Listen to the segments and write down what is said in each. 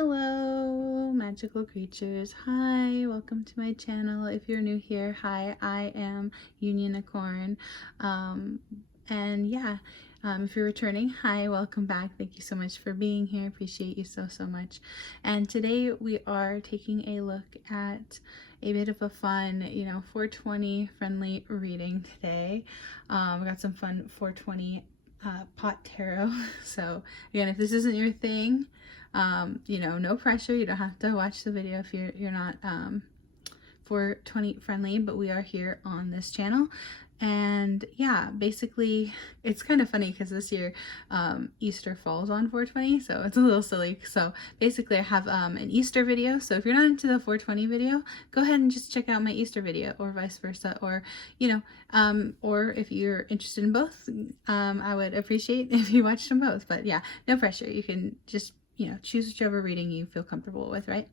Hello, magical creatures. Hi, welcome to my channel. If you're new here, hi, I am Unionicorn. If you're returning, hi, welcome back. Thank you so much for being here. Appreciate you so much. And today we are taking a look at a bit of a fun, 420 friendly reading today. We got some fun 420 pot tarot. So again, if this isn't your thing, no pressure. You don't have to watch the video if you're not 420 friendly, but we are here on this channel. And yeah, basically it's kind of funny because this year Easter falls on 420, so it's a little silly. So basically I have an Easter video, so if you're not into the 420 video, go ahead and just check out my Easter video, or vice versa, or or if you're interested in both, I would appreciate if you watched them both. But yeah, no pressure. You can just choose whichever reading you feel comfortable with, right?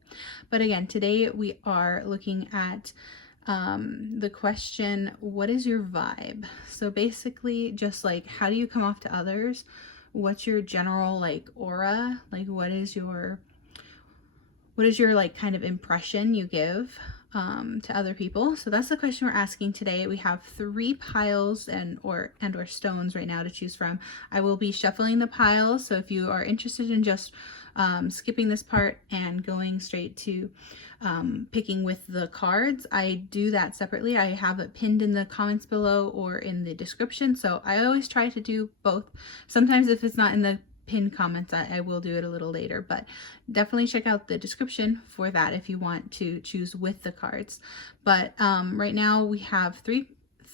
But again, today we are looking at the question, what is your vibe? So basically just like, how do you come off to others? What's your general like aura? Like what is your like kind of impression you give to other people? So that's the question we're asking today. We have 3 piles and or stones right now to choose from. I will be shuffling the piles, so if you are interested in just skipping this part and going straight to picking with the cards, I do that separately. I have it pinned in the comments below or in the description, so I always try to do both. Sometimes if it's not in the pinned comments, I will do it a little later, but definitely check out the description for that if you want to choose with the cards. But right now we have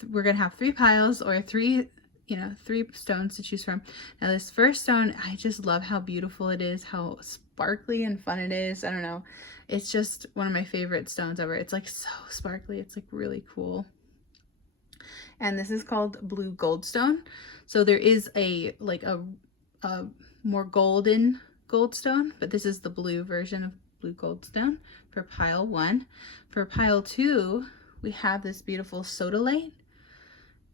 we're gonna have 3 piles, or 3 stones to choose from. Now this first stone, I just love how beautiful it is, how sparkly and fun it is. I don't know, it's just one of my favorite stones ever. It's like so sparkly, it's like really cool. And this is called blue goldstone. So there is a more golden goldstone, but this is the blue version of blue goldstone for pile 1. For pile 2, we have this beautiful sodalite.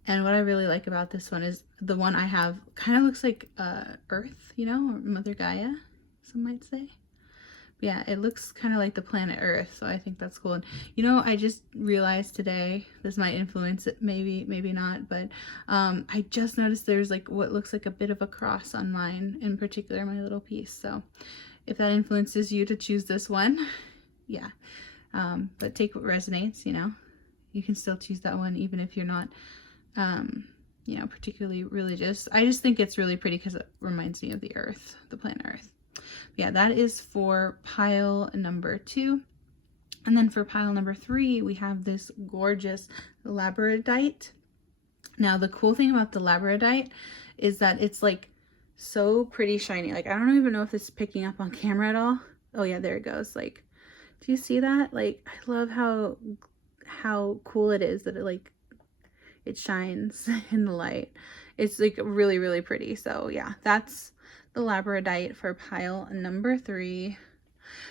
And what I really like about this one is the one I have kind of looks like Earth, or Mother Gaia, some might say. Yeah, it looks kind of like the planet Earth, so I think that's cool. And I just realized today, this might influence it, maybe not, but I just noticed there's like what looks like a bit of a cross on mine, in particular my little piece. So if that influences you to choose this one, yeah, but take what resonates. You can still choose that one even if you're not particularly religious. I just think it's really pretty because it reminds me of the Earth, the planet Earth. Yeah, that is for pile number 2. And then for pile number 3, we have this gorgeous labradorite. Now the cool thing about the labradorite is that it's like so pretty shiny. Like I don't even know if this is picking up on camera at all. Oh yeah, there it goes. Like, do you see that? Like I love how cool it is that it shines in the light. It's like really pretty. So yeah, that's the labradorite for pile number 3.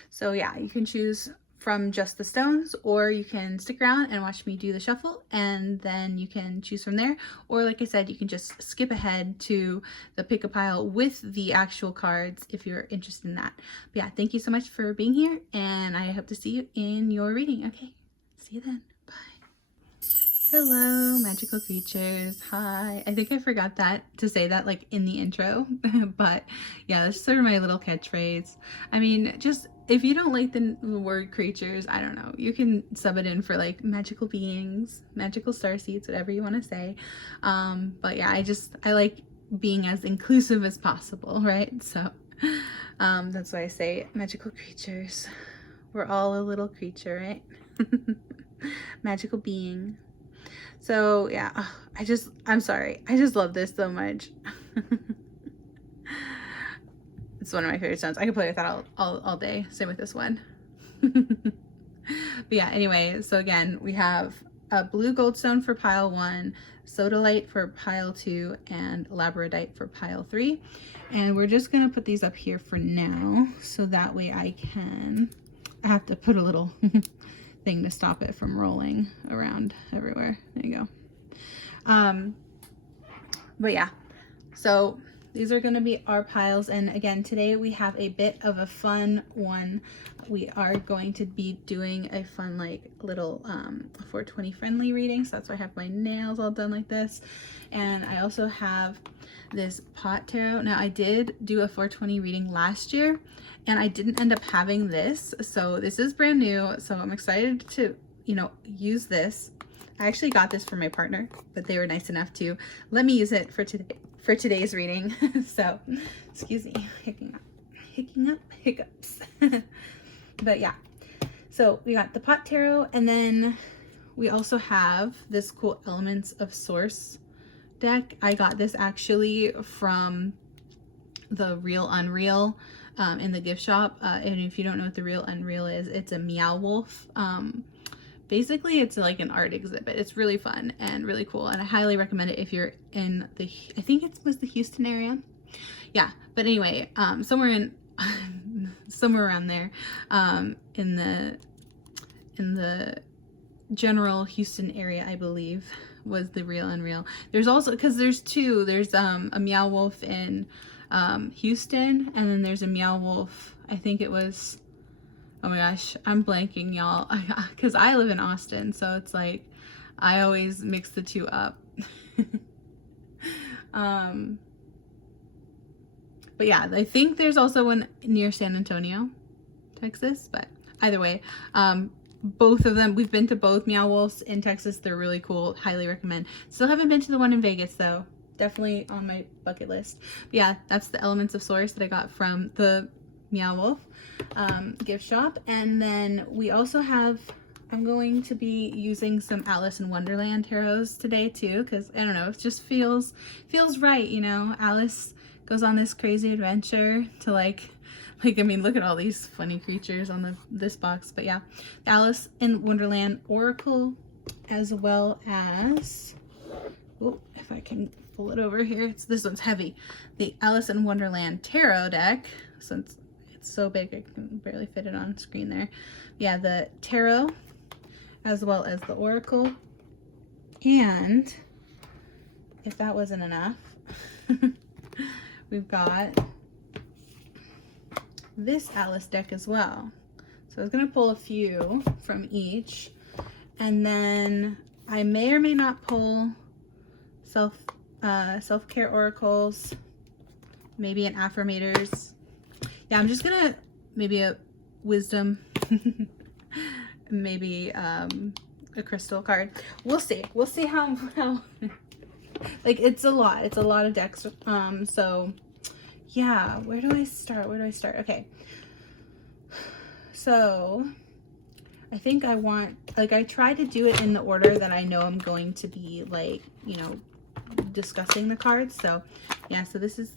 So yeah, you can choose from just the stones, or you can stick around and watch me do the shuffle, and then you can choose from there. Or like I said, you can just skip ahead to the pick a pile with the actual cards if you're interested in that. But yeah, thank you so much for being here, and I hope to see you in your reading. Okay, see you then. Bye. Hello, magical creatures. Hi. I think I forgot to say that like in the intro, but yeah, that's sort of my little catchphrase. I mean, just if you don't like the word creatures, I don't know, you can sub it in for like magical beings, magical starseeds, whatever you want to say. But yeah, I like being as inclusive as possible, right? So that's why I say magical creatures. We're all a little creature, right? Magical being. So yeah, I'm sorry, I just love this so much. It's one of my favorite stones. I could play with that all day. Same with this one. But yeah, anyway, so again, we have a blue goldstone for pile 1, sodalite for pile 2, and labradorite for pile 3. And we're just gonna put these up here for now, so that way I have to put a little thing to stop it from rolling around everywhere. There you go. But yeah, so these are going to be our piles. And again, today we have a bit of a fun one. We are going to be doing a fun, like, little 420 friendly reading. So that's why I have my nails all done like this. And I also have this pot tarot. Now, I did do a 420 reading last year and I didn't end up having this. So this is brand new. So I'm excited to, you know, use this. I actually got this for my partner, but they were nice enough to let me use it for today's reading. So, excuse me, hiccups. But yeah, so we got the pot tarot, and then we also have this cool Elements of Source deck. I got this actually from the Real Unreal in the gift shop. And if you don't know what the Real Unreal is, it's a Meow Wolf. Basically, it's like an art exhibit. It's really fun and really cool, and I highly recommend it if you're in the, I think it was the Houston area. Yeah, but anyway, somewhere around there, in the general Houston area, I believe, was the Real Unreal. There's also, because there's two, there's a Meow Wolf in Houston, and then there's a Meow Wolf, I think it was, oh my gosh, I'm blanking, y'all, because I live in Austin, so it's like I always mix the two up. But yeah, I think there's also one near San Antonio, Texas, but either way, both of them, we've been to both Meow Wolves in Texas. They're really cool, highly recommend. Still haven't been to the one in Vegas though, definitely on my bucket list. But yeah, that's the Elements of Source that I got from the Meow Wolf gift shop. And then we also have, I'm going to be using some Alice in Wonderland tarots today too, because I don't know, it just feels right, you know. Alice goes on this crazy adventure to like I mean, look at all these funny creatures on this box. But yeah, the Alice in Wonderland Oracle, as well as, oh, if I can pull it over here, this one's heavy, the Alice in Wonderland Tarot deck. Since it's so big I can barely fit it on screen there. Yeah, the tarot as well as the oracle. And if that wasn't enough, we've got this Alice deck as well. So I was gonna pull a few from each, and then I may or may not pull self-care oracles, maybe an Affirmators. Yeah, I'm just gonna, maybe a wisdom, maybe a crystal card. We'll see how like it's a lot of decks. So yeah, where do I start? Okay, so I think I want, like, I try to do it in the order that I know I'm going to be, like, you know, discussing the cards. So yeah, so this is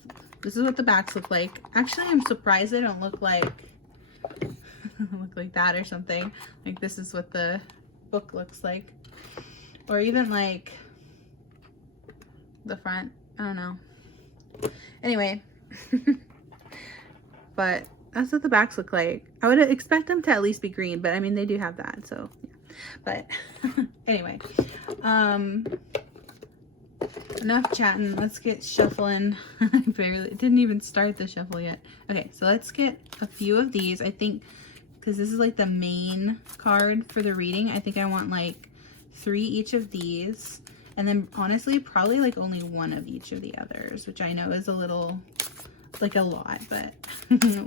what the backs look like. Actually, I'm surprised they don't look like look like that or something. Like, this is what the book looks like, or even like the front, I don't know. Anyway, but that's what the backs look like. I would expect them to at least be green, but I mean, they do have that, so yeah. But anyway, enough chatting, let's get shuffling. I didn't even start the shuffle yet. Okay, so let's get a few of these. I think, because this is like the main card for the reading, I think I want like 3 each of these, and then honestly probably like only 1 of each of the others, which I know is a little, like, a lot, but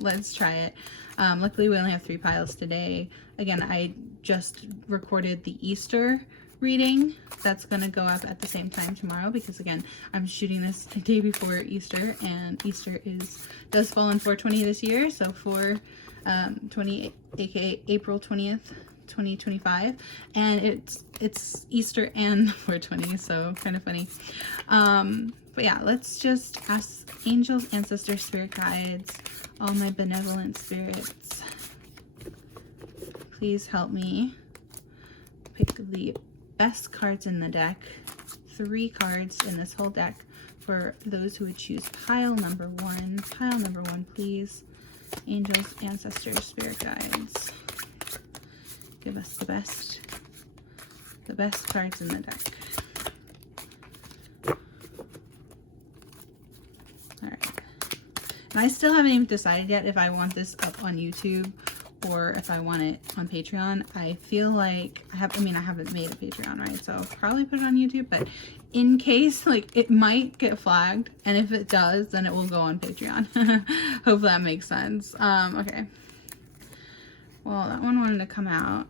let's try it. Luckily we only have 3 piles today. Again, I just recorded the Easter reading that's gonna go up at the same time tomorrow, because again, I'm shooting this a day before Easter, and Easter does fall on 4/20 this year, so 4/20, aka April 20th 2025, and it's Easter and 4/20, so kind of funny. But yeah, let's just ask angels, ancestors, spirit guides, all my benevolent spirits, please help me pick the best cards in the deck. 3 cards in this whole deck for those who would choose pile number 1. Pile number 1, please. Angels, ancestors, spirit guides, give us the best cards in the deck. All right. And I still haven't even decided yet if I want this up on YouTube or if I want it on Patreon. I feel like I haven't made a Patreon, right? So I'll probably put it on YouTube, but in case, like, it might get flagged, and if it does, then it will go on Patreon. Hope that makes sense. Okay. Well, that one wanted to come out.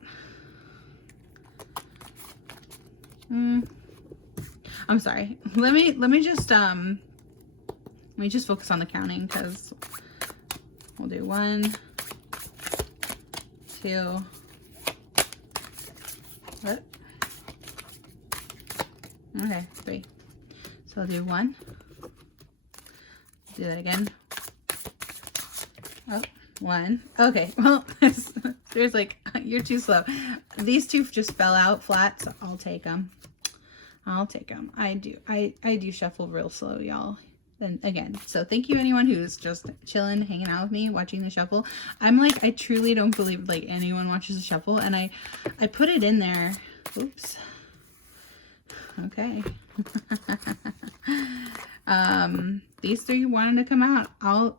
I'm sorry. Let me just focus on the counting, because we'll do 1, 2. What? Okay, 3. So I'll do 1. Do that again. Oh, 1. Okay, well, there's like, you're too slow. These 2 just fell out flat, so I'll take them. I'll take them. I do shuffle real slow, y'all. Then again, so thank you anyone who's just chilling, hanging out with me, watching the shuffle. I'm like, I truly don't believe like anyone watches the shuffle, and I put it in there. Oops. Okay. These 3 wanted to come out.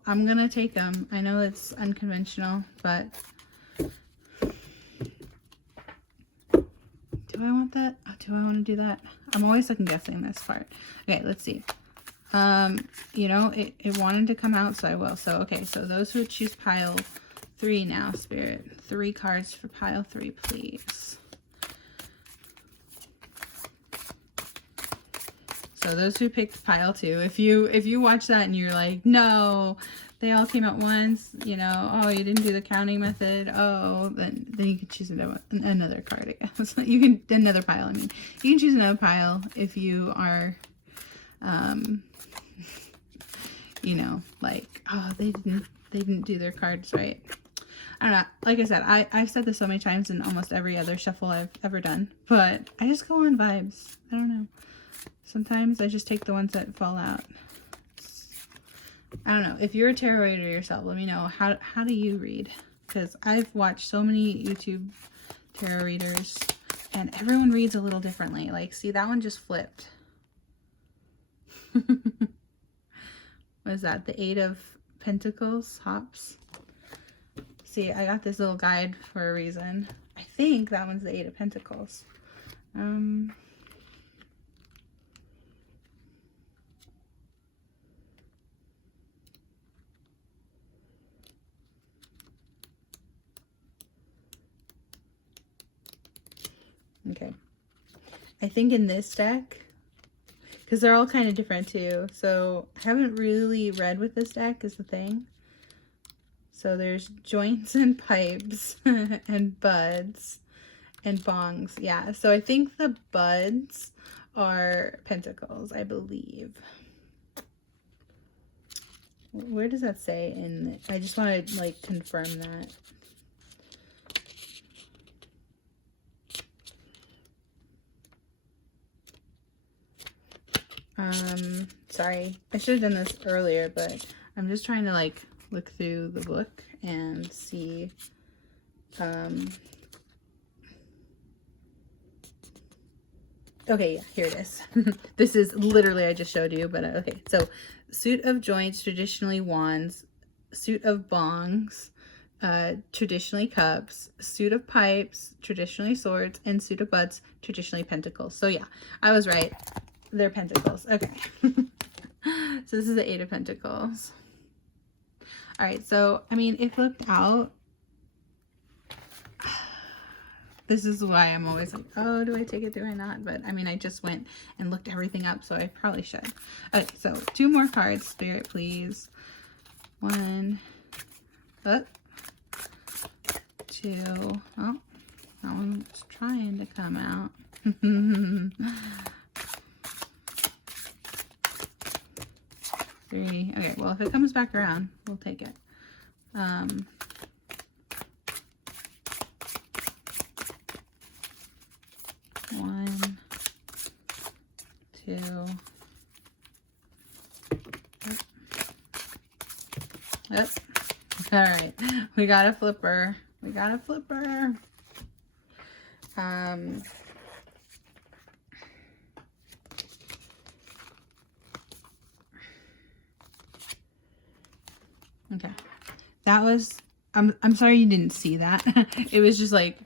I'm gonna take them. I know it's unconventional, but do I want that? Do I want to do that? I'm always second guessing this part. Okay, let's see. You know, it wanted to come out, so I will. So, okay, so those who would choose pile 3 now, Spirit. 3 cards for pile 3, please. So those who picked pile 2, if you watch that and you're like, no, they all came out once, you know, oh, you didn't do the counting method, oh, then you can choose another card, I guess. You can, another pile, I mean. You can choose another pile if you are, you know, like, oh, they didn't do their cards right. I don't know. Like I said, I've said this so many times in almost every other shuffle I've ever done, but I just go on vibes. I don't know. Sometimes I just take the ones that fall out. I don't know. If you're a tarot reader yourself, let me know. How do you read? Because I've watched so many YouTube tarot readers, and everyone reads a little differently. Like, see, that one just flipped. What is that? The 8 of Pentacles? Hops? See, I got this little guide for a reason. I think that one's the 8 of Pentacles. Okay. I think in this deck, because they're all kind of different too, so I haven't really read with this deck is the thing. So there's joints and pipes and buds and bongs. Yeah, so I think the buds are pentacles, I believe. Where does that say in I just want to like confirm that. Sorry, I should have done this earlier, but I'm just trying to like look through the book and see, okay, yeah, here it is. This is literally, I just showed you, but okay, so suit of joints, traditionally wands, suit of bongs, traditionally cups, suit of pipes, traditionally swords, and suit of buds, traditionally pentacles. So yeah, I was right. They're pentacles. Okay. So this is the 8 of Pentacles. All right. So, I mean, it flipped out. This is why I'm always like, oh, do I take it? Do I not? But I mean, I just went and looked everything up, so I probably should. Okay. So 2 more cards, Spirit, please. 1. Oh. 2. Oh, that one's trying to come out. 3. Okay, well, if it comes back around, we'll take it. 1, 2. Yep. All right, we got a flipper. We got a flipper. Okay. That was, I'm sorry you didn't see that. It was just like,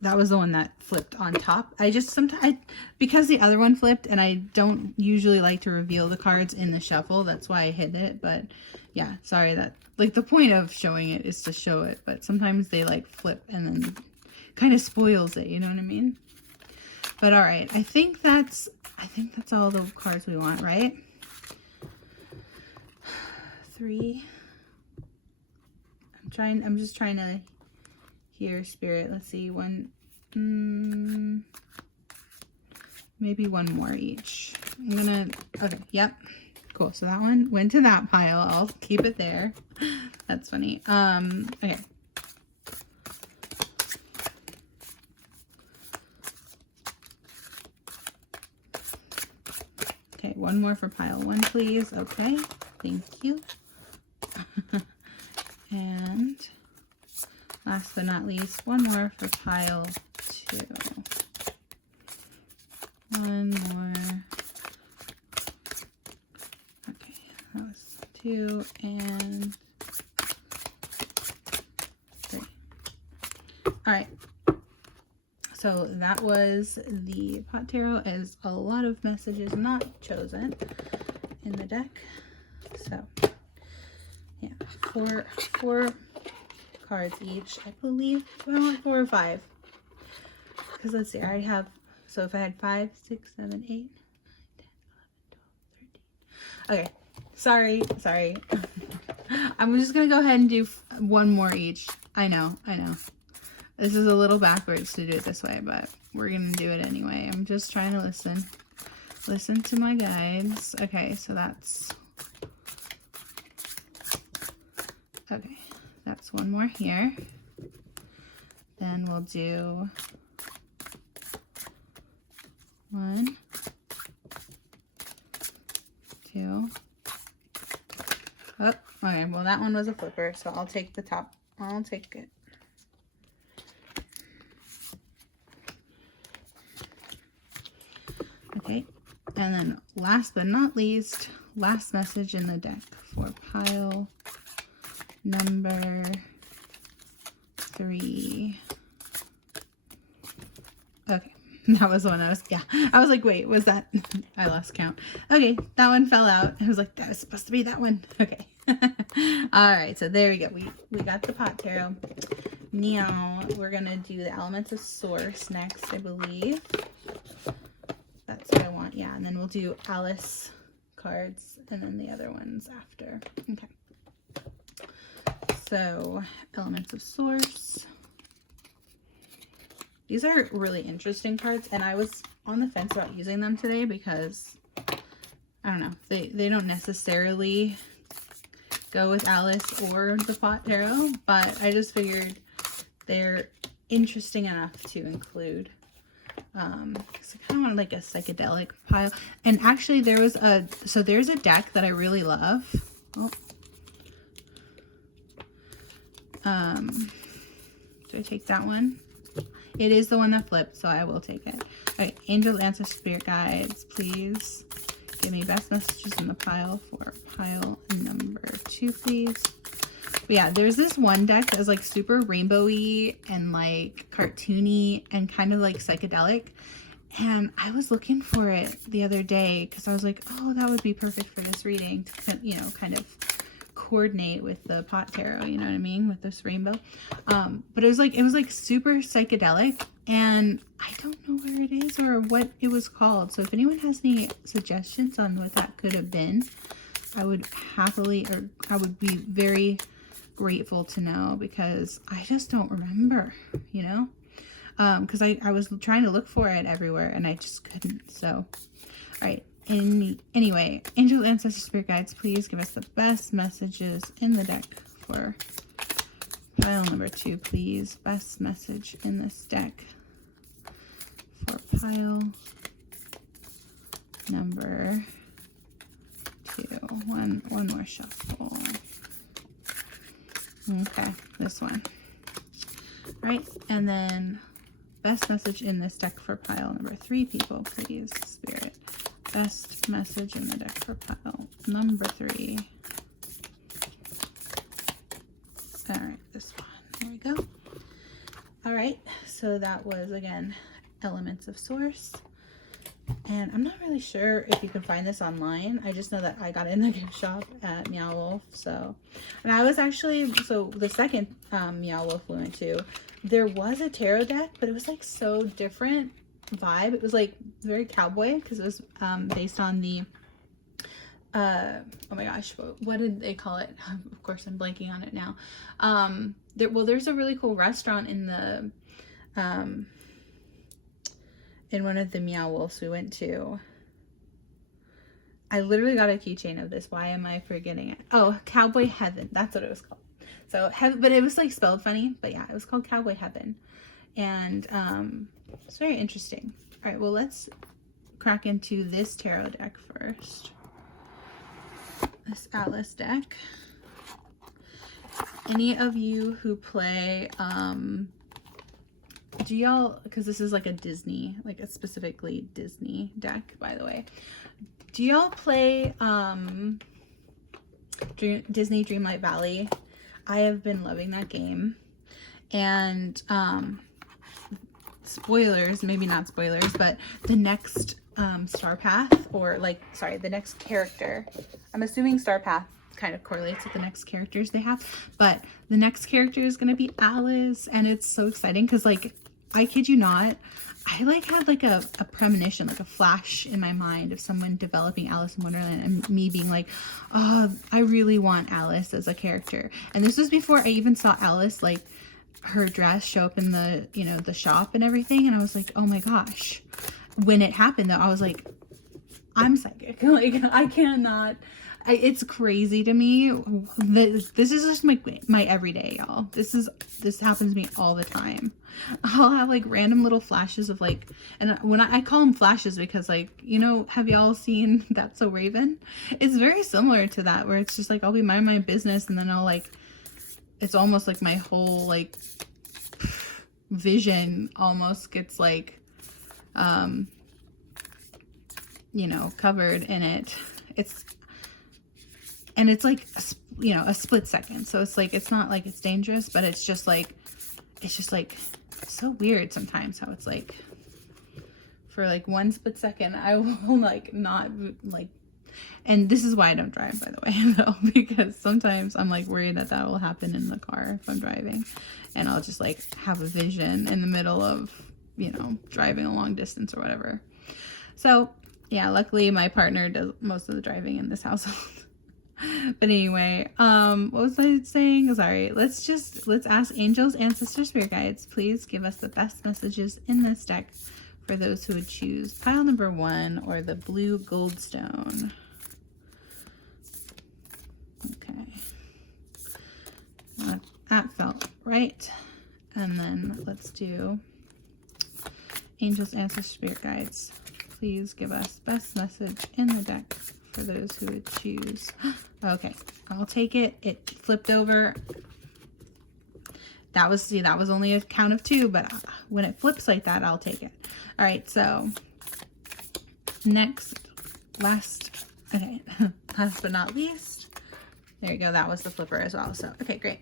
that was the one that flipped on top. I just sometimes, because the other one flipped and I don't usually like to reveal the cards in the shuffle, that's why I hid it. But yeah, sorry, that, like, the point of showing it is to show it, but sometimes they like flip and then kind of spoils it, you know what I mean? But all right, I think that's all the cards we want, right? 3. I'm just trying to hear spirit. Let's see, maybe one more each. I'm gonna, okay, yep, cool. So that one went to that pile. I'll keep it there. That's funny. Okay. Okay, one more for pile 1, please. Okay, thank you. And last but not least, one more for pile 2. One more. Okay, that was 2 and 3. All right. So that was the pot tarot, as a lot of messages not chosen in the deck. So yeah, four cards each, I believe. Do I want 4 or 5? Because let's see, I already have, so if I had 5, 6, 7, 8, 9, 10, 11, 12, 13. Okay, sorry. I'm just gonna go ahead and do 1 more each. I know. This is a little backwards to do it this way, but we're gonna do it anyway. I'm just trying to listen to my guides. Okay, so that's, okay, that's 1 more here. Then we'll do 1, 2. Oh, okay, well that one was a flipper, so I'll take the top. I'll take it. Okay, and then last but not least, last message in the deck for pile number 3. Okay, that was the one I was like, wait, was that? I lost count. Okay, that one fell out. I was like, that was supposed to be that one. Okay. All right, so there we go. We got the pot tarot. Now we're gonna do the elements of source next, I believe. That's what I want, yeah. And then we'll do Alice cards and then the other ones after. Okay. So, elements of source. These are really interesting cards, and I was on the fence about using them today because, I don't know, they don't necessarily go with Alice or the pot tarot, but I just figured they're interesting enough to include. So I kind of want like a psychedelic pile. And actually there's a deck that I really love. Oh. Do I take that one? It is the one that flipped, so I will take it. Okay, angels, ancestors, spirit guides, please give me best messages in the pile for pile number 2, please. But yeah, there's this one deck that is like super rainbowy and like cartoony and kind of like psychedelic. And I was looking for it the other day because I was like, oh, that would be perfect for this reading to, you know, kind of coordinate with the pot tarot, you know what I mean, with this rainbow. But it was like super psychedelic, and I don't know where it is or what it was called. So if anyone has any suggestions on what that could have been, I would be very grateful to know, because I just don't remember, you know, because I was trying to look for it everywhere and I just couldn't. So all right, anyway, angel, ancestors, spirit guides, please give us the best messages in the deck for pile number 2, please. Best message in this deck for pile number 2. One more shuffle. Okay, this one. Right, and then best message in this deck for pile number 3, people, please, spirit. Best message in the deck for pile number 3. so that was, again, Elements of Source. And I'm not really sure if you can find this online. I just know that I got it in the gift shop at Meow Wolf. So, and I was actually, so the second Meow Wolf we went to, there was a tarot deck, but it was like so different vibe. It was like very cowboy because it was based on the, oh my gosh, what did they call it? Of course, I'm blanking on it now. There's a really cool restaurant in the, in one of the Meow Wolves we went to. I literally got a keychain of this. Why am I forgetting it? Oh, Cowboy Heaven. That's what it was called. So, but it was like spelled funny. But yeah, it was called Cowboy Heaven. And it's very interesting. All right, well, let's crack into this tarot deck first. This Alice deck. Any of you who play... do y'all, because this is like a Disney, like a specifically Disney deck, by the way. Do y'all play Disney Dreamlight Valley? I have been loving that game. And spoilers, maybe not spoilers, but the next Star Path, or like, sorry, the next character. I'm assuming Star Path kind of correlates with the next characters they have, but the next character is going to be Alice, and it's so exciting because, like, I kid you not, I like had like a premonition, like a flash in my mind of someone developing Alice in Wonderland and me being like, oh, I really want Alice as a character. And this was before I even saw Alice, like her dress show up in the, you know, the shop and everything. And I was like, oh my gosh. When it happened though, I was like, I'm psychic. Like, I cannot. It's crazy to me. This is just my everyday, y'all. This happens to me all the time. I'll have like random little flashes of like, and when I call them flashes because, like, you know, have y'all seen That's So Raven? It's very similar to that, where it's just like I'll be minding my business and then I'll like, it's almost like my whole like vision almost gets like, you know, covered in it. And it's like, you know, a split second. So it's like, it's not like it's dangerous, but it's just like so weird sometimes how it's like, for like one split second, I will like not like, and this is why I don't drive, by the way, though, because sometimes I'm like worried that will happen in the car if I'm driving, and I'll just like have a vision in the middle of, you know, driving a long distance or whatever. So yeah, luckily my partner does most of the driving in this household. But anyway, what was I saying? Sorry. Let's ask angels, ancestors, spirit guides. Please give us the best messages in this deck for those who would choose pile number 1 or the blue goldstone. Okay. That felt right. And then let's do angels, ancestors, spirit guides. Please give us best message in the deck for those who would choose. Okay, I'll take it. It flipped over. That was only a count of 2, but when it flips like that, I'll take it. All right, so last but not least, there you go. That was the flipper as well. So, okay, great.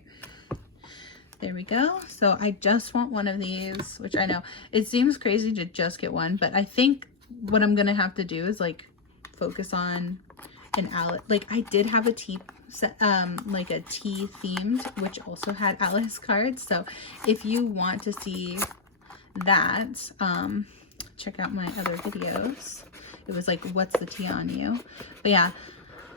There we go. So I just want one of these, which I know it seems crazy to just get one, but I think what I'm gonna have to do is like focus on an Alice. Like I did have a tea set, like a tea themed, which also had Alice cards. So if you want to see that, check out my other videos. It was like, what's the tea on you? But yeah,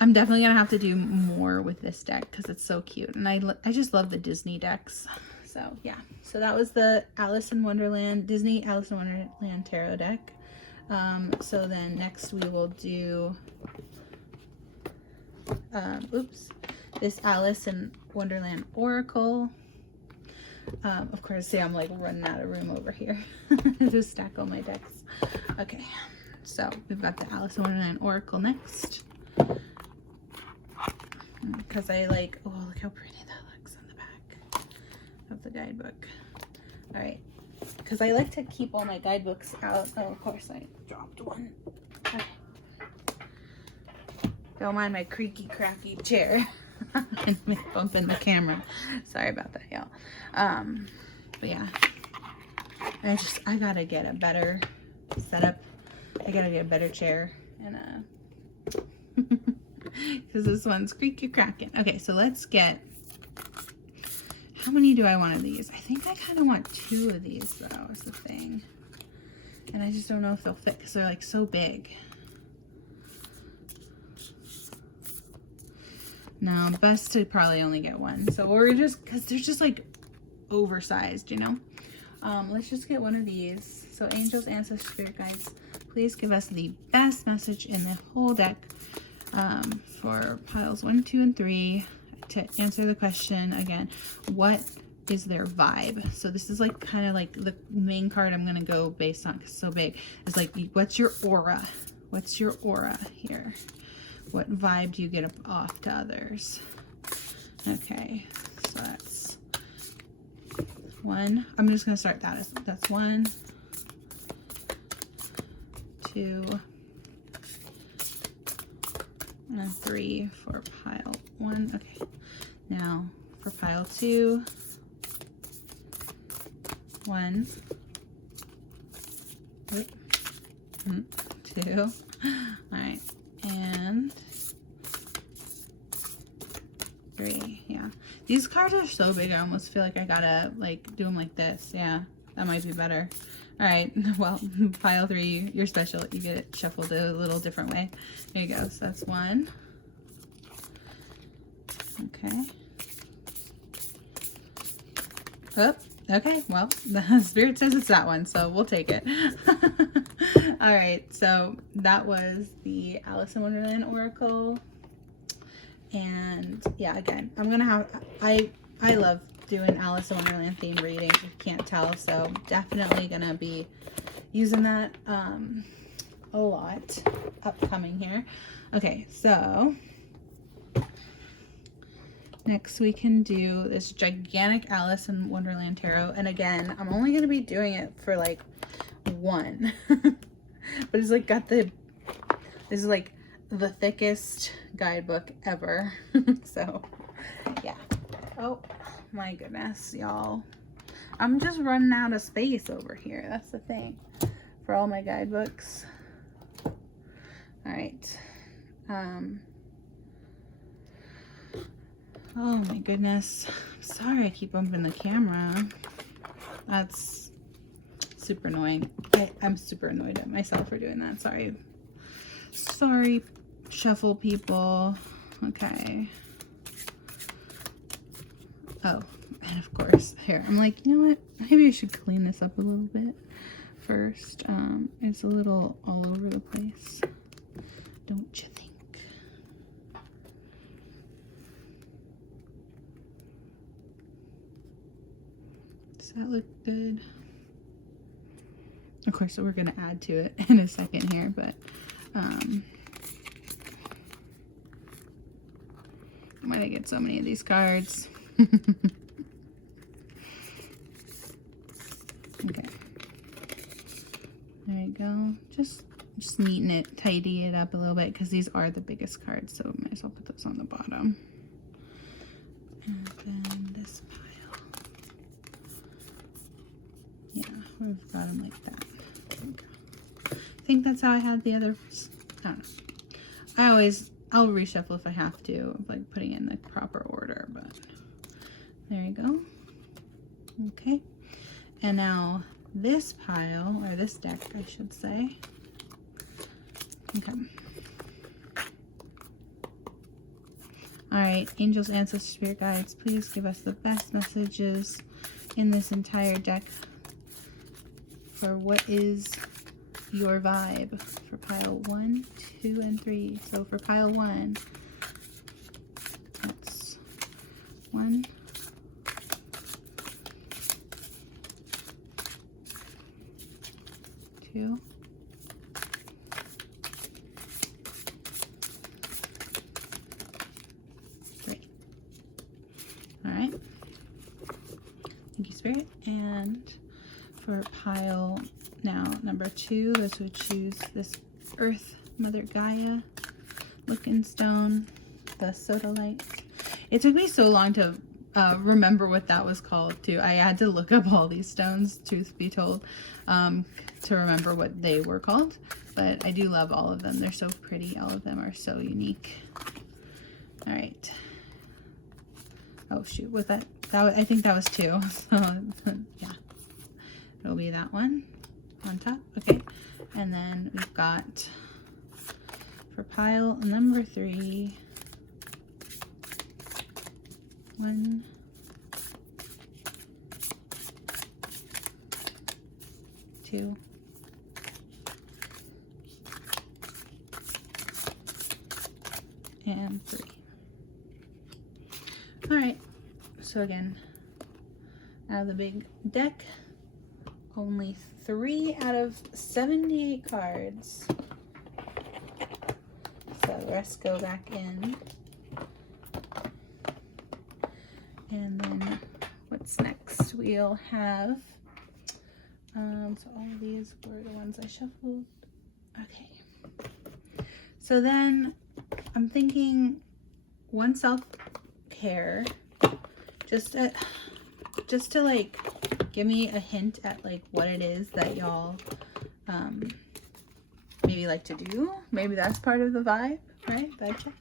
I'm definitely gonna have to do more with this deck because it's so cute, and I just love the Disney decks. So yeah, so that was the Disney Alice in Wonderland tarot deck. So then next we will do this Alice in Wonderland Oracle. Of course, see, I'm like running out of room over here to stack all my decks. Okay, so we've got the Alice in Wonderland Oracle next, because I like, oh, look how pretty that looks on the back of the guidebook. All right, because I like to keep all my guidebooks out. Oh, of course I dropped one. Okay. Don't mind my creaky cracky chair. And me bumping the camera. Sorry about that, y'all. But yeah. I gotta get a better setup. I gotta get a better chair, and because this one's creaky cracking. Okay, so let's get, how many do I want of these? I think I kind of want 2 of these though, is the thing. And I just don't know if they'll fit because they're like so big. No, best to probably only get 1. So we're just, because they're just like oversized, you know. Let's just get 1 of these. So angels, ancestors, spirit guides, please give us the best message in the whole deck for piles 1, 2, and 3 to answer the question again. What is their vibe? So this is like kind of like the main card I'm gonna go based on because it's so big. It's like, what's your aura? What's your aura here? What vibe do you get off to others? Okay, so that's 1. I'm just gonna start that. That's 1, 2, and 3 for pile 1. Okay, now for pile 2, 1, 2. All right, and 3. Yeah, these cards are so big I almost feel like I gotta like do them like this. Yeah, that might be better. All right, well, pile 3, you're special. You get it shuffled a little different way. There you go. So that's 1. Okay. Oh, okay. Well, the spirit says it's that one, so we'll take it. All right. So that was the Alice in Wonderland Oracle. And yeah, again, I'm gonna have, I love doing Alice in Wonderland theme readings, if you can't tell, so definitely gonna be using that a lot upcoming here. Okay, so next we can do this gigantic Alice in Wonderland tarot, and again, I'm only gonna be doing it for like 1 but it's like got the, this is like the thickest guidebook ever. So yeah. Oh my goodness, y'all, I'm just running out of space over here. That's the thing for all my guidebooks. All right. Oh my goodness, I'm sorry I keep bumping the camera. That's super annoying. I'm super annoyed at myself for doing that. Sorry, shuffle people. Okay. Oh, and of course, here, I'm like, you know what? Maybe I should clean this up a little bit first. It's a little all over the place. Don't you think? Does that look good? Of course, so we're going to add to it in a second here, but why did I get so many of these cards? Okay. There you go. Just neaten it, tidy it up a little bit because these are the biggest cards, so might as well put those on the bottom. And then this pile. Yeah, we've got them like that. I think that's how I had the other. I don't know. I'll reshuffle if I have to, like putting in the proper order, but there you go. Okay. And now this pile, or this deck, I should say. Okay. All right, angels, ancestors, spirit guides, please give us the best messages in this entire deck for what is your vibe for pile 1, 2, and 3. So for pile 1, that's 1, 2, 3. All right. Thank you, Spirit. And for pile now number 2, this would choose this Earth Mother Gaia looking stone, the sodalite. It took me so long to remember what that was called too. I had to look up all these stones, truth be told, to remember what they were called. But I do love all of them. They're so pretty. All of them are so unique. All right. Oh shoot, was that I think that was 2. So yeah, it'll be that one on top. Okay, and then we've got for pile number 3, 1, 2, and 3. All right, so again, out of the big deck, only 3 out of 78 cards. So the rest go back in. And then what's next? We'll have, so all of these were the ones I shuffled. Okay. So then I'm thinking one self-care, just to like give me a hint at like what it is that y'all maybe like to do. Maybe that's part of the vibe, right? Vibe check.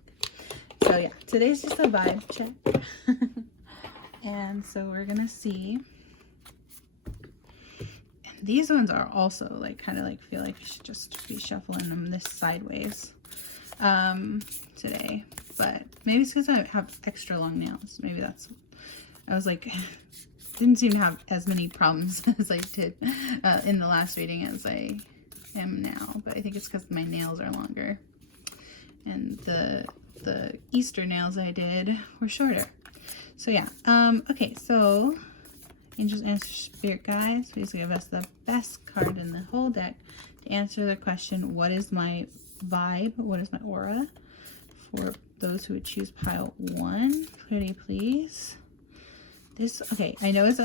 So yeah, today's just a vibe check. And so we're gonna see. And these ones are also like kind of like feel like I should just be shuffling them this sideways today. But maybe it's because I have extra long nails. Maybe that's, I was like, didn't seem to have as many problems as I did in the last reading as I am now. But I think it's because my nails are longer. And the Easter nails I did were shorter. So yeah, okay, so Angels, Answers, Spirit Guides, please give us the best card in the whole deck to answer the question, what is my vibe, what is my aura, for those who would choose pile 1. Pretty please. This, okay, I know it's,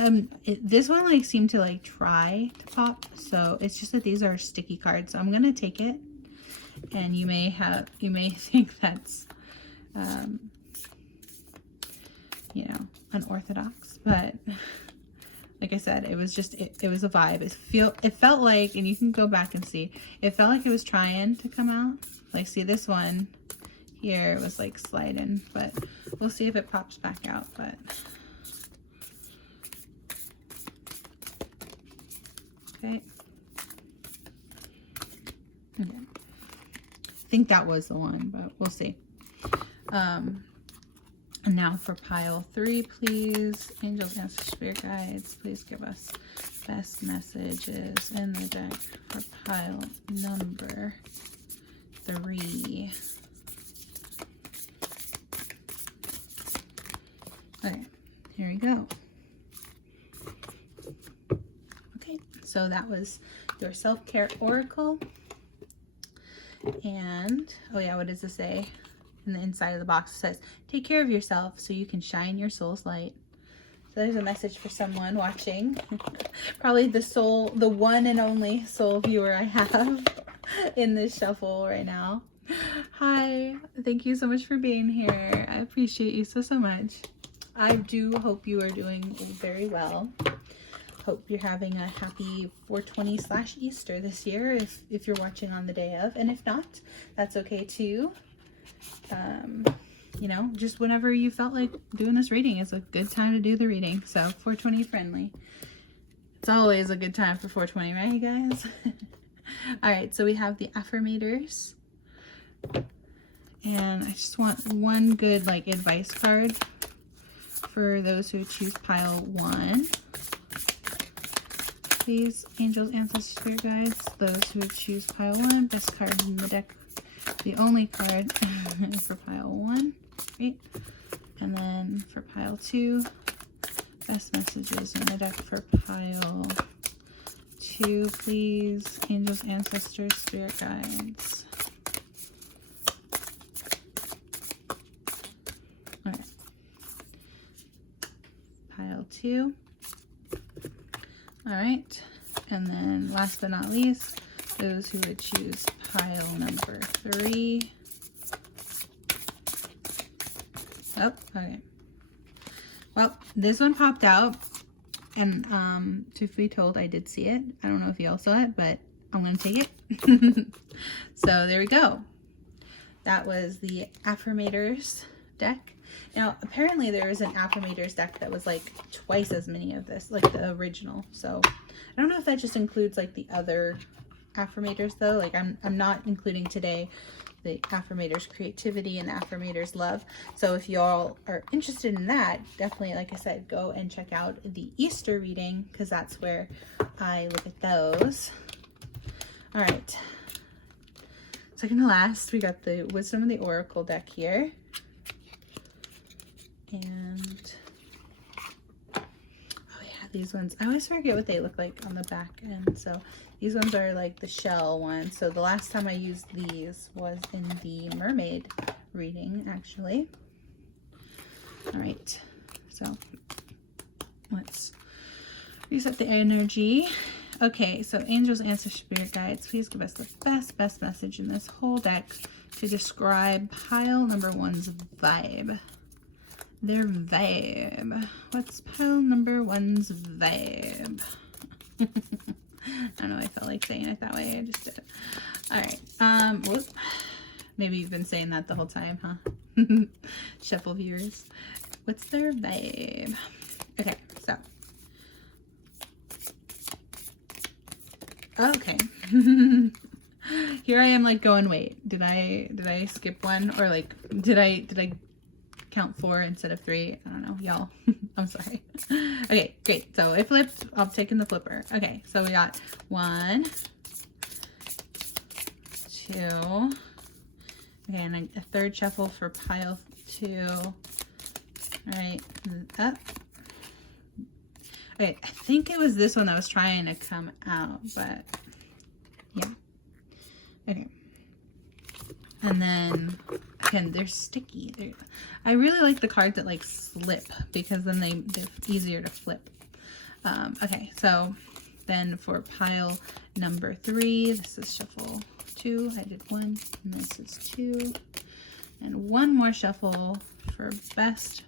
this one like seemed to like try to pop, so it's just that these are sticky cards, so I'm gonna take it, and you may think that's, you know, unorthodox, but like I said, it was just, it was a vibe. It felt like, and you can go back and see, it felt like it was trying to come out. Like, see this one here was like sliding, but we'll see if it pops back out. But okay. I think that was the one, but we'll see. And now for pile 3, please. Angels, Answers, Spirit Guides, please give us best messages in the deck for pile number 3. Okay, here we go. Okay, so that was your self-care oracle. And, oh yeah, what does it say? In the inside of the box it says, take care of yourself so you can shine your soul's light. So there's a message for someone watching. Probably the one and only soul viewer I have in this shuffle right now. Hi, thank you so much for being here. I appreciate you so much. I do hope you are doing very well. Hope you're having a happy 420/Easter this year if you're watching on the day of, and if not, that's okay too. You know, just whenever you felt like doing this reading is a good time to do the reading. So 420 friendly. It's always a good time for 420, right, you guys? All right, so we have the Affirmators. And I just want one good like advice card for those who choose pile 1. Please, Angels, Ancestors, Spirit Guides, those who choose pile 1, best card in the deck. The only card for pile 1, great. And then for pile 2, best messages in the deck for pile 2, please. Angels, Ancestors, Spirit Guides. Okay. Pile 2. All right. And then last but not least, those who would choose pile number 3. Oh, okay. Well, this one popped out, and truth be told, I did see it. I don't know if you all saw it, but I'm gonna take it. So there we go. That was the Affirmators deck. Now, apparently there is an Affirmators deck that was like twice as many of this, like the original. So I don't know if that just includes like the other Affirmators though. Like I'm not including today the Affirmators creativity and the Affirmators love. So if y'all are interested in that, definitely, like I said, go and check out the Easter reading, because that's where I look at those. All right, second to last, we got the Wisdom of the Oracle deck here. And oh yeah, these ones, I always forget what they look like on the back end. So these ones are like the shell ones. So the last time I used these was in the mermaid reading, actually. All right, so let's reset the energy. Okay, so angels, ancestors, spirit guides, please give us the best message in this whole deck to describe pile number 1's vibe. Their vibe. What's pile number 1's vibe? I don't know, I felt like saying it that way. I just did it. All right. Whoop. Maybe you've been saying that the whole time, huh? Shuffle viewers. What's their vibe? Okay, so. Okay. Here I am like going, wait, did I skip one? Or like, did I count 4 instead of 3? I don't know, y'all. I'm sorry. Okay, great. So I flipped. I'm taking the flipper. Okay, so we got 1, 2. Okay, and a third shuffle for pile 2. All right, up. Okay, I think it was this one that was trying to come out, but yeah. Okay. And then, again, they're sticky. I really like the cards that like slip, because then they're easier to flip. Okay, so then for pile number 3, this is shuffle 2. I did 1, and this is 2. And one more shuffle for best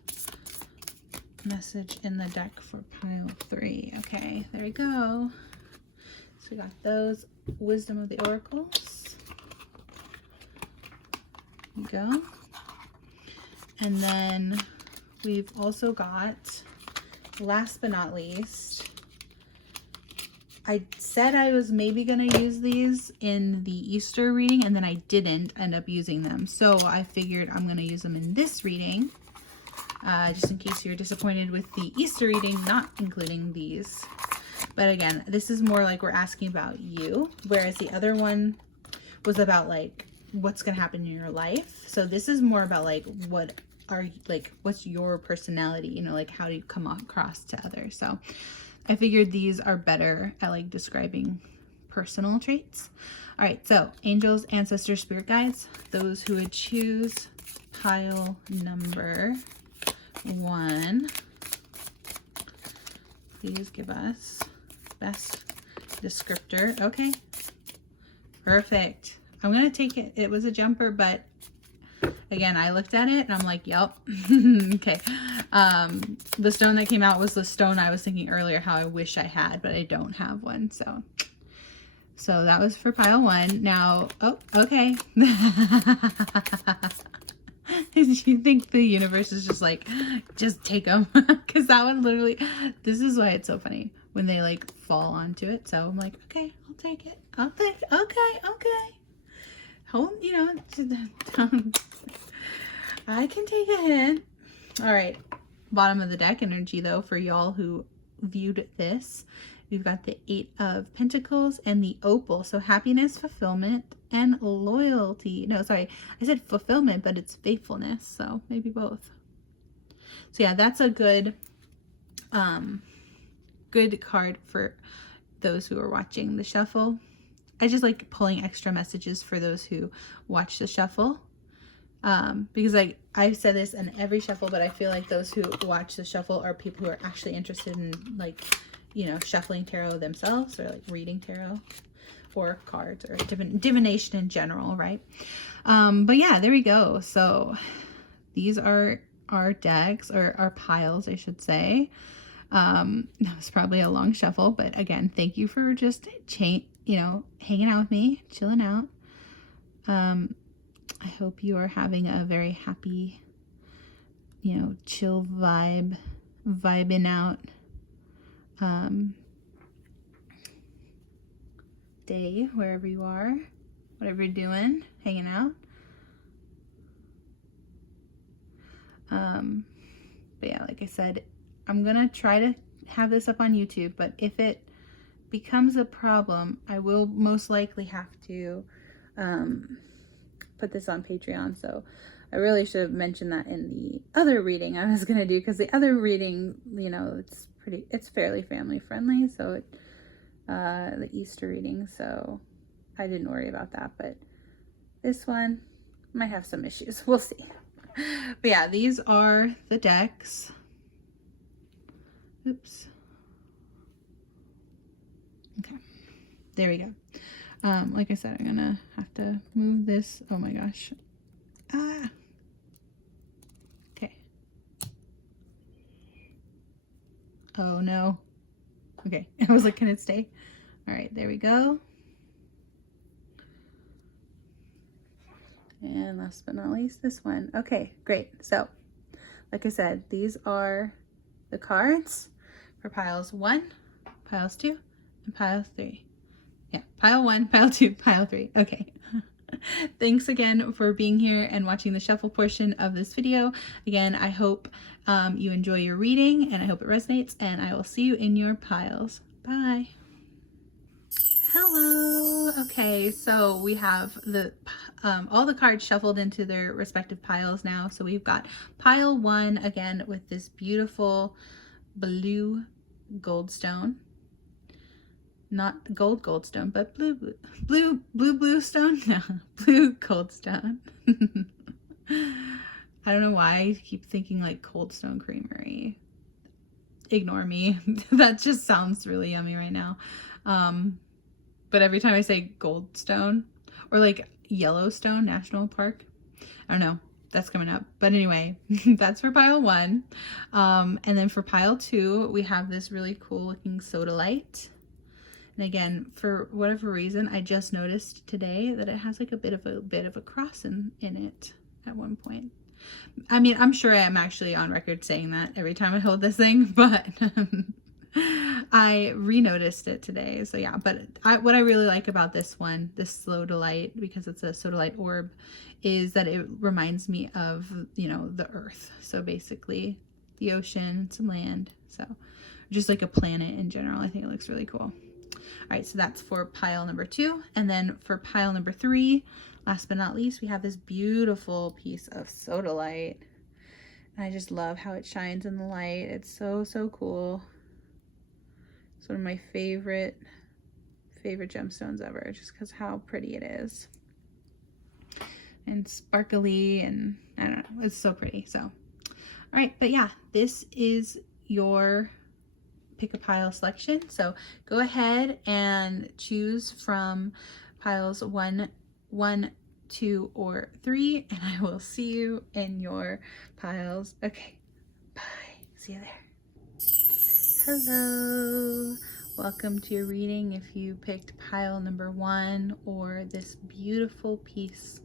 message in the deck for pile 3. Okay, there we go. So we got those Wisdom of the Oracles. Go. And then we've also got, last but not least, I said I was maybe going to use these in the Easter reading, and then I didn't end up using them. So I figured I'm going to use them in this reading, just in case you're disappointed with the Easter reading, not including these. But again, this is more like we're asking about you, whereas the other one was about like what's going to happen in your life. So this is more about like what's your personality, you know, like how do you come across to others. So I figured these are better at like describing personal traits. All right, so angels, ancestors, spirit guides, those who would choose pile number 1, please give us best descriptor. Okay, perfect. I'm gonna take it. It was a jumper, but again, I looked at it and I'm like, yep. Okay. The stone that came out was the stone I was thinking earlier how I wish I had, but I don't have one. So that was for pile 1. Now, oh, okay. You think the universe is just like, just take them? Because that one literally, this is why it's so funny when they like fall onto it. So I'm like, okay, I'll take it. Okay. Hold, you know, I can take a hint. All right, bottom of the deck energy though, for y'all who viewed this, we've got the 8 of Pentacles and the opal. So happiness, fulfillment, and loyalty. No, sorry, I said fulfillment, but it's faithfulness. So maybe both. So yeah, that's a good card for those who are watching the shuffle. I just like pulling extra messages for those who watch the shuffle. Because I've said this in every shuffle, but I feel like those who watch the shuffle are people who are actually interested in like, you know, shuffling tarot themselves, or like reading tarot or cards or divination in general, right? But yeah, there we go. So these are our decks, or our piles, I should say. That was probably a long shuffle, but again, thank you for just hanging out with me, chilling out. I hope you are having a very happy, chill vibing out day, wherever you are, whatever you're doing, hanging out. But yeah, like I said, I'm gonna try to have this up on YouTube, but if it becomes a problem, I will most likely have to put this on Patreon. So I really should have mentioned that in the other reading I was gonna do, because the other reading, it's fairly family friendly, so the Easter reading, so I didn't worry about that. But this one might have some issues, we'll see. But yeah, these are the decks. Oops. Okay, there we go. Like I said, I'm gonna have to move this. Oh my gosh. Okay. Oh no. Okay, I was like, can it stay? All right, there we go. And last but not least, this one. Okay, great. So, like I said, these are the cards for piles 1, piles 2, and pile 3. Yeah, pile 1, pile 2, pile 3. Okay. Thanks again for being here and watching the shuffle portion of this video. Again, I hope you enjoy your reading, and I hope it resonates, and I will see you in your piles. Bye. Hello. Okay, so we have the all the cards shuffled into their respective piles now. So we've got pile 1 again with this beautiful blue goldstone. Not gold stone, but blue stone. No, blue goldstone. I don't know why I keep thinking like Cold Stone Creamery. Ignore me. That just sounds really yummy right now. But every time I say Goldstone, or like Yellowstone National Park, I don't know, that's coming up. But anyway, that's for pile 1. And then for pile 2, we have this really cool looking sodalite. And again, for whatever reason, I just noticed today that it has like a bit of a cross in it at one point. I mean, I'm sure I am actually on record saying that every time I hold this thing, but I re-noticed it today. So yeah, but what I really like about this one, this sodalite, because it's a sodalite orb, is that it reminds me of, the earth. So basically the ocean, some land. So just like a planet in general. I think it looks really cool. All right, so that's for pile number 2. And then for pile number 3, last but not least, we have this beautiful piece of sodalite. And I just love how it shines in the light. It's so, so cool. It's one of my favorite gemstones ever, just because how pretty it is. And sparkly, and I don't know, it's so pretty. So, all right, but yeah, this is your pick a pile selection. So go ahead and choose from piles 1, 2, or 3, and I will see you in your piles. Okay, bye. See you there. Hello. Welcome to your reading. If you picked pile number 1 or this beautiful piece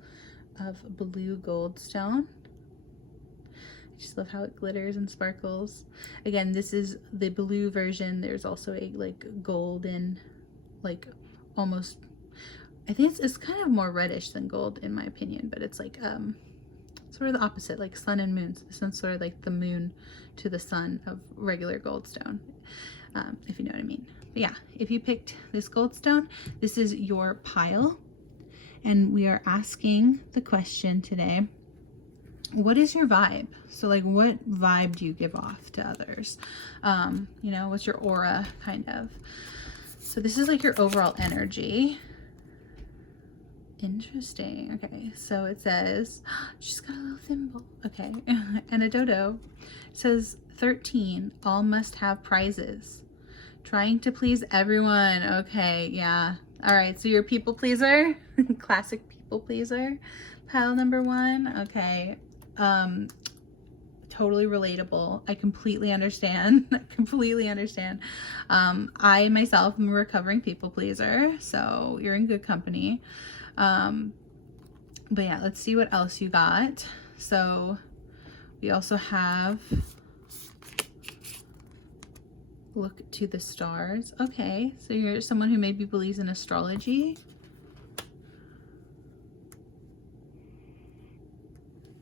of blue goldstone. I just love how it glitters and sparkles. Again, this is the blue version. There's also a like golden, like almost, I think it's kind of more reddish than gold in my opinion, but it's like sort of the opposite, like sun and moon. So this one's sort of like the moon to the sun of regular goldstone, if you know what I mean. But yeah, if you picked this goldstone, this is your pile, and we are asking the question today, what is your vibe? So like, what vibe do you give off to others? What's your aura, kind of? So this is like your overall energy. Interesting. Okay, so it says, she's got a little thimble. Okay, and a dodo. It says 13, all must have prizes. Trying to please everyone. Okay, yeah. All right, so you're a people pleaser. Classic people pleaser. Pile number 1. Okay. totally relatable. I completely understand. I completely understand. I myself am a recovering people pleaser, so you're in good company. But yeah, let's see what else you got. So we also have look to the stars. Okay, so you're someone who maybe believes in astrology.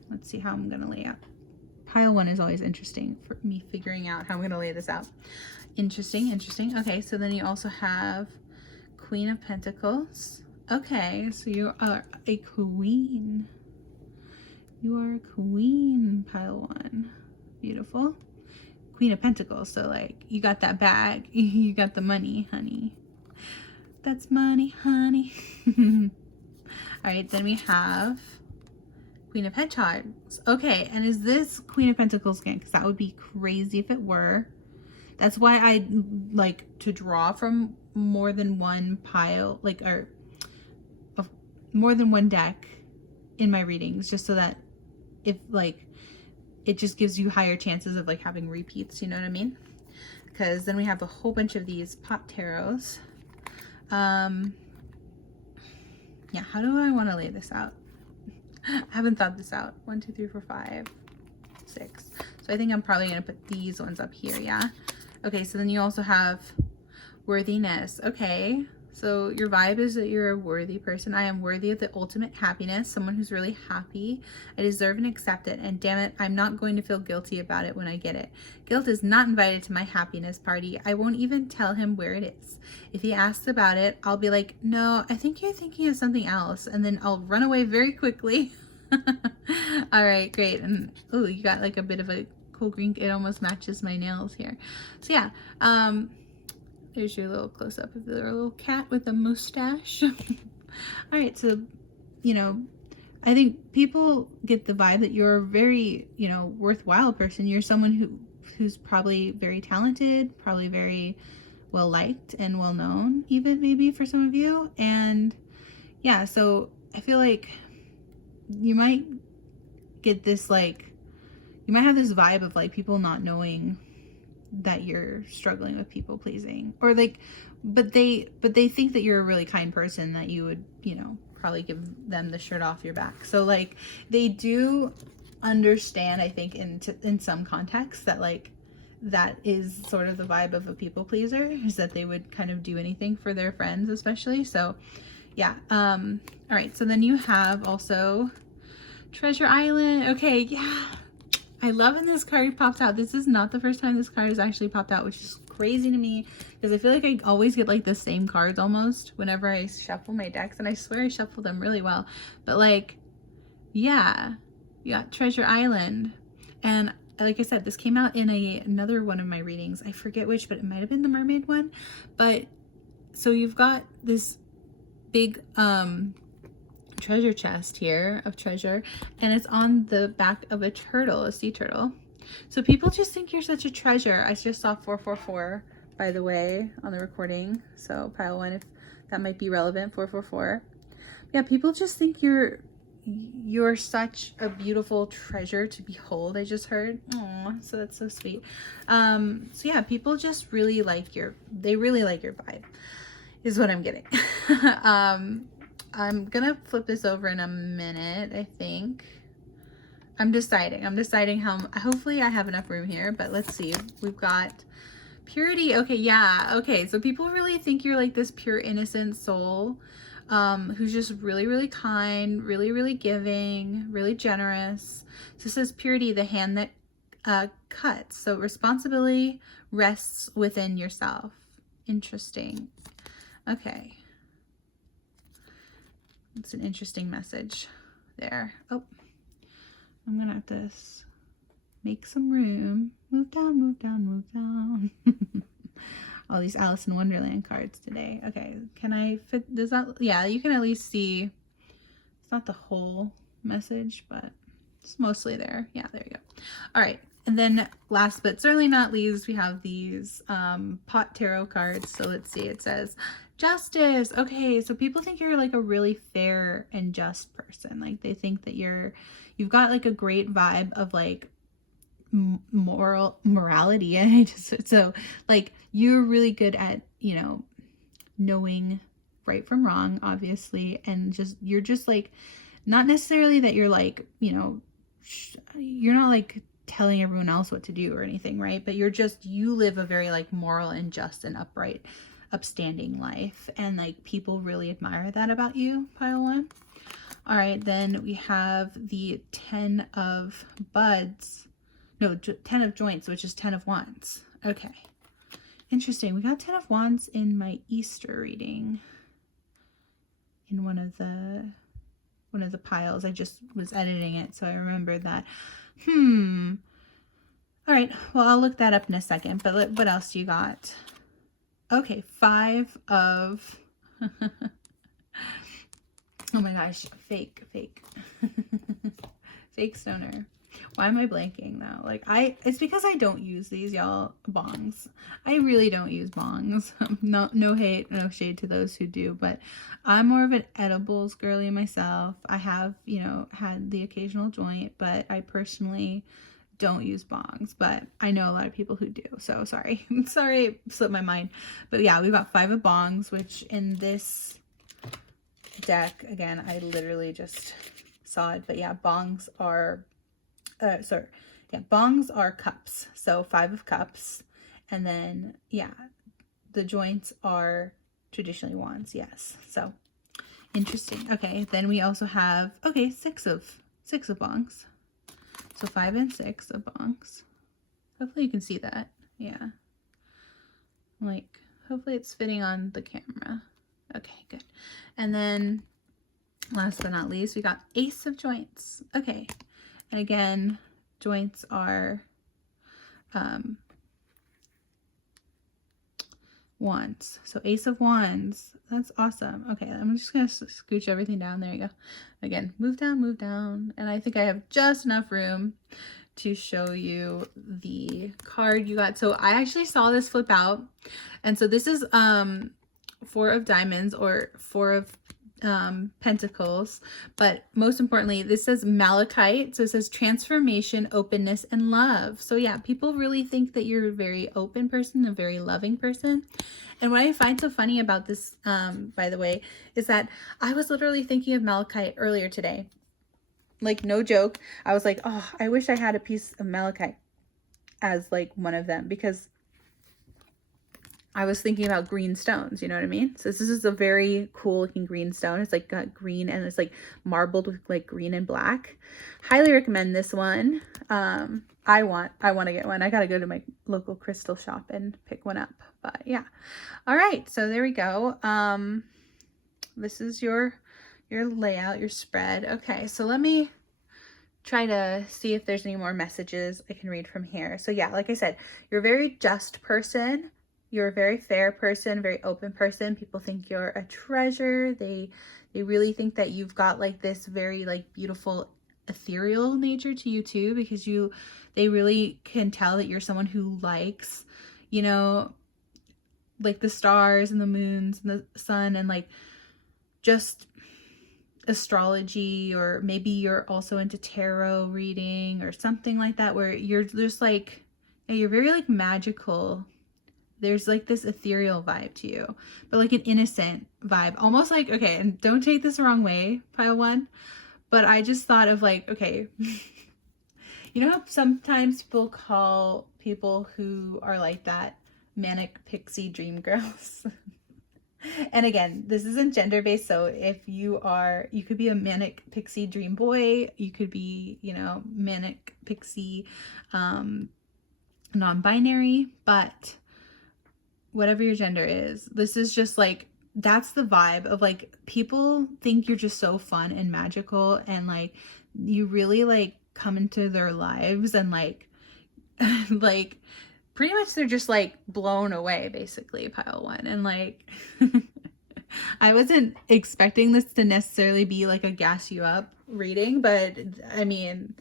Let's see how I'm gonna lay out. Pile 1 is always interesting for me figuring out how I'm gonna lay this out. Interesting, interesting. Okay, so then you also have Queen of Pentacles. Okay, so you are a queen. You are a queen, pile 1. Beautiful. Queen of Pentacles, so like you got that bag. You got the money, honey. That's money, honey. All right, then we have Queen of Hedgehogs. Okay, and is this Queen of Pentacles again? Because that would be crazy if it were. That's why I like to draw from more than one pile, like, or more than one deck in my readings, just so that if like it just gives you higher chances of like having repeats, you know what I mean? Because then we have a whole bunch of these pot tarots. Yeah, how do I want to lay this out? I haven't thought this out. 1, 2, 3, 4, 5, 6. So I think I'm probably gonna put these ones up here. Yeah. Okay, so then you also have worthiness. Okay, so your vibe is that you're a worthy person. I am worthy of the ultimate happiness, someone who's really happy. I deserve and accept it, and damn it, I'm not going to feel guilty about it when I get it. Guilt is not invited to my happiness party. I won't even tell him where it is. If he asks about it, I'll be like, no, I think you're thinking of something else, and then I'll run away very quickly. All right, great. And oh, you got like a bit of a cool green. It almost matches my nails here. So yeah, there's your little close-up of the little cat with a mustache. All right, so, you know, I think people get the vibe that you're a very, you know, worthwhile person. You're someone who's probably very talented, probably very well-liked and well-known, even maybe for some of you. And yeah, so I feel like you might get this, like, you might have this vibe of like people not knowing that you're struggling with people pleasing, or like, but they think that you're a really kind person, that you would, you know, probably give them the shirt off your back. So like they do understand, I think, in some contexts, that like that is sort of the vibe of a people pleaser, is that they would kind of do anything for their friends, especially. So yeah. All right, so then you have also Treasure Island. Okay, yeah, I love when this card pops out. This is not the first time this card has actually popped out, which is crazy to me, because I feel like I always get like the same cards almost whenever I shuffle my decks, and I swear I shuffle them really well. But like, yeah, you got Treasure Island. And like I said, this came out in another one of my readings. I forget which, but it might have been the mermaid one. But so you've got this big treasure chest here of treasure, and it's on the back of a turtle, a sea turtle. So people just think you're such a treasure. I just saw 444, by the way, on the recording, so pile 1, if that might be relevant. 444. Yeah, people just think you're such a beautiful treasure to behold. I just heard. Aw, so that's so sweet. So yeah, people just really like they really like your vibe, is what I'm getting. I'm gonna flip this over in a minute, I think. I'm deciding how, hopefully I have enough room here, but let's see. We've got purity. Okay, yeah, okay. So people really think you're like this pure, innocent soul, who's just really, really kind, really, really giving, really generous. So it says purity, the hand that cuts. So responsibility rests within yourself. Interesting. Okay. It's an interesting message there. Oh, I'm gonna have to make some room. Move down, move down, move down. All these Alice in Wonderland cards today. Okay, can I fit, does that, yeah, you can at least see, it's not the whole message, but it's mostly there. Yeah, there you go. All right, and then last but certainly not least, we have these pot tarot cards. So let's see, it says justice. Okay, so people think you're like a really fair and just person. Like they think that you've got like a great vibe of like morality. And I just, so like, you're really good at, you know, knowing right from wrong, obviously. And just, you're just like, not necessarily that you're like, you know, you're not like telling everyone else what to do or anything, right? But you're just, you live a very like moral and just and upright, upstanding life. And like, people really admire that about you, pile 1. All right, then we have the 10 of buds. No, 10 of joints, which is 10 of wands. Okay. Interesting. We got 10 of wands in my Easter reading. In one of the piles. I just was editing it, so I remembered that. All right. Well, I'll look that up in a second, but what else do you got? Okay, 5 of oh my gosh, fake fake stoner. Why am I blanking though? Like, it's because I don't use these, y'all. Bongs. I really don't use bongs. No hate, no shade to those who do, but I'm more of an edibles girly myself. I have, you know, had the occasional joint, but I personally don't use bongs, but I know a lot of people who do. So sorry. Sorry, it slipped my mind. But yeah, we've got 5 of bongs, which in this deck, again, I literally just saw it, but yeah, bongs are bongs are cups. So 5 of cups. And then, yeah, the joints are traditionally wands. Yes. So interesting. Okay. Then we also have, okay, 6 of bongs. So 5 and 6 of bongs. Hopefully you can see that. Yeah. Like, hopefully it's fitting on the camera. Okay, good. And then last but not least, we got ace of joints. Okay. And again, joints are wands. So ace of wands. That's awesome. Okay, I'm just going to scooch everything down. There you go. Again, move down. And I think I have just enough room to show you the card you got. So I actually saw this flip out. And so this is 4 of diamonds, or 4 of pentacles, but most importantly, this says malachite. So it says transformation, openness, and love. So yeah, people really think that you're a very open person, a very loving person. And what I find so funny about this, by the way, is that I was literally thinking of malachite earlier today. Like, no joke. I was like, oh, I wish I had a piece of malachite as like one of them, because I was thinking about green stones, you know what I mean? So this is a very cool looking green stone. It's like got green, and it's like marbled with like green and black. Highly recommend this one. I want to get one. I got to go to my local crystal shop and pick one up. But yeah. All right. So there we go. This is your layout, your spread. Okay. So let me try to see if there's any more messages I can read from here. So yeah, like I said, you're a very just person. You're a very fair person, very open person. People think you're a treasure. They really think that you've got like this very like beautiful ethereal nature to you too, because they really can tell that you're someone who likes, you know, like the stars and the moons and the sun, and like just astrology, or maybe you're also into tarot reading or something like that, where you're just like, yeah, you're very like magical. There's like this ethereal vibe to you, but like an innocent vibe, almost like, okay, and don't take this the wrong way, pile 1, but I just thought of like, okay, you know how sometimes people call people who are like that manic pixie dream girls? And again, this isn't gender based. So if you could be a manic pixie dream boy, you could be, you know, manic pixie, non-binary, but whatever your gender is, this is just like, that's the vibe of like, people think you're just so fun and magical, and like you really like come into their lives, and like like pretty much they're just like blown away, basically, pile 1. And like I wasn't expecting this to necessarily be like a gas you up reading, but I mean,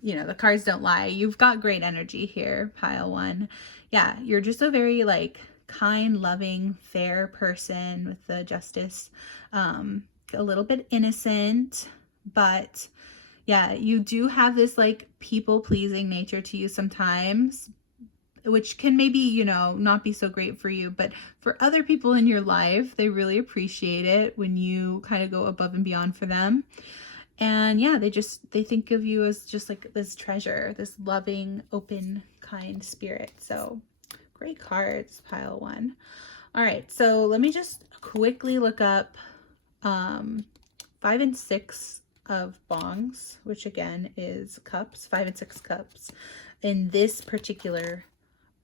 you know, the cards don't lie. You've got great energy here, pile 1. Yeah, you're just a very like kind, loving, fair person with the justice, a little bit innocent, but Yeah, you do have this like people-pleasing nature to you sometimes, which can maybe, you know, not be so great for you, but for other people in your life, they really appreciate it when you kind of go above and beyond for them. And yeah, they think of you as just like this treasure, this loving, open, kind spirit. So great cards, pile one. All right, so let me just quickly look up 5 and 6 of bongs, which again is cups, 5 and 6 cups in this particular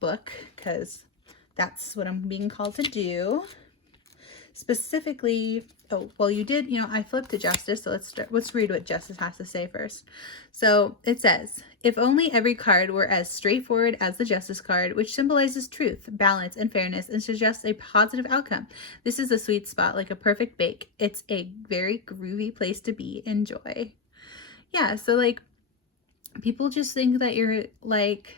book, because that's what I'm being called to do. Specifically, oh, well, you did, you know, I flipped to Justice, so let's read what Justice has to say first. So it says, if only every card were as straightforward as the Justice card, which symbolizes truth, balance, and fairness, and suggests a positive outcome. This is a sweet spot, like a perfect bake. It's a very groovy place to be. Enjoy. Yeah, so like, people just think that you're like,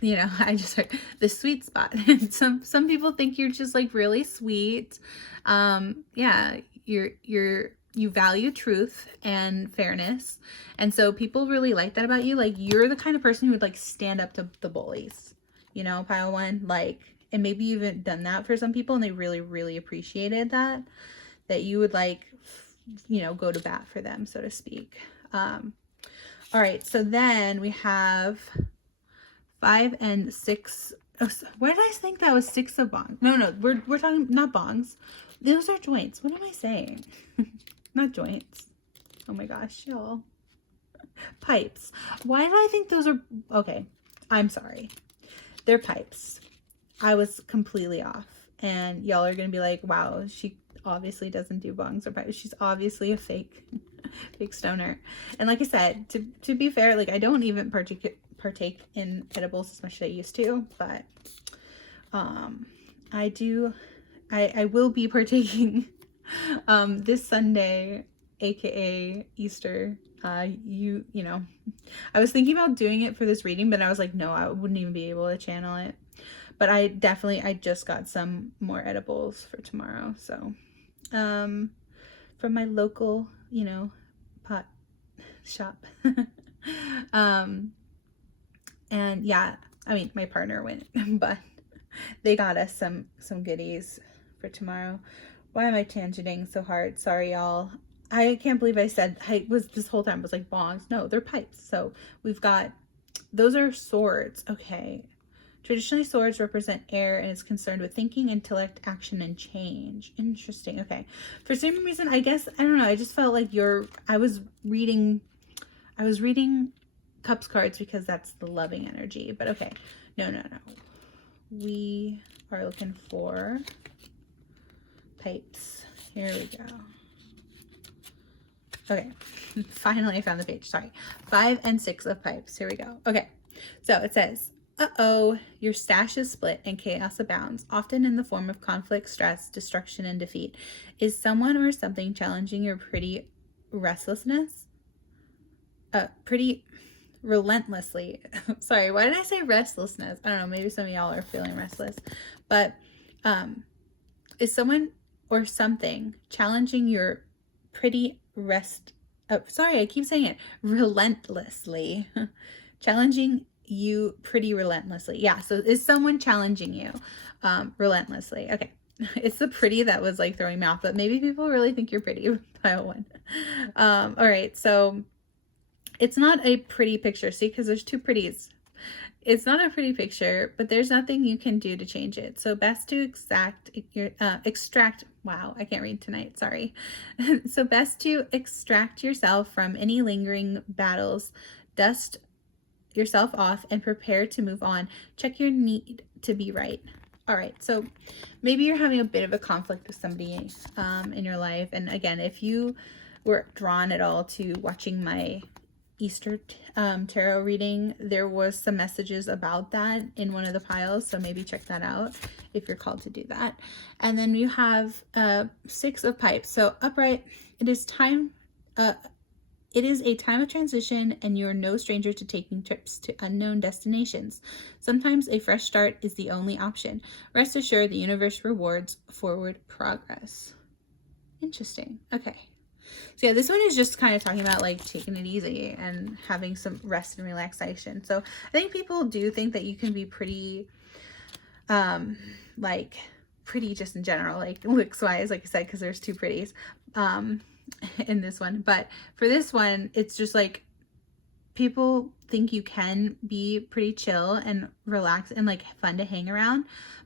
you know, I just heard the sweet spot. some people think you're just like really sweet. Yeah, you value truth and fairness, and so people really like that about you. Like, you're the kind of person who would like stand up to the bullies, you know, pile one, like, and maybe you've even done that for some people and they really appreciated that you would like, you know, go to bat for them, so to speak. All right, so then we have 5 and 6. Oh, why did I think that was 6 of bongs? No, we're talking not bongs. Those are joints. What am I saying? Not joints. Oh my gosh, y'all. Pipes. Why did I think those are... Okay, I'm sorry. They're pipes. I was completely off. And y'all are going to be like, wow, she obviously doesn't do bongs or pipes. She's obviously a fake stoner. And like I said, to be fair, like, I don't even partake in edibles as much as I used to, but I will be partaking this Sunday, aka Easter. You know, I was thinking about doing it for this reading, but I was like, no, I wouldn't even be able to channel it. But I just got some more edibles for tomorrow, so from my local, you know, pot shop. And yeah, I mean, my partner went, but they got us some goodies for tomorrow. Why am I tangenting so hard? Sorry, y'all. I can't believe I said, this whole time was like bongs. No, they're pipes. So we've got, those are swords. Okay. Traditionally, swords represent air and is concerned with thinking, intellect, action, and change. Interesting. Okay. For some reason, I guess, I don't know, I just felt like I was reading Cups cards because that's the loving energy, but okay. No. We are looking for pipes. Here we go. Okay. Finally, I found the page. Sorry. 5 and 6 of pipes. Here we go. Okay. So it says, uh-oh, your stash is split and chaos abounds, often in the form of conflict, stress, destruction, and defeat. Is someone or something challenging your pretty restlessness? Pretty relentlessly. Sorry, why did I say restlessness? I don't know, maybe some of y'all are feeling restless. But is someone or something challenging your pretty sorry, I keep saying it relentlessly. Challenging you pretty relentlessly. Yeah, so is someone challenging you relentlessly? Okay. It's the pretty that was like throwing me off, but maybe people really think you're pretty. Pile one. All right, so it's not a pretty picture. See, because there's two pretties. It's not a pretty picture, but there's nothing you can do to change it. So best to extract, wow, I can't read tonight, sorry. So best to extract yourself from any lingering battles, dust yourself off, and prepare to move on. Check your need to be right. All right, so maybe you're having a bit of a conflict with somebody in your life. And again, if you were drawn at all to watching my Easter tarot reading, there was some messages about that in one of the piles, so maybe check that out if you're called to do that. And then you have 6 of pipes. So upright, it is a time of transition, and you're no stranger to taking trips to unknown destinations. Sometimes a fresh start is the only option. Rest assured, the universe rewards forward progress. Interesting. Okay. So yeah, this one is just kind of talking about like taking it easy and having some rest and relaxation. So I think people do think that you can be pretty, like pretty just in general, like looks wise, like I said, because there's two pretties in this one. But for this one, it's just like people think you can be pretty chill and relaxed and like fun to hang around,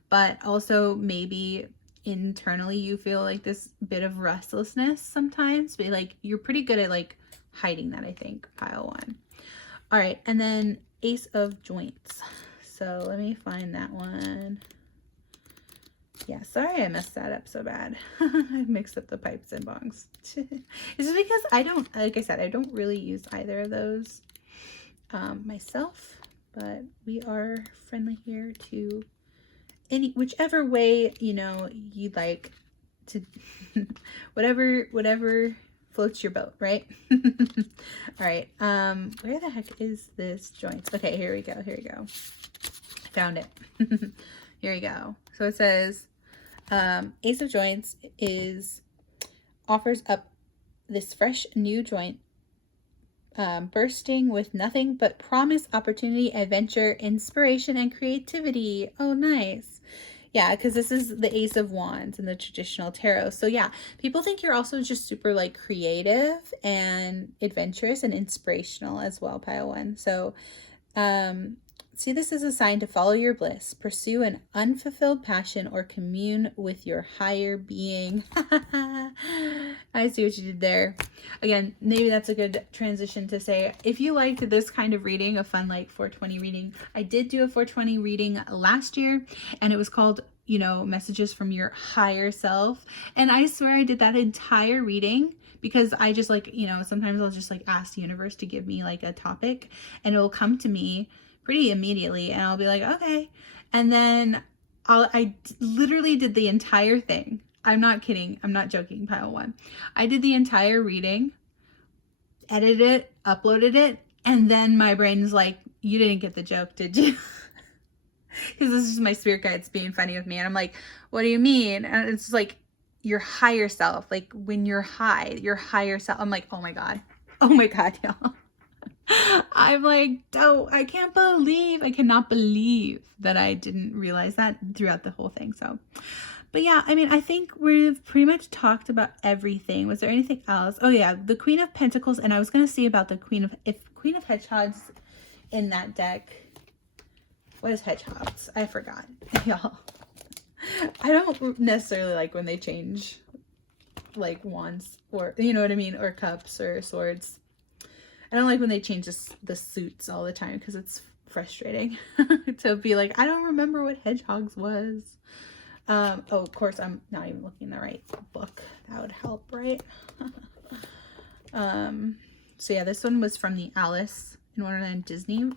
but also maybe internally you feel like this bit of restlessness sometimes, but like you're pretty good at like hiding that, I think. Pile one. All right, and then Ace of Joints. So let me find that one. Yeah, sorry I messed that up so bad. I mixed up the pipes and bongs. It's because I don't, like I said, I don't really use either of those myself, but we are friendly here to whichever way, you know, you'd like to, whatever floats your boat, right? All right, where the heck is this joint? Okay, here we go, I found it. Here we go. So it says Ace of Joints offers up this fresh new joint, bursting with nothing but promise, opportunity, adventure, inspiration, and creativity. Oh, nice. Yeah, because this is the Ace of Wands in the traditional tarot. So yeah, people think you're also just super like creative and adventurous and inspirational as well, pile one. So see this as a sign to follow your bliss, pursue an unfulfilled passion, or commune with your higher being. I see what you did there. Again, maybe that's a good transition to say, if you liked this kind of reading, a fun like 420 reading, I did do a 420 reading last year, and it was called, you know, Messages from Your Higher Self. And I swear I did that entire reading because I just like, you know, sometimes I'll just like ask the universe to give me like a topic, and it'll come to me pretty immediately, and I'll be like, okay. And then I literally did the entire thing. I'm not kidding. I'm not joking, pile one. I did the entire reading, edited it, uploaded it, and then my brain's like, you didn't get the joke, did you? Because this is my spirit guides being funny with me. And I'm like, what do you mean? And it's like your higher self, like when you're high, your higher self. I'm like, oh my God, y'all. I'm like, oh, I cannot believe that I didn't realize that throughout the whole thing. So, but yeah, I mean, I think we've pretty much talked about everything. Was there anything else? Oh yeah, the Queen of Pentacles. And I was going to see about the Queen of Hedgehogs in that deck. What is Hedgehogs? I forgot, y'all. I don't necessarily like when they change like wands, or you know what I mean, or cups or swords. I don't like when they change the suits all the time because it's frustrating to be like, I don't remember what Hedgehogs was. Oh, of course, I'm not even looking at the right book. That would help, right? So yeah, this one was from the Alice in Wonderland Disney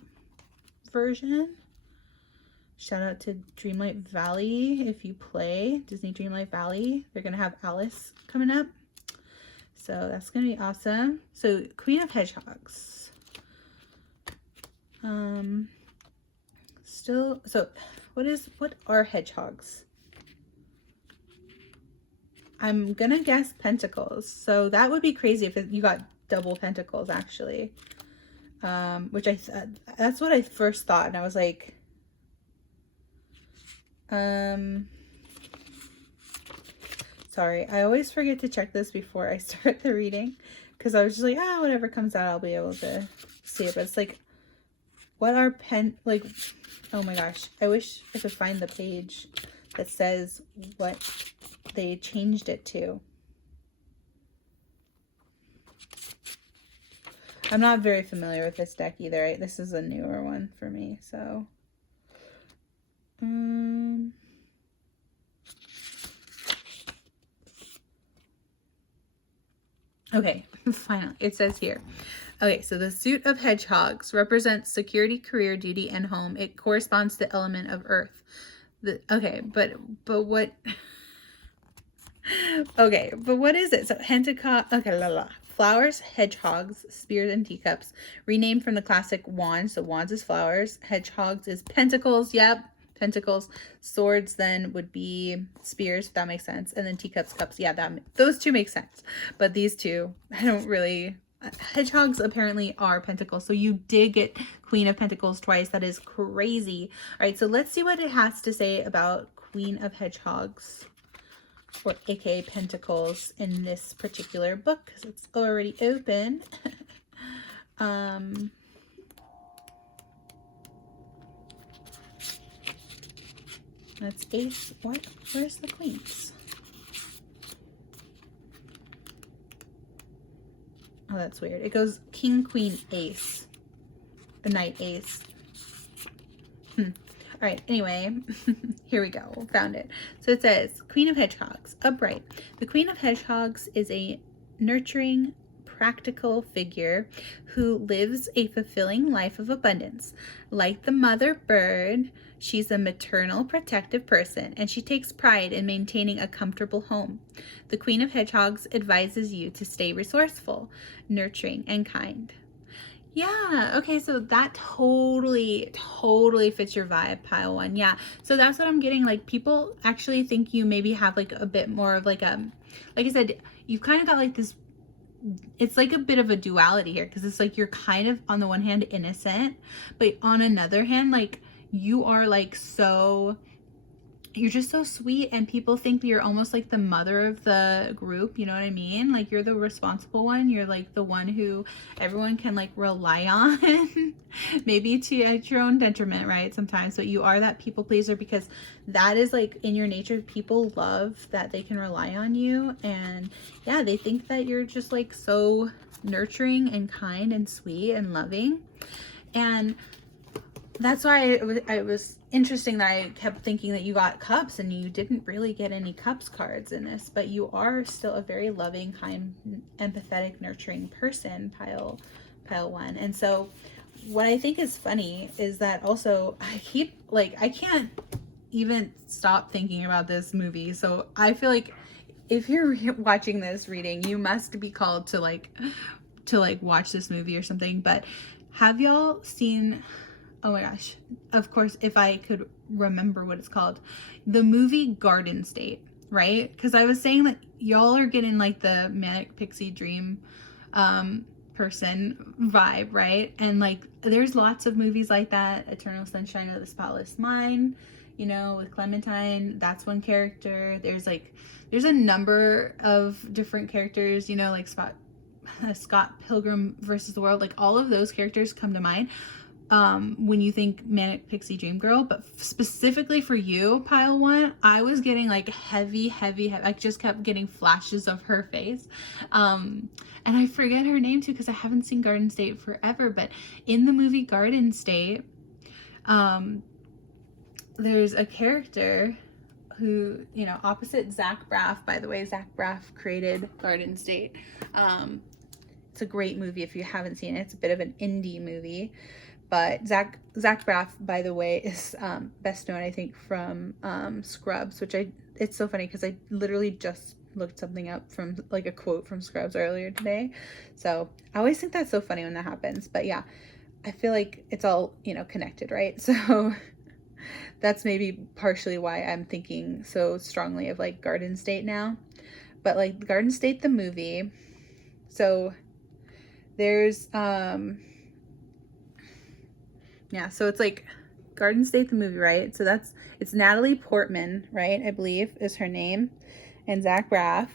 version. Shout out to Dreamlight Valley. If you play Disney Dreamlight Valley, they're going to have Alice coming up. So that's going to be awesome. So Queen of Hedgehogs. So what are hedgehogs? I'm going to guess pentacles. So that would be crazy if you got double pentacles actually. Which that's what I first thought. And I was like, sorry, I always forget to check this before I start the reading because I was just like, whatever comes out, I'll be able to see it. But it's like, what are oh my gosh, I wish I could find the page that says what they changed it to. I'm not very familiar with this deck either, right? This is a newer one for me, so. Okay, finally, it says here. Okay, so the suit of hedgehogs represents security, career, duty, and home. It corresponds to the element of earth. Okay, but what? Okay, but what is it? So flowers, hedgehogs, spears, and teacups, renamed from the classic wands. So wands is flowers, hedgehogs is pentacles. Yep, pentacles. Swords then would be spears, if that makes sense. And then teacups, cups. Yeah, those two make sense. But these two, I don't really... Hedgehogs apparently are pentacles. So you did get Queen of Pentacles twice. That is crazy. All right, so let's see what it has to say about Queen of Hedgehogs, or aka Pentacles, in this particular book, because it's already open. That's Ace. What? Where's the Queens? Oh, that's weird. It goes King, Queen, Ace. The Knight, Ace. All right, anyway, here we go. Found it. So it says, Queen of Hedgehogs, upright. The Queen of Hedgehogs is a nurturing, practical figure who lives a fulfilling life of abundance. Like the mother bird, she's a maternal, protective person, and she takes pride in maintaining a comfortable home. The Queen of Hedgehogs advises you to stay resourceful, nurturing, and kind. Yeah, okay, so that totally fits your vibe, pile one. Yeah, so that's what I'm getting. Like, people actually think you maybe have like a bit more of like I said, you've kind of got like this, it's like a bit of a duality here, because it's like you're kind of on the one hand innocent, but on another hand, like, you are like you're just so sweet, and people think that you're almost like the mother of the group, you know what I mean? Like, you're the responsible one, you're like the one who everyone can like rely on. Maybe to at your own detriment, right, sometimes, but you are that people pleaser, because that is like in your nature. People love that they can rely on you, and yeah, they think that you're just like so nurturing and kind and sweet and loving. And that's why it was interesting that I kept thinking that you got cups, and you didn't really get any cups cards in this, but you are still a very loving, kind, empathetic, nurturing person, pile one. And so what I think is funny is that also I can't even stop thinking about this movie. So I feel like if you're watching this reading, you must be called to watch this movie or something. But have y'all seen, oh my gosh, of course, if I could remember what it's called, the movie Garden State, right? Because I was saying that y'all are getting like the manic pixie dream person vibe, right? And like, there's lots of movies like that. Eternal Sunshine of the Spotless Mind, you know, with Clementine, that's one character. There's a number of different characters, you know, like Scott Pilgrim versus the World, like all of those characters come to mind when you think manic pixie dream girl. But specifically for you, pile one, I was getting like heavy, I just kept getting flashes of her face, and I forget her name too, because I haven't seen Garden State forever. But in the movie Garden State, there's a character who, you know, opposite Zach Braff, by the way. Zach Braff created Garden State. It's a great movie if you haven't seen it. It's a bit of an indie movie. But Zach Braff, by the way, is best known, I think, from Scrubs, which it's so funny because I literally just looked something up from like a quote from Scrubs earlier today. So I always think that's so funny when that happens. But yeah, I feel like it's all, you know, connected, right? So that's maybe partially why I'm thinking so strongly of like Garden State now. But like Garden State, the movie, so there's yeah, so it's like Garden State, the movie, right? So it's Natalie Portman, right? I believe is her name, and Zach Braff.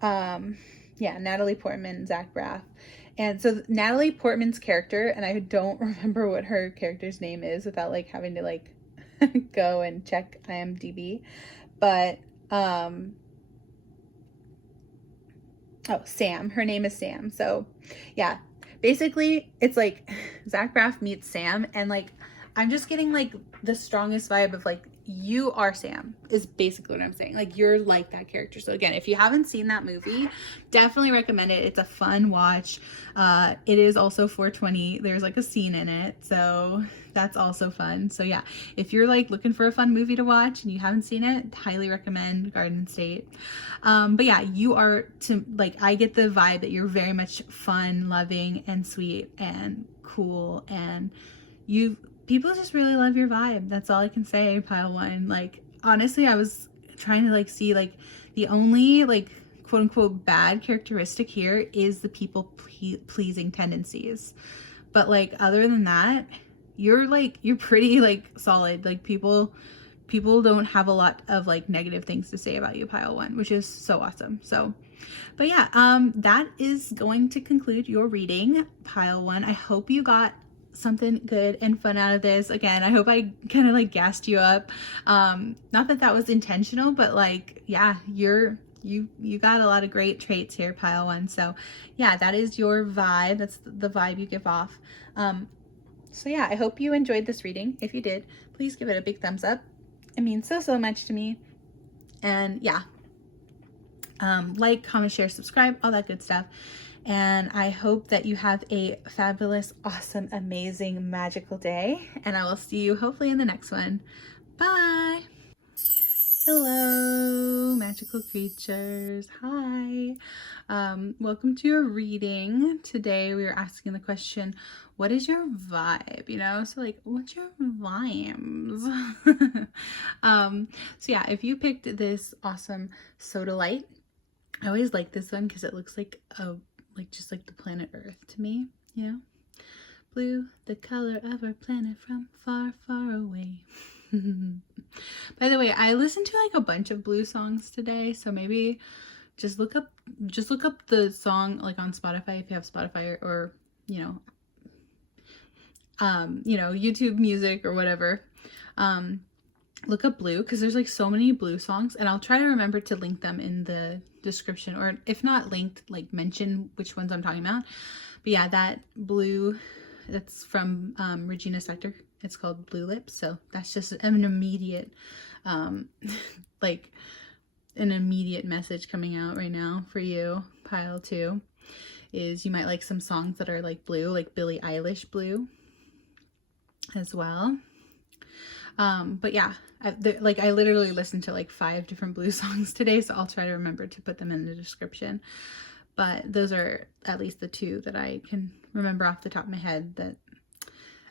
Yeah, Natalie Portman, Zach Braff. And so Natalie Portman's character, and I don't remember what her character's name is without like having to like go and check IMDb, but oh, Sam, her name is Sam. So yeah, basically it's like Zach Braff meets Sam, and like I'm just getting like the strongest vibe of like, you are Sam is basically what I'm saying. Like, you're like that character. So again, if you haven't seen that movie, definitely recommend it. It's a fun watch. It is also 420. There's like a scene in it, so that's also fun. So yeah, if you're like looking for a fun movie to watch and you haven't seen it, highly recommend Garden State. But yeah, you are, to like, I get the vibe that you're very much fun, loving, and sweet and cool, and people just really love your vibe. That's all I can say, pile 1. Like, honestly, I was trying to like see like the only like quote unquote bad characteristic here is the people pleasing tendencies. But like other than that, you're pretty like solid. Like people don't have a lot of like negative things to say about you, pile 1, which is so awesome. So, but yeah, that is going to conclude your reading, pile 1. I hope you got something good and fun out of this. Again, I hope I kind of like gassed you up. Not that that was intentional, but like, yeah, you got a lot of great traits here, pile 1. So yeah, that is your vibe. That's the vibe you give off. So yeah, I hope you enjoyed this reading. If you did, please give it a big thumbs up. It means so much to me. And yeah, like, comment, share, subscribe, all that good stuff. And I hope that you have a fabulous, awesome, amazing, magical day. And I will see you hopefully in the next one. Bye. Hello, magical creatures. Hi. Welcome to your reading. Today we are asking the question, what is your vibe? You know, so like, what's your vibes? So yeah, if you picked this awesome soda light, I always like this one because it looks like just like the planet Earth to me, you know? Blue, the color of our planet from far, far away. By the way, I listened to like a bunch of blue songs today, so maybe just look up the song like on Spotify if you have Spotify, or you know, YouTube Music or whatever. Look up Blue, because there's like so many Blue songs, and I'll try to remember to link them in the description, or if not linked, like mention which ones I'm talking about. But yeah, that Blue, that's from Regina Spektor. It's called Blue Lips. So that's just an immediate like an immediate message coming out right now for you, pile 2, is you might like some songs that are like blue, like Billie Eilish Blue as well. But yeah, I literally listened to like 5 different blue songs today, so I'll try to remember to put them in the description. But those are at least the 2 that I can remember off the top of my head. That,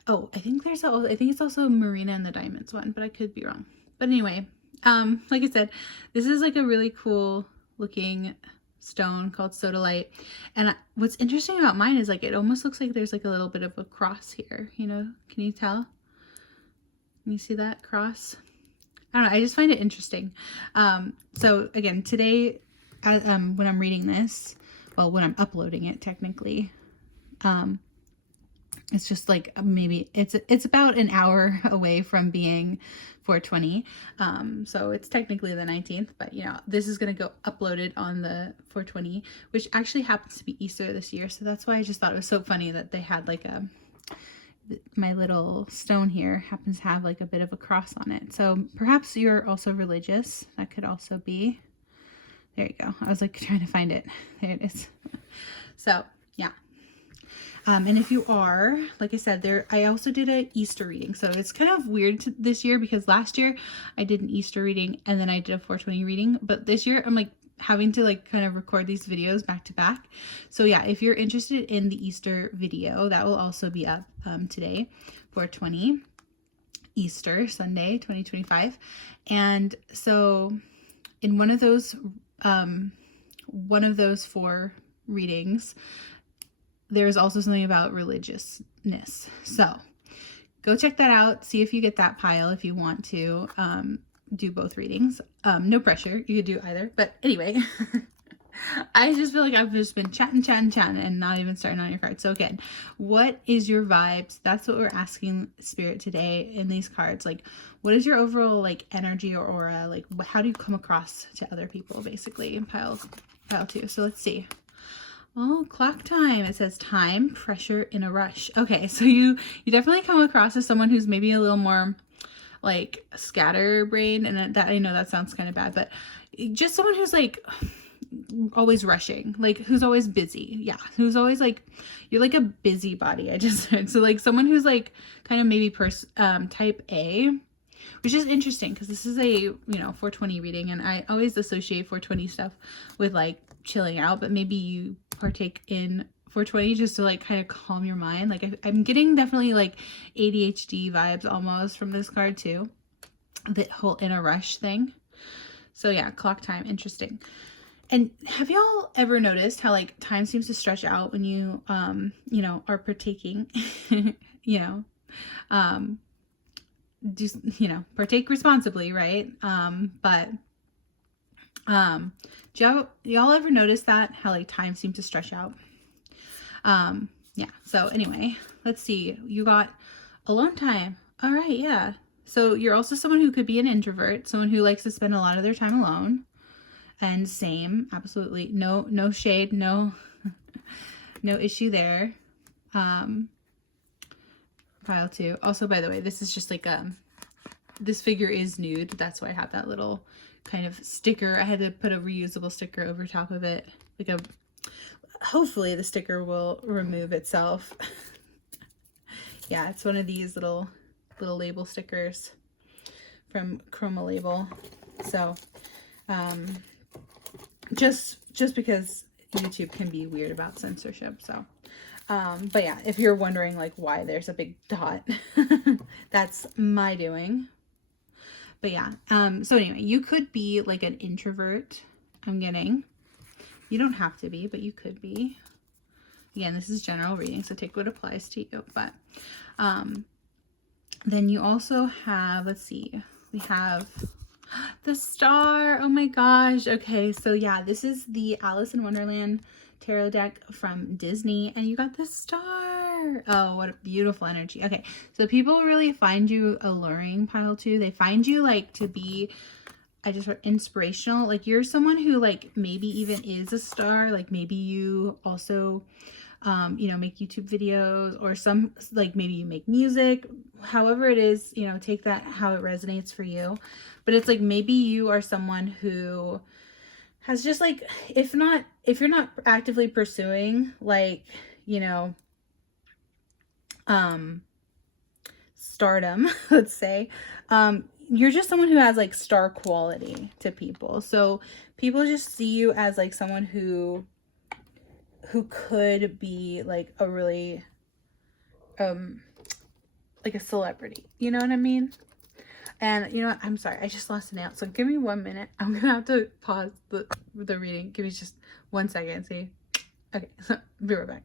oh, I think it's also MARINA and the Diamonds one, but I could be wrong. But anyway, like I said, this is like a really cool looking stone called sodalite, and what's interesting about mine is like it almost looks like there's like a little bit of a cross here, you know? Can you tell? Can you see that cross? I don't know, I just find it interesting. So again, today, when I'm reading this, well, when I'm uploading it technically, it's just like maybe it's about an hour away from being 420. So it's technically the 19th, but you know, this is going to go uploaded on the 420, which actually happens to be Easter this year. So that's why I just thought it was so funny that they had like my little stone here happens to have like a bit of a cross on it. So perhaps you're also religious. That could also be. There you go. I was like trying to find it. There it is. So yeah. And if you are, like I said, I also did an Easter reading. So it's kind of weird this year, because last year I did an Easter reading and then I did a 420 reading. But this year I'm like having to like kind of record these videos back to back. So yeah, if you're interested in the Easter video, that will also be up today, 420 Easter Sunday 2025. And so in one of those 4 readings, there's also something about religiousness. So go check that out. See if you get that pile if you want to do both readings. No pressure. You could do either. But anyway, I just feel like I've just been chatting and not even starting on your card. So again, what is your vibes? That's what we're asking Spirit today in these cards. Like, what is your overall like energy or aura? Like, how do you come across to other people, basically, in pile 2? So let's see. Oh, clock time. It says time, pressure, in a rush. Okay, so you definitely come across as someone who's maybe a little more like scatterbrained, and that I know that sounds kind of bad, but just someone who's like always rushing, like who's always busy. Yeah, who's always like, you're like a busybody, I just heard. So like someone who's like kind of maybe type A, which is interesting because this is a 420 reading, and I always associate 420 stuff with like chilling out, but maybe you partake in 420 just to like kind of calm your mind. Like I'm getting definitely like ADHD vibes almost from this card too. The whole in a rush thing. So yeah, clock time, interesting. And have y'all ever noticed how like time seems to stretch out when you you know, are partaking, you know, just, you know, partake responsibly, right? But do y'all ever notice that how like time seems to stretch out? Yeah, so anyway, let's see, you got alone time. All right, yeah, so you're also someone who could be an introvert, someone who likes to spend a lot of their time alone. And same, absolutely, no shade, no no issue there. Pile 2. Also, by the way, this is just like this figure is nude, that's why I have that little kind of sticker. I had to put a reusable sticker over top of it, like a, hopefully the sticker will remove itself. Yeah, it's one of these little label stickers from Chroma Label. So just because YouTube can be weird about censorship. So but yeah, if you're wondering like why there's a big dot, that's my doing. But yeah, so anyway, you could be like an introvert, I'm getting. You don't have to be, but you could be. Again, this is general reading, so take what applies to you. But then you also have, let's see, we have the star. Oh my gosh. Okay, so yeah, this is the Alice in Wonderland tarot deck from Disney, and you got the star. Oh, what a beautiful energy. Okay, so people really find you alluring, pile 2. They find you like to be, I just wrote inspirational. Like you're someone who like maybe even is a star. Like maybe you also you know, make YouTube videos, or some like maybe you make music. However it is, you know, take that how it resonates for you. But it's like maybe you are someone who has just like, if you're not actively pursuing like, you know, stardom, let's say, you're just someone who has like star quality to people. So people just see you as like someone who could be like a really like a celebrity, you know what I mean? And you know what, I'm sorry, I just lost a nail, so give me 1 minute. I'm gonna have to pause the reading. Give me just 1 second. See, okay, so be right back.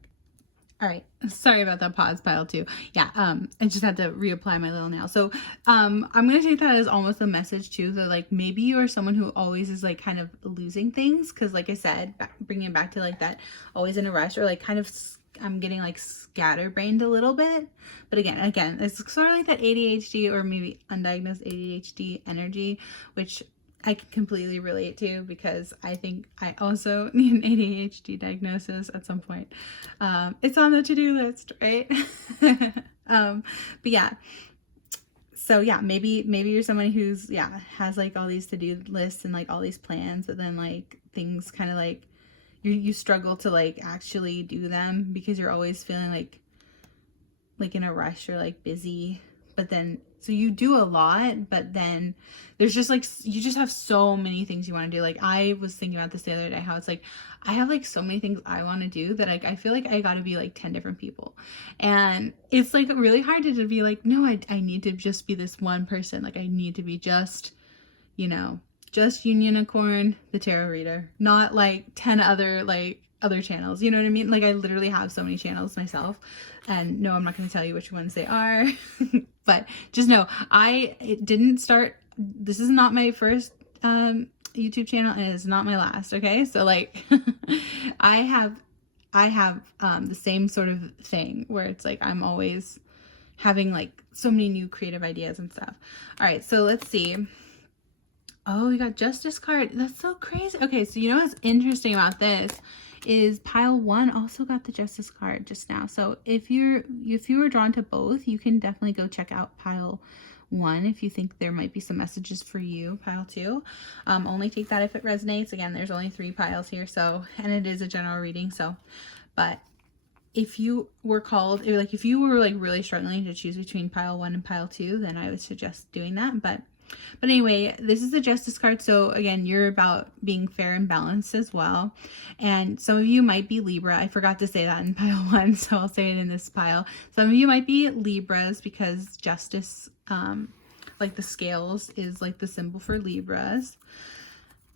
All right, sorry about that pause, pile 2. Yeah, I just had to reapply my little nail. So I'm gonna take that as almost a message too, that like maybe you are someone who always is like kind of losing things, because like I said, bringing it back to like that always in a rush, or like kind of I'm getting like scatterbrained a little bit. But again, it's sort of like that ADHD or maybe undiagnosed ADHD energy, which I can completely relate to, because I think I also need an ADHD diagnosis at some point. It's on the to-do list, right? But yeah, so yeah, maybe you're someone who's, yeah, has like all these to-do lists and like all these plans, but then like things kind of like you struggle to like actually do them, because you're always feeling like in a rush or like busy. But then, so you do a lot, but then there's just like, you just have so many things you want to do. Like I was thinking about this the other day, how it's like, I have like so many things I want to do that like, I feel like I got to be like 10 different people. And it's like really hard to be like, no, I need to just be this one person. Like I need to be just, you know, just Unionicorn, the tarot reader, not like 10 other channels, you know what I mean? Like I literally have so many channels myself, and no, I'm not going to tell you which ones they are, but just know it didn't start, this is not my first YouTube channel, and it's not my last. Okay, so like I have the same sort of thing where it's like I'm always having like so many new creative ideas and stuff. All right, so let's see. Oh, we got Justice card. That's so crazy. Okay, so you know what's interesting about this is pile 1 also got the Justice card just now. So if you were drawn to both, you can definitely go check out pile 1 if you think there might be some messages for you. Pile 2, only take that if it resonates. Again, there's only 3 piles here, so, and it is a general reading. So, but if you were called, if you were like really struggling to choose between pile 1 and pile 2, then I would suggest doing that. But But anyway, this is the Justice card. So again, you're about being fair and balanced as well. And some of you might be Libra. I forgot to say that in pile 1, so I'll say it in this pile. Some of you might be Libras because justice, like the scales, is like the symbol for Libras.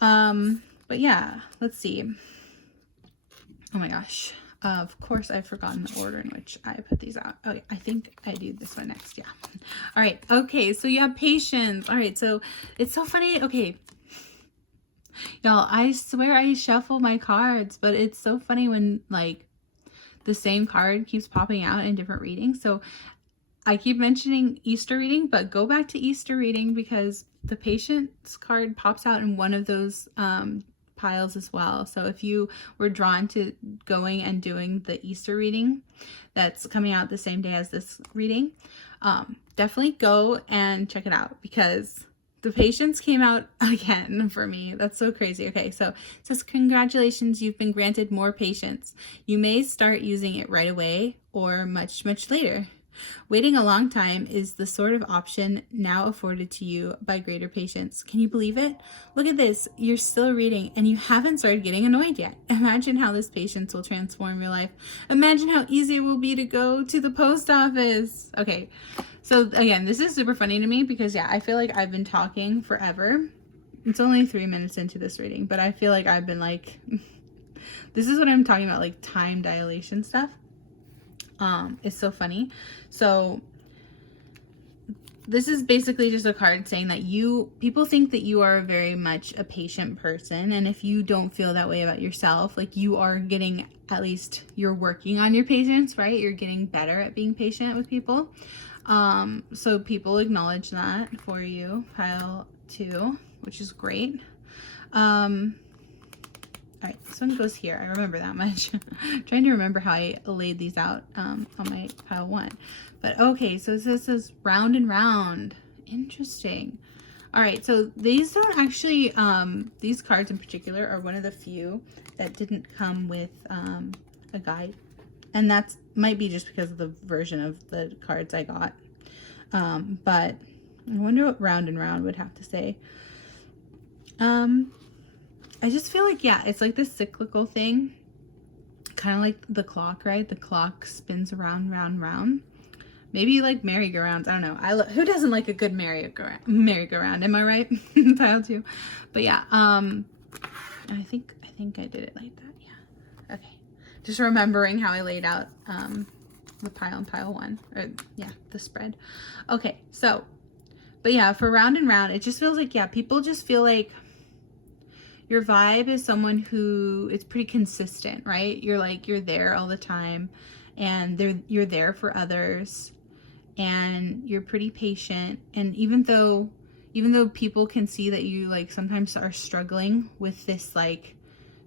But yeah, let's see. Oh my gosh. Of course, I've forgotten the order in which I put these out. Okay, I think I do this one next. Yeah. All right. Okay. So you have patience. All right. So it's so funny. Okay. Y'all, I swear I shuffle my cards, but it's so funny when like the same card keeps popping out in different readings. So I keep mentioning Easter reading, but go back to Easter reading because the patience card pops out in one of those, piles as well. So if you were drawn to going and doing the Easter reading that's coming out the same day as this reading, definitely go and check it out because the patience came out again for me. That's so crazy. Okay, so it says, congratulations, you've been granted more patience. You may start using it right away or much, much later. Waiting a long time is the sort of option now afforded to you by greater patience. Can you believe it? Look at this. You're still reading and you haven't started getting annoyed yet. Imagine how this patience will transform your life. Imagine how easy it will be to go to the post office. Okay, so again, this is super funny to me because yeah, I feel like I've been talking forever. It's only 3 minutes into this reading, but I feel like I've been like, this is what I'm talking about, like time dilation stuff. It's so funny. So this is basically just a card saying that people think that you are very much a patient person. And if you don't feel that way about yourself, like you are getting, at least you're working on your patience, right? You're getting better at being patient with people. So people acknowledge that for you, pile 2, which is great. All right, this one goes here. I remember that much. Trying to remember how I laid these out on my pile 1. But okay, so this says round and round. Interesting. All right, so these don't actually, these cards in particular are one of the few that didn't come with a guide. And that might be just because of the version of the cards I got. But I wonder what round and round would have to say. I just feel like, yeah, it's like this cyclical thing, kind of like the clock, right? The clock spins around, round, round. Maybe like merry-go-rounds. I don't know. Who doesn't like a good merry-go-round? Am I right? Pile 2. But yeah, I think I did it like that. Yeah. Okay. Just remembering how I laid out the pile in pile 1, or yeah, the spread. Okay. So, but yeah, for round and round, it just feels like, yeah, people just feel like your vibe is someone who is pretty consistent, right? You're there all the time and you're there for others and you're pretty patient. And even though people can see that you like sometimes are struggling with this like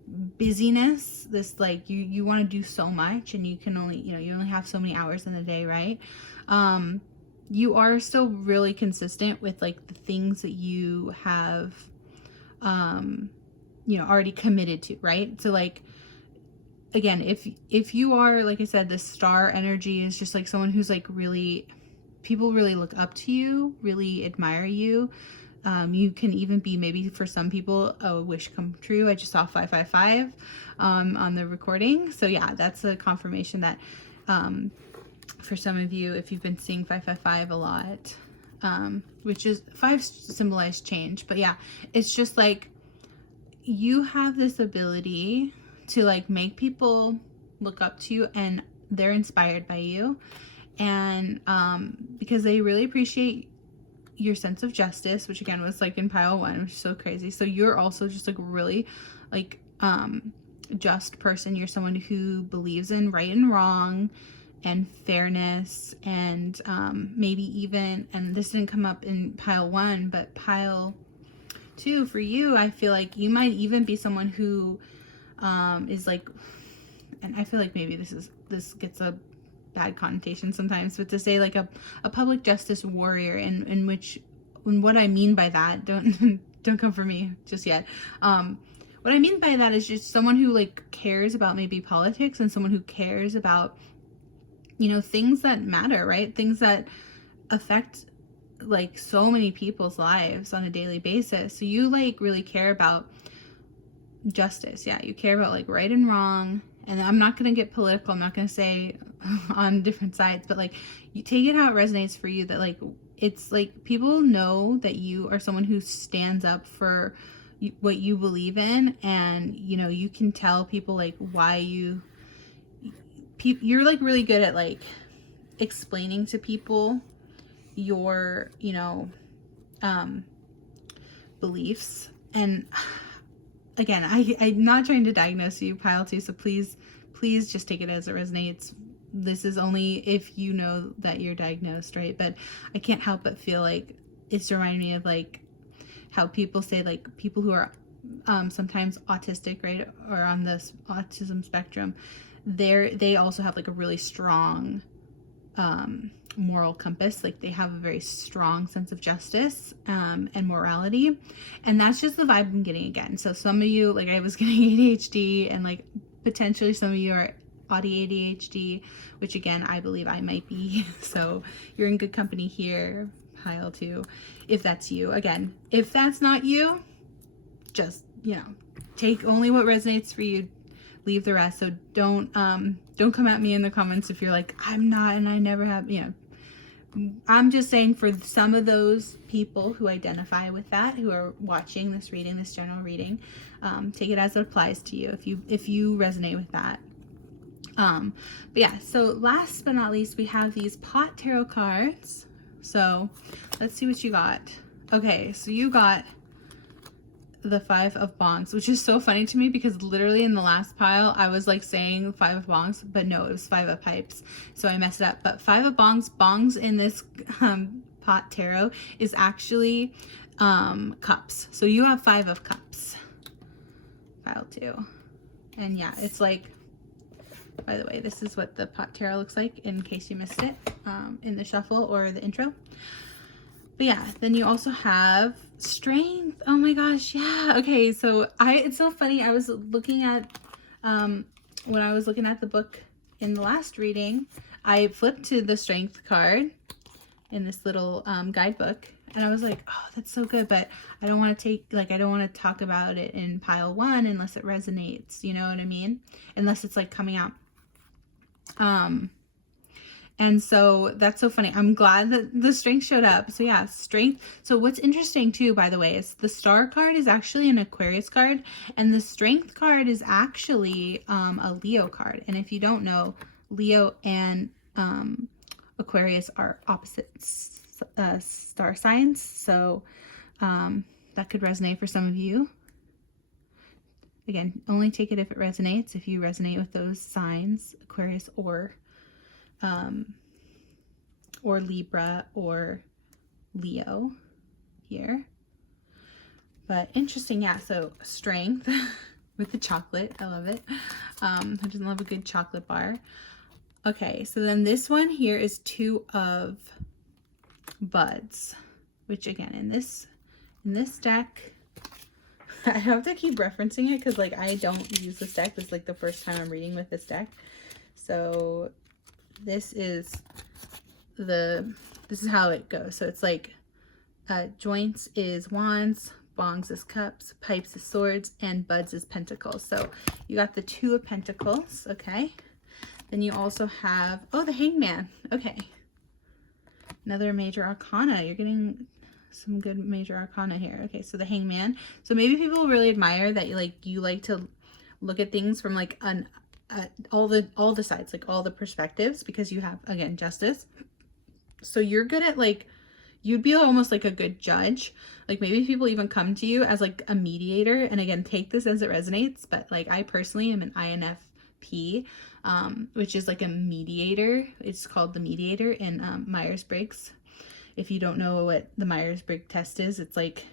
busyness, this like you want to do so much and you can only, you only have so many hours in the day, right? You are still really consistent with like the things that you have already committed to, right? So like, again, if you are, like I said, the star energy is just like someone who's like really, people really look up to you, really admire you. You can even be, maybe for some people, a wish come true. I just saw 555 on the recording. So yeah, that's a confirmation that for some of you, if you've been seeing 555 a lot, which is 5 symbolize change, but yeah, it's just like you have this ability to like make people look up to you and they're inspired by you, and because they really appreciate your sense of justice, which again was like in pile 1, which is so crazy. So you're also just like really like just person. You're someone who believes in right and wrong and fairness, and maybe even, and this didn't come up in pile 1, but pile 2 for you, I feel like you might even be someone who is like, and I feel like maybe this gets a bad connotation sometimes, but to say like a public justice warrior, in what I mean by that, don't come for me just yet. What I mean by that is just someone who like cares about maybe politics, and someone who cares about, things that matter, right? Things that affect like so many people's lives on a daily basis. So you like really care about justice. Yeah, you care about like right and wrong. And I'm not going to get political. I'm not going to say on different sides, but like you take it how it resonates for you, that like it's like people know that you are someone who stands up for what you believe in, and you know, you can tell people like why you're like really good at like explaining to people your, you know, beliefs. And again, I'm not trying to diagnose you, pile 2, so please just take it as it resonates. This is only if you know that you're diagnosed, right? But I can't help but feel like it's reminding me of like how people say like people who are sometimes autistic, right, or on this autism spectrum, they also have like a really strong moral compass. Like they have a very strong sense of justice and morality, and that's just the vibe I'm getting again. So some of you, like I was getting ADHD, and like potentially some of you are Audi ADHD, which again I believe I might be. So you're in good company here, pile 2, if that's you. Again, if that's not you, just, you know, take only what resonates for you, leave the rest. So don't come at me in the comments if you're like, I'm not and I never have, you know. I'm just saying for some of those people who identify with that, who are watching this reading, this general reading, take it as it applies to you if you resonate with that. But yeah, so last but not least, we have these pot tarot cards. So let's see what you got. Okay, so you got the 5 of Bongs, which is so funny to me because literally in the last pile I was like saying 5 of Bongs, but no, it was 5 of Pipes, so I messed it up. But 5 of Bongs in this pot tarot is actually cups. So you have 5 of Cups, pile 2. And yeah, it's like, by the way, this is what the pot tarot looks like in case you missed it in the shuffle or the intro. But yeah, then you also have Strength. Oh my gosh, yeah. Okay, so it's so funny. I was looking at when I was looking at the book in the last reading, I flipped to the Strength card in this little guidebook, and I was like, oh, that's so good, but I don't want to I don't want to talk about it in pile 1 unless it resonates, you know what I mean? Unless it's like coming out. And so that's so funny. I'm glad that the Strength showed up. So yeah, Strength. So what's interesting too, by the way, is the Star card is actually an Aquarius card, and the Strength card is actually a Leo card. And if you don't know, Leo and Aquarius are opposite star signs. So that could resonate for some of you. Again, only take it if it resonates. If you resonate with those signs, Aquarius or Libra or Leo here. But interesting, yeah. So Strength with the chocolate. I love it. Who doesn't love a good chocolate bar? Okay, so then this one here is 2 of Buds, which again in this deck, I have to keep referencing it because like I don't use this deck. This is like the first time I'm reading with this deck. So this is how it goes. So it's like Joints is Wands, Bongs is Cups, Pipes is Swords, and Buds is Pentacles. So you got the 2 of Pentacles, okay? Then you also have, oh, the Hangman. Okay. Another major arcana. You're getting some good major arcana here. Okay, so the Hangman. So maybe people really admire that you like to look at things from like all the sides, like all the perspectives, because you have, again, justice. So you're good at like, you'd be almost like a good judge. Like maybe people even come to you as like a mediator. And again, take this as it resonates. But like I personally am an INFP, which is like a mediator. It's called the mediator in Myers-Briggs. If you don't know what the Myers-Briggs test is, it's like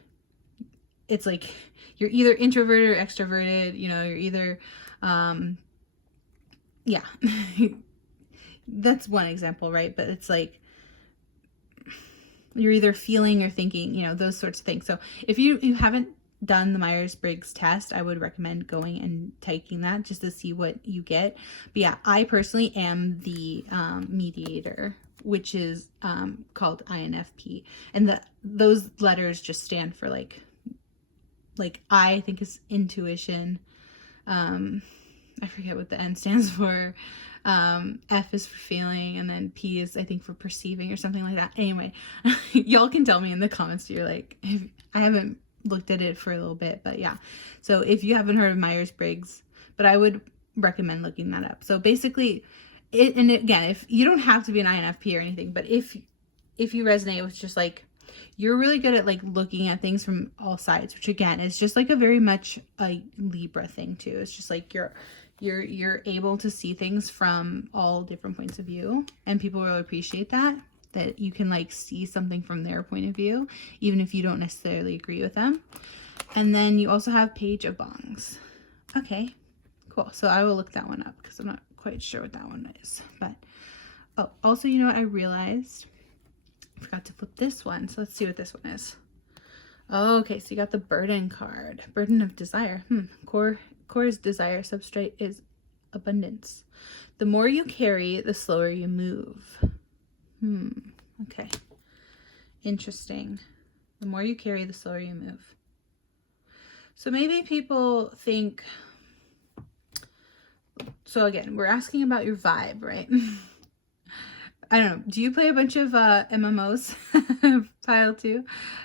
you're either introverted or extroverted, you know, you're either, yeah, that's one example, right? But it's like, you're either feeling or thinking, you know, those sorts of things. So if you haven't done the Myers-Briggs test, I would recommend going and taking that just to see what you get. But yeah, I personally am the mediator which is called INFP. And those letters just stand for like I think is intuition. I forget what the N stands for. F is for feeling, and then P is, I think, for perceiving or something like that. Anyway, y'all can tell me in the comments. You're like, I haven't looked at it for a little bit, but yeah. So if you haven't heard of Myers-Briggs, but I would recommend looking that up. So basically, and again, if you don't have to be an INFP or anything, but if you resonate with just like, you're really good at like looking at things from all sides, which again is just like a very much a Libra thing too. It's just like you're able to see things from all different points of view, and people will appreciate that you can like see something from their point of view, even if you don't necessarily agree with them. And then you also have Page of Bongs. Okay, cool. So I will look that one up because I'm not quite sure what that one is. But oh, also, you know what I realized? I forgot to flip this one. So let's see what this one is. Oh, okay, so you got the Burden card. Burden of Desire. Core is desire. Substrate is abundance. The more you carry, the slower you move. Okay. Interesting. The more you carry, the slower you move. So maybe people think, so again, we're asking about your vibe, right? I don't know. Do you play a bunch of MMOs, Pile 2?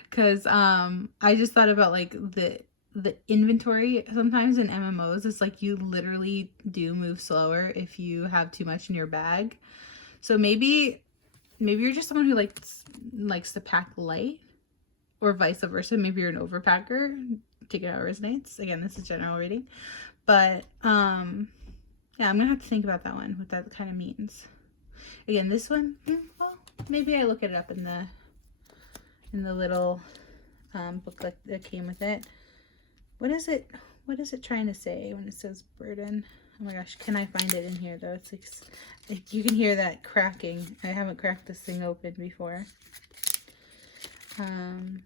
Because I just thought about like the inventory sometimes in MMOs. It's like you literally do move slower if you have too much in your bag. So maybe you're just someone who likes to pack light, or vice versa. Maybe you're an overpacker. Take it how it resonates. Again, this is general reading. But yeah, I'm gonna have to think about that one, what that kind of means. Again, this one, well, maybe I look it up in the little booklet that came with it. What is it trying to say when it says burden? Oh my gosh, can I find it in here though? It's like you can hear that cracking. I haven't cracked this thing open before. And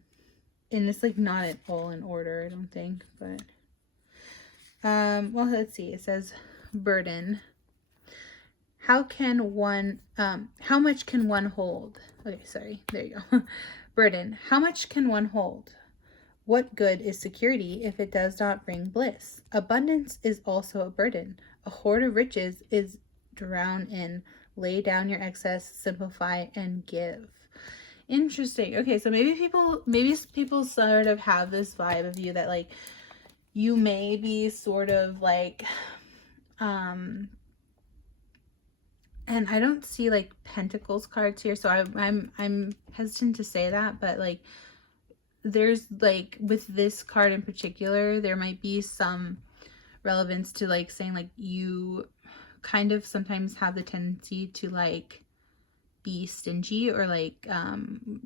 it's like not at all in order, I don't think, but well, let's see. It says burden. How much can one hold? Okay, sorry. There you go. Burden. How much can one hold? What good is security if it does not bring bliss? Abundance is also a burden. A hoard of riches is drown in. Lay down your excess, simplify, and give. Interesting. Okay, so maybe people sort of have this vibe of you that like you may be sort of like and I don't see like Pentacles cards here, so I'm hesitant to say that, but like there's like with this card in particular, there might be some relevance to like saying like you kind of sometimes have the tendency to like be stingy, or like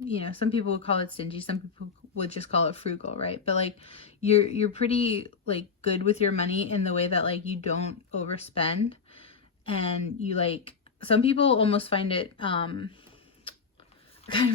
you know, some people would call it stingy, some people would just call it frugal, right? But like you're pretty like good with your money in the way that like you don't overspend, and you like, some people almost find it kind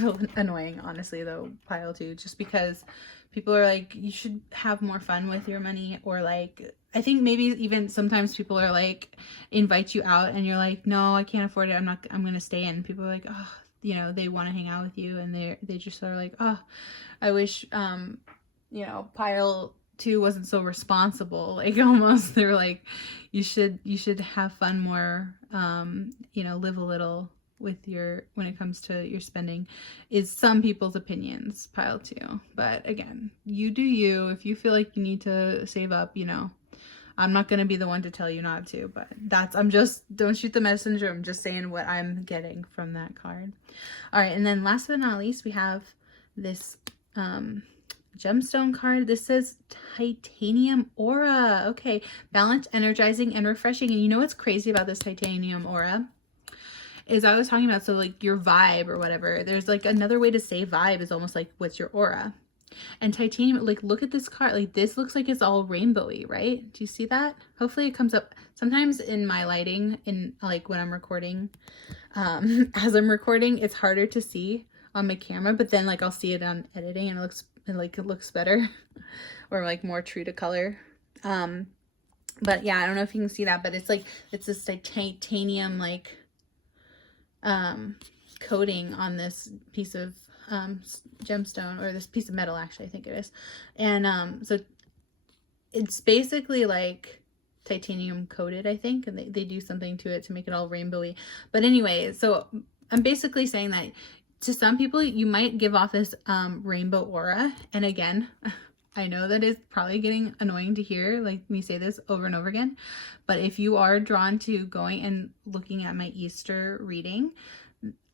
of annoying, honestly, though, Pile 2, just because people are like, you should have more fun with your money, or like, I think maybe even sometimes people are like, invite you out and you're like, no, I can't afford it, I'm gonna stay in. People are like, oh, you know, they want to hang out with you, and they just are like, oh, I wish you know, Pile 2 wasn't so responsible. Like almost they're like, you should have fun more, you know, live a little with your, when it comes to your spending, is some people's opinions, Pile 2. But again, you do you. If you feel like you need to save up, you know, I'm not gonna be the one to tell you not to, but don't shoot the messenger. I'm just saying what I'm getting from that card. All right, and then last but not least, we have this gemstone card. This says Titanium Aura. Okay, balanced, energizing, and refreshing. And you know what's crazy about this Titanium Aura is, I was talking about, so like your vibe or whatever, there's like another way to say vibe is almost like, what's your aura? And titanium, like look at this card, like this looks like it's all rainbowy, right? Do you see that? Hopefully it comes up. Sometimes in my lighting, in like when I'm recording, as I'm recording, it's harder to see on my camera, but then like I'll see it on editing and it looks better or like more true to color. But yeah, I don't know if you can see that, but it's like, it's this titanium like coating on this piece of gemstone, or this piece of metal, actually, I think it is. And so it's basically like titanium coated, I think, and they do something to it to make it all rainbowy. But anyway, so I'm basically saying that to some people you might give off this rainbow aura. And again, I know that is probably getting annoying to hear, like me say this over and over again, but if you are drawn to going and looking at my Easter reading,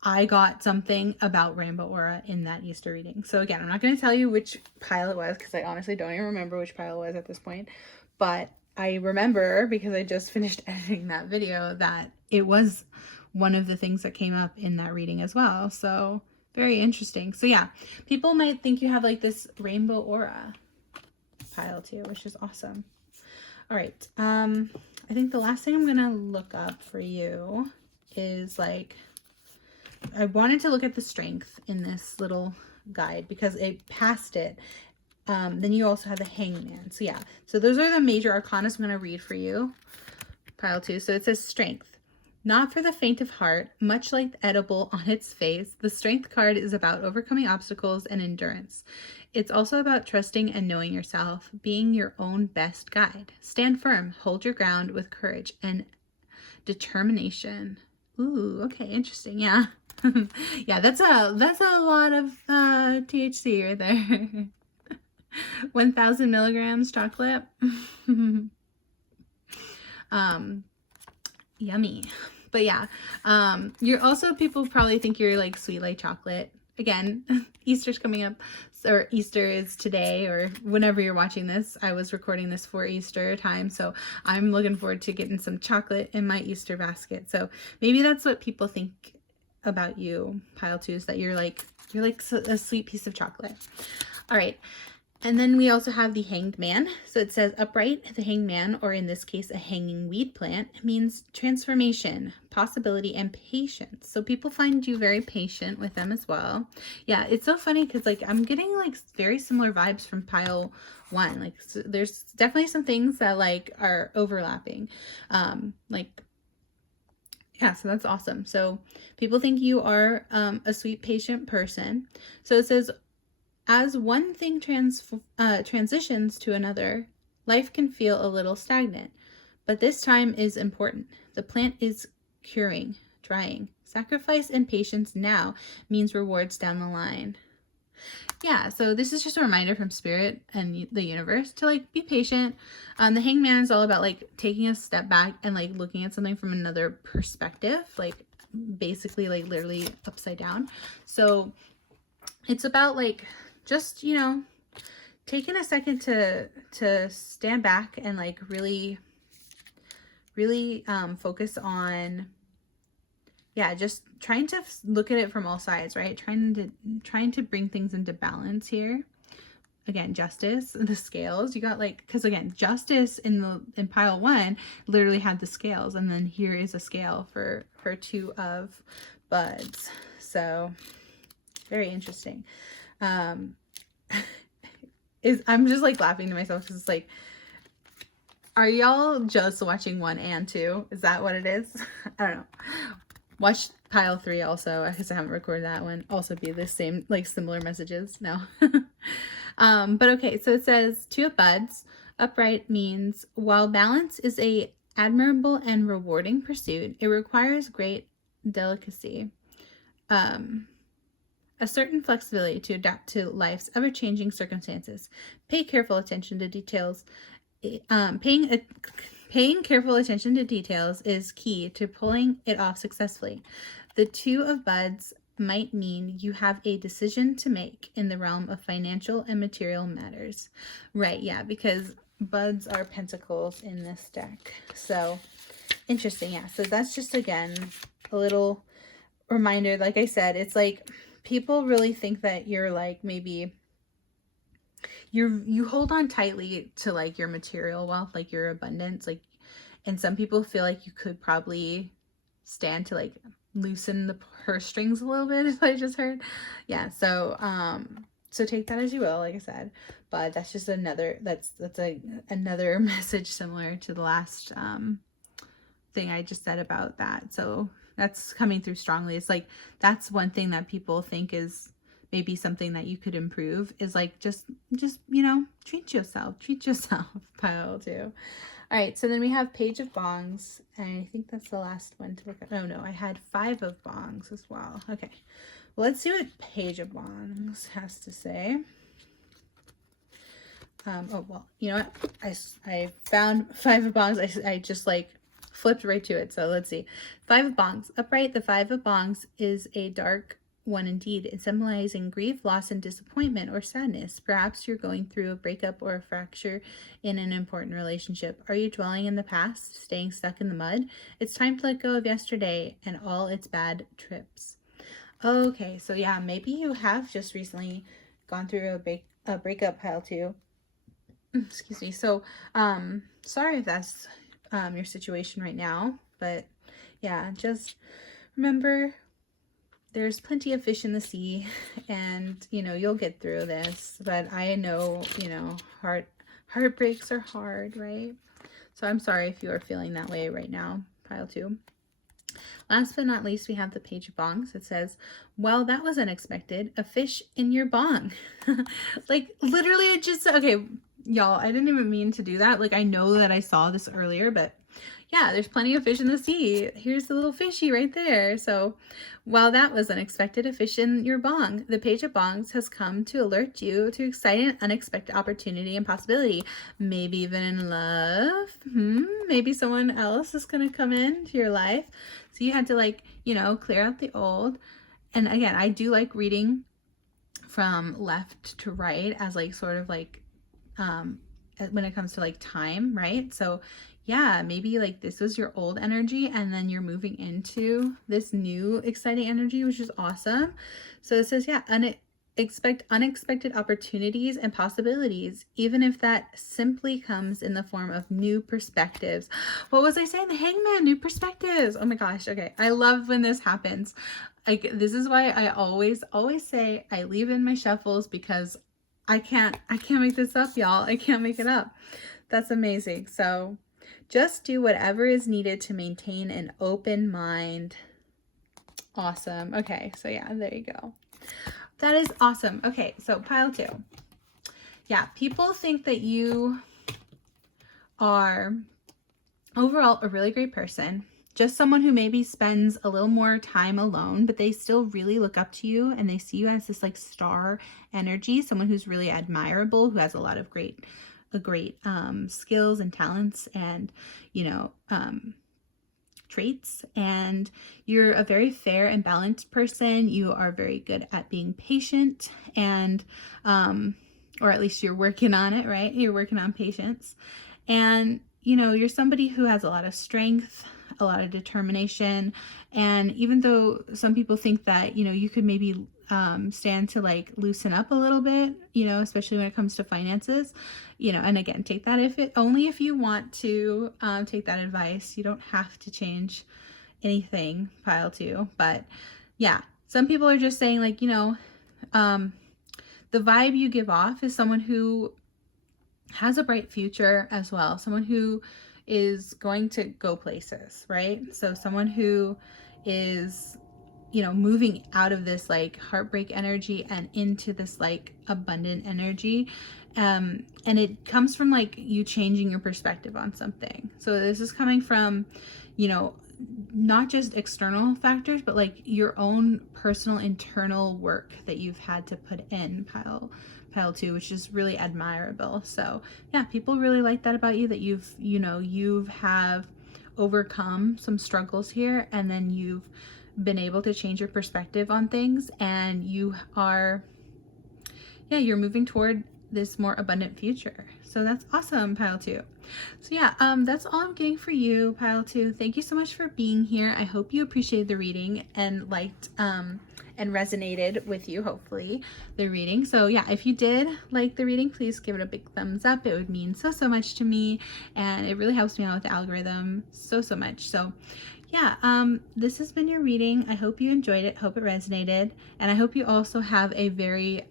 I got something about rainbow aura in that Easter reading. So again, I'm not going to tell you which pile it was, because I honestly don't even remember which pile it was at this point, but I remember, because I just finished editing that video, that it was one of the things that came up in that reading as well. So very interesting. So yeah, people might think you have like this rainbow aura pile too, which is awesome. All right. I think the last thing I'm going to look up for you is like, I wanted to look at the strength in this little guide because it passed it. Then you also have the hangman. So yeah, so those are the major arcana I'm going to read for you. Pile 2. So it says strength. Not for the faint of heart, much like the edible on its face, the strength card is about overcoming obstacles and endurance. It's also about trusting and knowing yourself, being your own best guide. Stand firm, hold your ground with courage and determination. Ooh, okay, interesting. Yeah. Yeah, that's a lot of THC right there. 1,000 milligrams chocolate. Yummy. But yeah, you're also, people probably think you're like sweet like chocolate. Again, Easter's coming up, or Easter is today, or whenever you're watching this. I was recording this for Easter time, so I'm looking forward to getting some chocolate in my Easter basket. So maybe that's what people think about you, pile 2, is that you're like a sweet piece of chocolate. All right. And then we also have the hanged man. So it says upright, the hanged man, or in this case, a hanging weed plant, means transformation, possibility, and patience. So people find you very patient with them as well. Yeah, it's so funny because like I'm getting like very similar vibes from pile 1. Like so there's definitely some things that like are overlapping. Yeah, so that's awesome. So people think you are a sweet, patient person. So it says, as one thing transitions to another, life can feel a little stagnant, but this time is important. The plant is curing, drying. Sacrifice and patience now means rewards down the line. Yeah, so this is just a reminder from Spirit and the universe to like be patient. The hangman is all about like taking a step back and like looking at something from another perspective, like basically like literally upside down. So it's about like just, you know, taking a second to stand back and like really focus on, yeah, just trying to look at it from all sides, right? Trying to bring things into balance here. Again, justice, the scales, you got like, because again, justice in pile 1 literally had the scales, and then here is a scale for 2 of buds. So very interesting. I'm just like laughing to myself because it's like, are y'all just watching 1 and 2? Is that what it is? I don't know. Watch pile 3 also, because I haven't recorded that one. Also be the same, like similar messages. No. But okay, so it says 2 of buds. Upright means while balance is a admirable and rewarding pursuit, it requires great delicacy. A certain flexibility to adapt to life's ever-changing circumstances. Pay careful attention to details. Paying careful attention to details is key to pulling it off successfully. The 2 of buds might mean you have a decision to make in the realm of financial and material matters. Right, yeah, because buds are pentacles in this deck. So, interesting, yeah. So that's just, again, a little reminder. Like I said, it's like people really think that you're like maybe you hold on tightly to like your material wealth, like your abundance, like, and some people feel like you could probably stand to like loosen the purse strings a little bit, as I just heard. Yeah, so so take that as you will, like I said, but that's just another message similar to the last thing I just said about that. So That's coming through strongly. It's like, that's one thing that people think is maybe something that you could improve, is like, just, you know, treat yourself, pile 2. All right, so then we have Page of Bongs, and I think that's the last one to look at. Oh no, I had 5 of Bongs as well. Okay, well, let's see what Page of Bongs has to say. Oh, well, you know what? I found 5 of Bongs. I just like flipped right to it. So let's see. 5 of Bongs. Upright, the 5 of Bongs is a dark one indeed. It's symbolizing grief, loss, and disappointment or sadness. Perhaps you're going through a breakup or a fracture in an important relationship. Are you dwelling in the past, staying stuck in the mud? It's time to let go of yesterday and all its bad trips. Okay, so yeah, maybe you have just recently gone through a breakup, pile 2. Excuse me. So sorry if that's your situation right now, but yeah, just remember, there's plenty of fish in the sea, and you know, you'll get through this. But I know, you know, heartbreaks are hard, right? So I'm sorry if you are feeling that way right now, pile 2. Last but not least, we have the Page of Bongs. It says, well, that was unexpected. A fish in your bong. Like, literally, it just, okay, y'all, I didn't even mean to do that. Like, I know that I saw this earlier, but yeah, there's plenty of fish in the sea. Here's the little fishy right there. So, while that was unexpected, a fish in your bong. The Page of Bongs has come to alert you to exciting, unexpected opportunity and possibility. Maybe even in love. Maybe someone else is going to come into your life. So you had to, like, you know, clear out the old. And again, I do like reading from left to right as like sort of like when it comes to like time, right? So yeah, maybe like this was your old energy and then you're moving into this new exciting energy, which is awesome. So it says, yeah, expect unexpected opportunities and possibilities, even if that simply comes in the form of new perspectives. What was I saying? The Hangman, new perspectives. Oh my gosh. Okay. I love when this happens. Like, this is why I always say I leave in my shuffles, because I can't make this up, y'all. I can't make it up. That's amazing. So just do whatever is needed to maintain an open mind. Awesome. Okay. So yeah, there you go. That is awesome. Okay. So pile 2. Yeah. People think that you are overall a really great person. Just someone who maybe spends a little more time alone, but they still really look up to you and they see you as this like star energy, someone who's really admirable, who has a lot of great skills and talents and, you know, traits. And you're a very fair and balanced person. You are very good at being patient, and or at least you're working on it, right? You're working on patience. And you know, you're somebody who has a lot of strength, a lot of determination. And even though some people think that, you know, you could maybe stand to like loosen up a little bit, you know, especially when it comes to finances, you know, and again, take that only if you want to take that advice. You don't have to change anything, pile 2. But yeah, some people are just saying like, you know, the vibe you give off is someone who has a bright future as well. Someone who is going to go places, right? So someone who is, you know, moving out of this like heartbreak energy and into this like abundant energy. And it comes from like you changing your perspective on something. So this is coming from, you know, not just external factors, but like your own personal internal work that you've had to put in, pile 2, which is really admirable. So yeah, people really like that about you, that you have overcome some struggles here, and then you've been able to change your perspective on things, and you're moving toward this more abundant future. So that's awesome, pile 2. So yeah, that's all I'm getting for you, pile 2. Thank you so much for being here. I hope you appreciated the reading and liked and resonated with you, hopefully, the reading. So yeah, if you did like the reading, please give it a big thumbs up. It would mean so much to me, and it really helps me out with the algorithm so much. So yeah, this has been your reading. I hope you enjoyed it, hope it resonated, and I hope you also have a very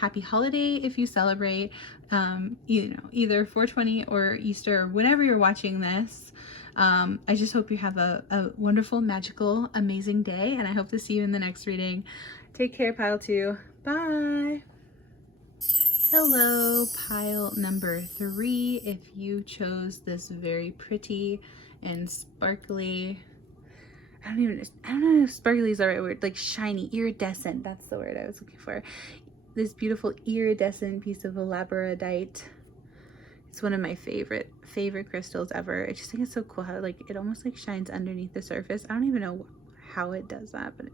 happy holiday if you celebrate, you know, either 420 or Easter, or whenever you're watching this. I just hope you have a wonderful, magical, amazing day, and I hope to see you in the next reading. Take care, pile 2. Bye. Hello, pile number 3. If you chose this very pretty and sparkly, I don't know if sparkly is the right word, like shiny, iridescent, that's the word I was looking for. This beautiful iridescent piece of labradorite. It's one of my favorite crystals ever. I just think it's so cool how like it almost like shines underneath the surface. I don't even know how it does that, but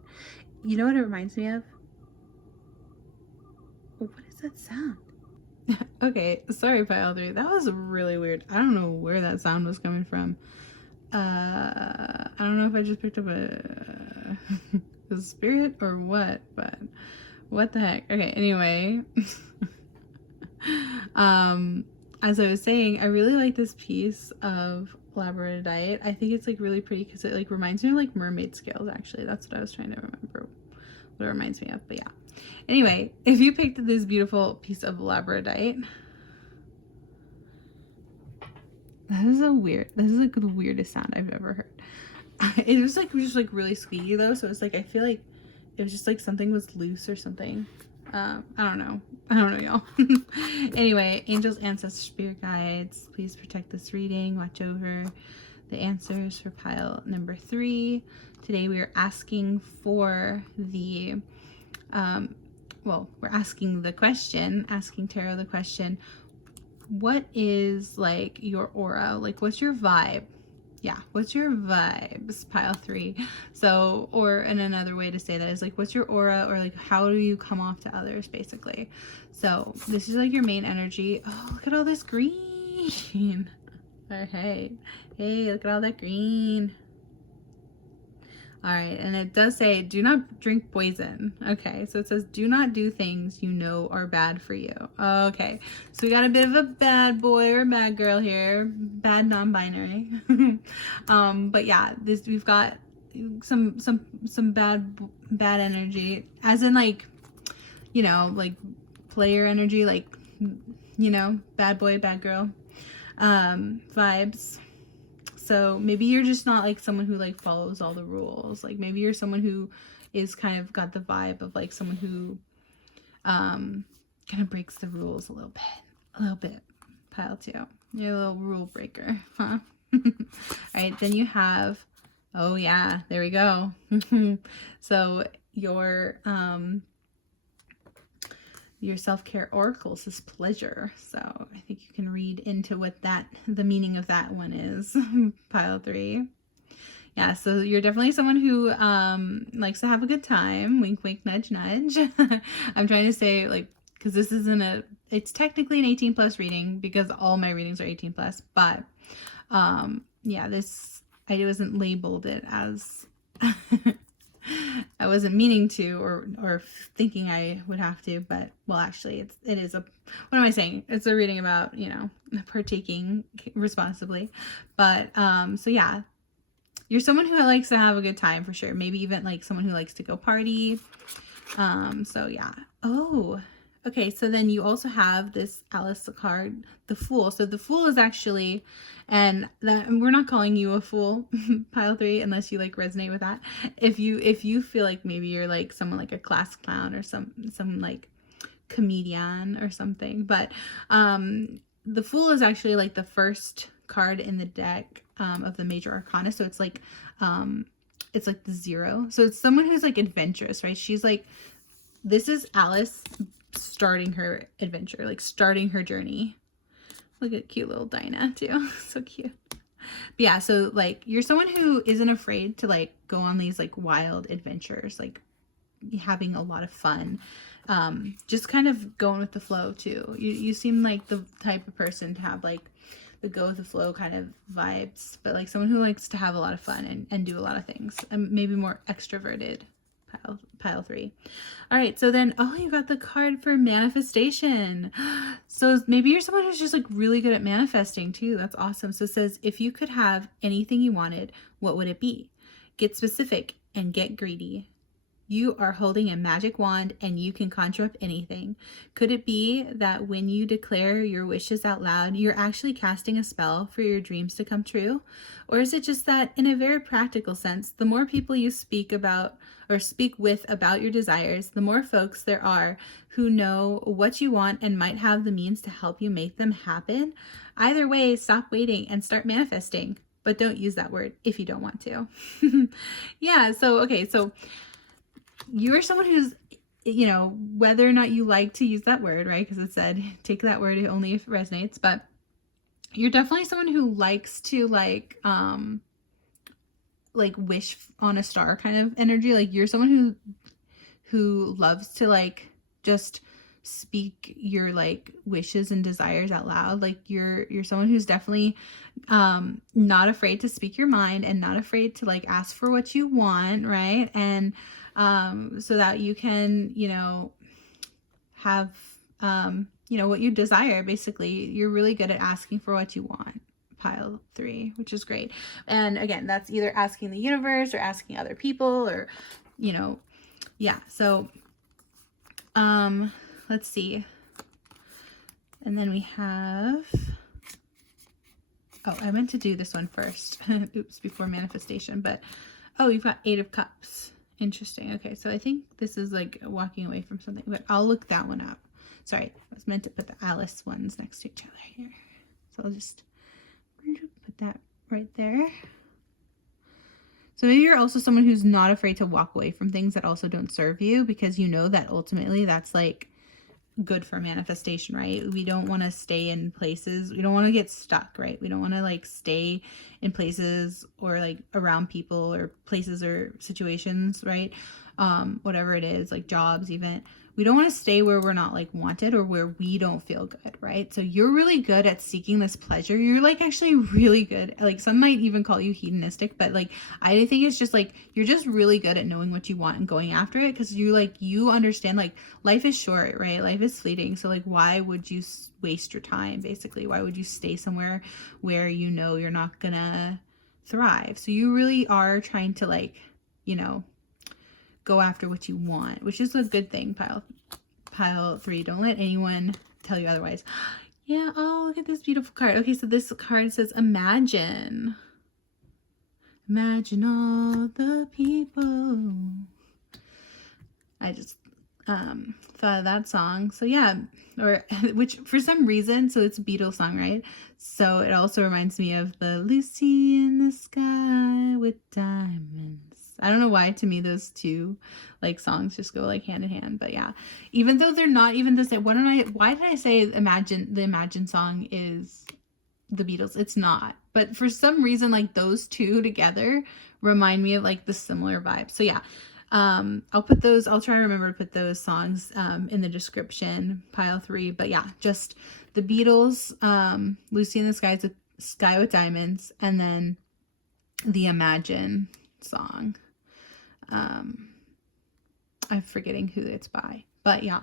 you know what it reminds me of? What is that sound? Okay, sorry, pile 3. That was really weird. I don't know where that sound was coming from. I don't know if I just picked up a spirit or what, but what the heck. Okay, anyway. As I was saying, I really like this piece of labradorite. I think it's like really pretty because it like reminds me of like mermaid scales, actually. That's what I was trying to remember what it reminds me of, but yeah. Anyway, if you picked this beautiful piece of labradorite, this is like the weirdest sound I've ever heard. It was just like really squeaky though, so it's like I feel like it was just like something was loose or something. I don't know y'all. Anyway, angels, ancestors, spirit guides, please protect this reading, watch over the answers for pile number 3. Today we are asking for the well, we're asking the question, asking tarot the question, what is like your aura? Like, what's your vibe? Yeah, what's your vibes, pile 3? So, or in another way to say that is like, what's your aura, or like, how do you come off to others, basically? So this is like your main energy. Oh, look at all this green. All right, hey, look at all that green. All right, and it does say, do not drink poison. Okay, so it says, do not do things you know are bad for you. Okay, so we got a bit of a bad boy or bad girl here, bad non-binary. But yeah, we've got some bad energy, as in like, you know, like player energy, like, you know, bad boy, bad girl, vibes. So maybe you're just not like someone who like follows all the rules. Like maybe you're someone who is kind of got the vibe of like someone who kind of breaks the rules a little bit. Pile 2. You're a little rule breaker, huh? All right, then you have, oh yeah, there we go. So your self-care oracles is pleasure. So I think you can read into what the meaning of that one is. Pile 3. Yeah, so you're definitely someone who likes to have a good time. Wink, wink, nudge, nudge. I'm trying to say, like, because this isn't it's technically an 18+ reading because all my readings are 18+, but yeah, I wasn't labeled it as I wasn't meaning to or thinking I would have to, but well, actually it is what am I saying? It's a reading about, you know, partaking responsibly. But so yeah, you're someone who likes to have a good time for sure. Maybe even like someone who likes to go party. So yeah. Oh, okay. So then you also have this Alice card, the Fool. So the Fool is actually, and that we're not calling you a fool, pile 3, unless you like resonate with that. If you feel like maybe you're like someone like a class clown or some like comedian or something. But the Fool is actually like the first card in the deck of the major arcana. So it's like the 0. So it's someone who's like adventurous, right? She's like, this is Alice starting her adventure, like starting her journey. Look at cute little Dinah too. So cute. But yeah, so like you're someone who isn't afraid to like go on these like wild adventures, like having a lot of fun, just kind of going with the flow too. You seem like the type of person to have like the go with the flow kind of vibes, but like someone who likes to have a lot of fun and do a lot of things, and maybe more extroverted. Pile 3. All right, so then, oh, you got the card for manifestation. So maybe you're someone who's just like really good at manifesting too. That's awesome. So it says, if you could have anything you wanted, what would it be? Get specific and get greedy. You are holding a magic wand and you can conjure up anything. Could it be that when you declare your wishes out loud, you're actually casting a spell for your dreams to come true? Or is it just that, in a very practical sense, the more people you speak about or speak with about your desires, the more folks there are who know what you want and might have the means to help you make them happen? Either way, stop waiting and start manifesting. But don't use that word if you don't want to. Yeah, so, okay, so you're someone who's, you know, whether or not you like to use that word, right? Because it said, take that word only if it resonates. But you're definitely someone who likes to, like wish on a star kind of energy. Like, you're someone who loves to, like, just speak your, like, wishes and desires out loud. Like, you're someone who's definitely not afraid to speak your mind and not afraid to, like, ask for what you want, right? And so that you can, you know, have you know, what you desire. Basically, you're really good at asking for what you want. Pile 3, which is great. And again, that's either asking the universe or asking other people, or, you know, yeah. So let's see. And then we have, oh, I meant to do this one first. Oops, before manifestation. But oh, you've got 8 of Cups. Interesting. Okay, so I think this is like walking away from something, but I'll look that one up. Sorry, I was meant to put the Alice ones next to each other here. So I'll just put that right there. So maybe you're also someone who's not afraid to walk away from things that also don't serve you, because you know that ultimately that's, like, good for manifestation, right? We don't want to stay in places. We don't want to get stuck, right? We don't want to, like, stay in places or, like, around people or places or situations, right? Whatever it is, like jobs even. We don't want to stay where we're not, like, wanted or where we don't feel good, right? So you're really good at seeking this pleasure. You're, like, actually really good. Like, some might even call you hedonistic, but, like, I think it's just, like, you're just really good at knowing what you want and going after it, because you, like, you understand, like, life is short, right? Life is fleeting. So, like, why would you waste your time, basically? Why would you stay somewhere where you know you're not gonna thrive? So you really are trying to, like, you know, go after what you want, which is a good thing. Pile 3. Don't let anyone tell you otherwise. Yeah. Oh, look at this beautiful card. Okay, so this card says imagine. Imagine all the people. I just thought of that song. So yeah, or which for some reason, so it's a Beatles song, right? So it also reminds me of the Lucy in the Sky with Diamonds. I don't know why, to me those two, like, songs just go, like, hand in hand. But yeah, even though they're not even the same. Why did I say Imagine? The Imagine song is the Beatles. It's not. But for some reason, like, those two together remind me of, like, the similar vibe. So yeah, I'll try to remember to put those songs in the description, Pile 3. But yeah, just the Beatles, Lucy in the Sky with Diamonds, and then the Imagine song. I'm forgetting who it's by, but yeah.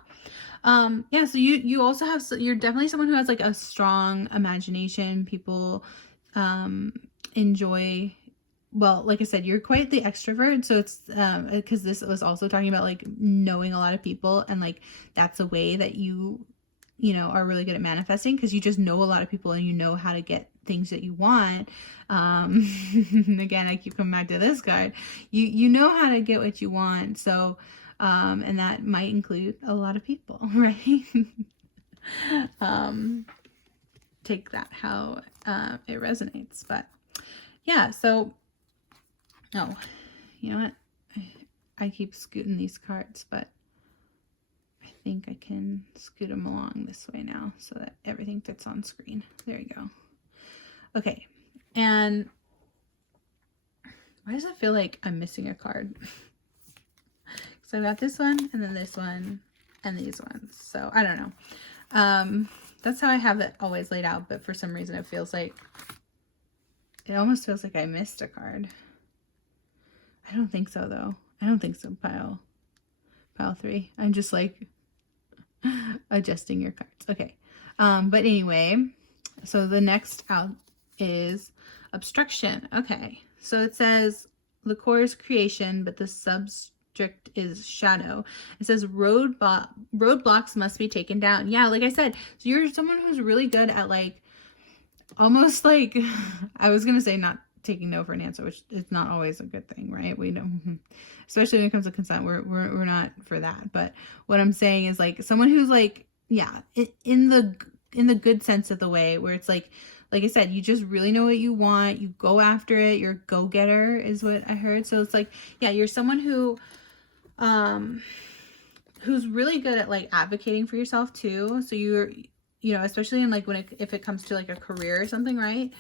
Yeah, so you also have, you're definitely someone who has, like, a strong imagination. People enjoy, well, like I said, you're quite the extrovert. So it's because this was also talking about, like, knowing a lot of people, and, like, that's a way that you know, are really good at manifesting, because you just know a lot of people and you know how to get things that you want. Again, I keep coming back to this card. You know how to get what you want. So and that might include a lot of people, right? Take that how it resonates. But yeah, so oh, you know what, I keep scooting these cards, but I think I can scoot them along this way now so that everything fits on screen. There you go. Okay, and why does it feel like I'm missing a card? So I got this one, and then this one, and these ones. So I don't know. That's how I have it always laid out, but for some reason it almost feels like I missed a card. I don't think so, though. I don't think so, Pile 3. I'm just, like, adjusting your cards. Okay. But anyway, so the next out is obstruction. Okay. So it says the core is creation, but the substrate district is shadow. It says roadblocks must be taken down. Yeah, like I said, so you're someone who's really good at like, almost like, I was gonna say not taking no for an answer, which is not always a good thing, right? We know, especially when it comes to consent, we're not for that. But what I'm saying is like someone who's like, yeah, in the good sense of the way, where it's like I said, you just really know what you want, you go after it, you're a go-getter is what I heard. So it's like, yeah, you're someone who's really good at like advocating for yourself too. So you're, you know, especially in like if it comes to like a career or something, right?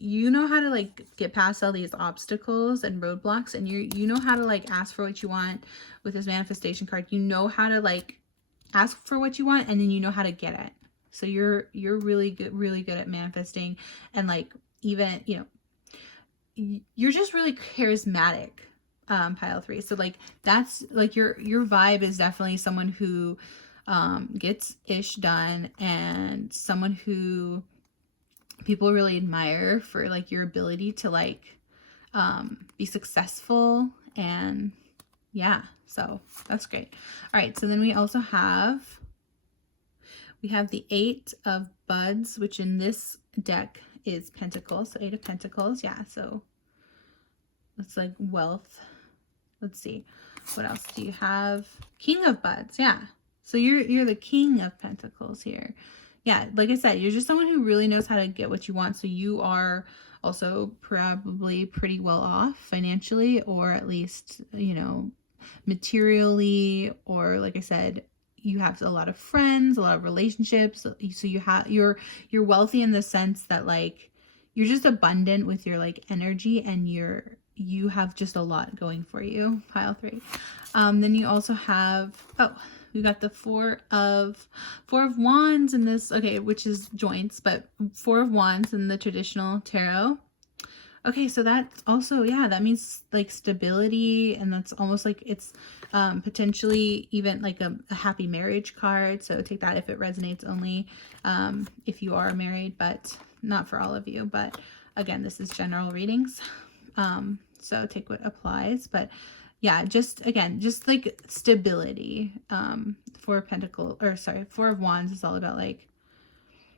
You know how to like get past all these obstacles and roadblocks, and you know how to like ask for what you want with this manifestation card. You know how to like ask for what you want, and then you know how to get it. So you're really good at manifesting, and like, even, you know, you're just really charismatic, pile 3. So like that's like your vibe is definitely someone who gets ish done, and someone who people really admire for like your ability to like be successful. And yeah, so that's great. All right, so then we also have the 8 of buds, which in this deck is pentacles. So 8 of pentacles. Yeah, so it's like wealth. Let's see, what else do you have? King of buds. Yeah, so you're the king of pentacles here. Yeah, like I said, you're just someone who really knows how to get what you want. So you are also probably pretty well off financially, or at least, you know, materially, or like I said, you have a lot of friends, a lot of relationships. So you're wealthy in the sense that like you're just abundant with your like energy, and you have just a lot going for you, pile 3. Then you also have, we got the 4 of wands in this, okay, which is joints, but 4 of wands in the traditional tarot. Okay, so that's also, yeah, that means like stability, and that's almost like it's potentially even like a happy marriage card. So take that if it resonates, only if you are married, but not for all of you. But again, this is general readings, so take what applies. But yeah, just like stability. 4 of wands is all about like,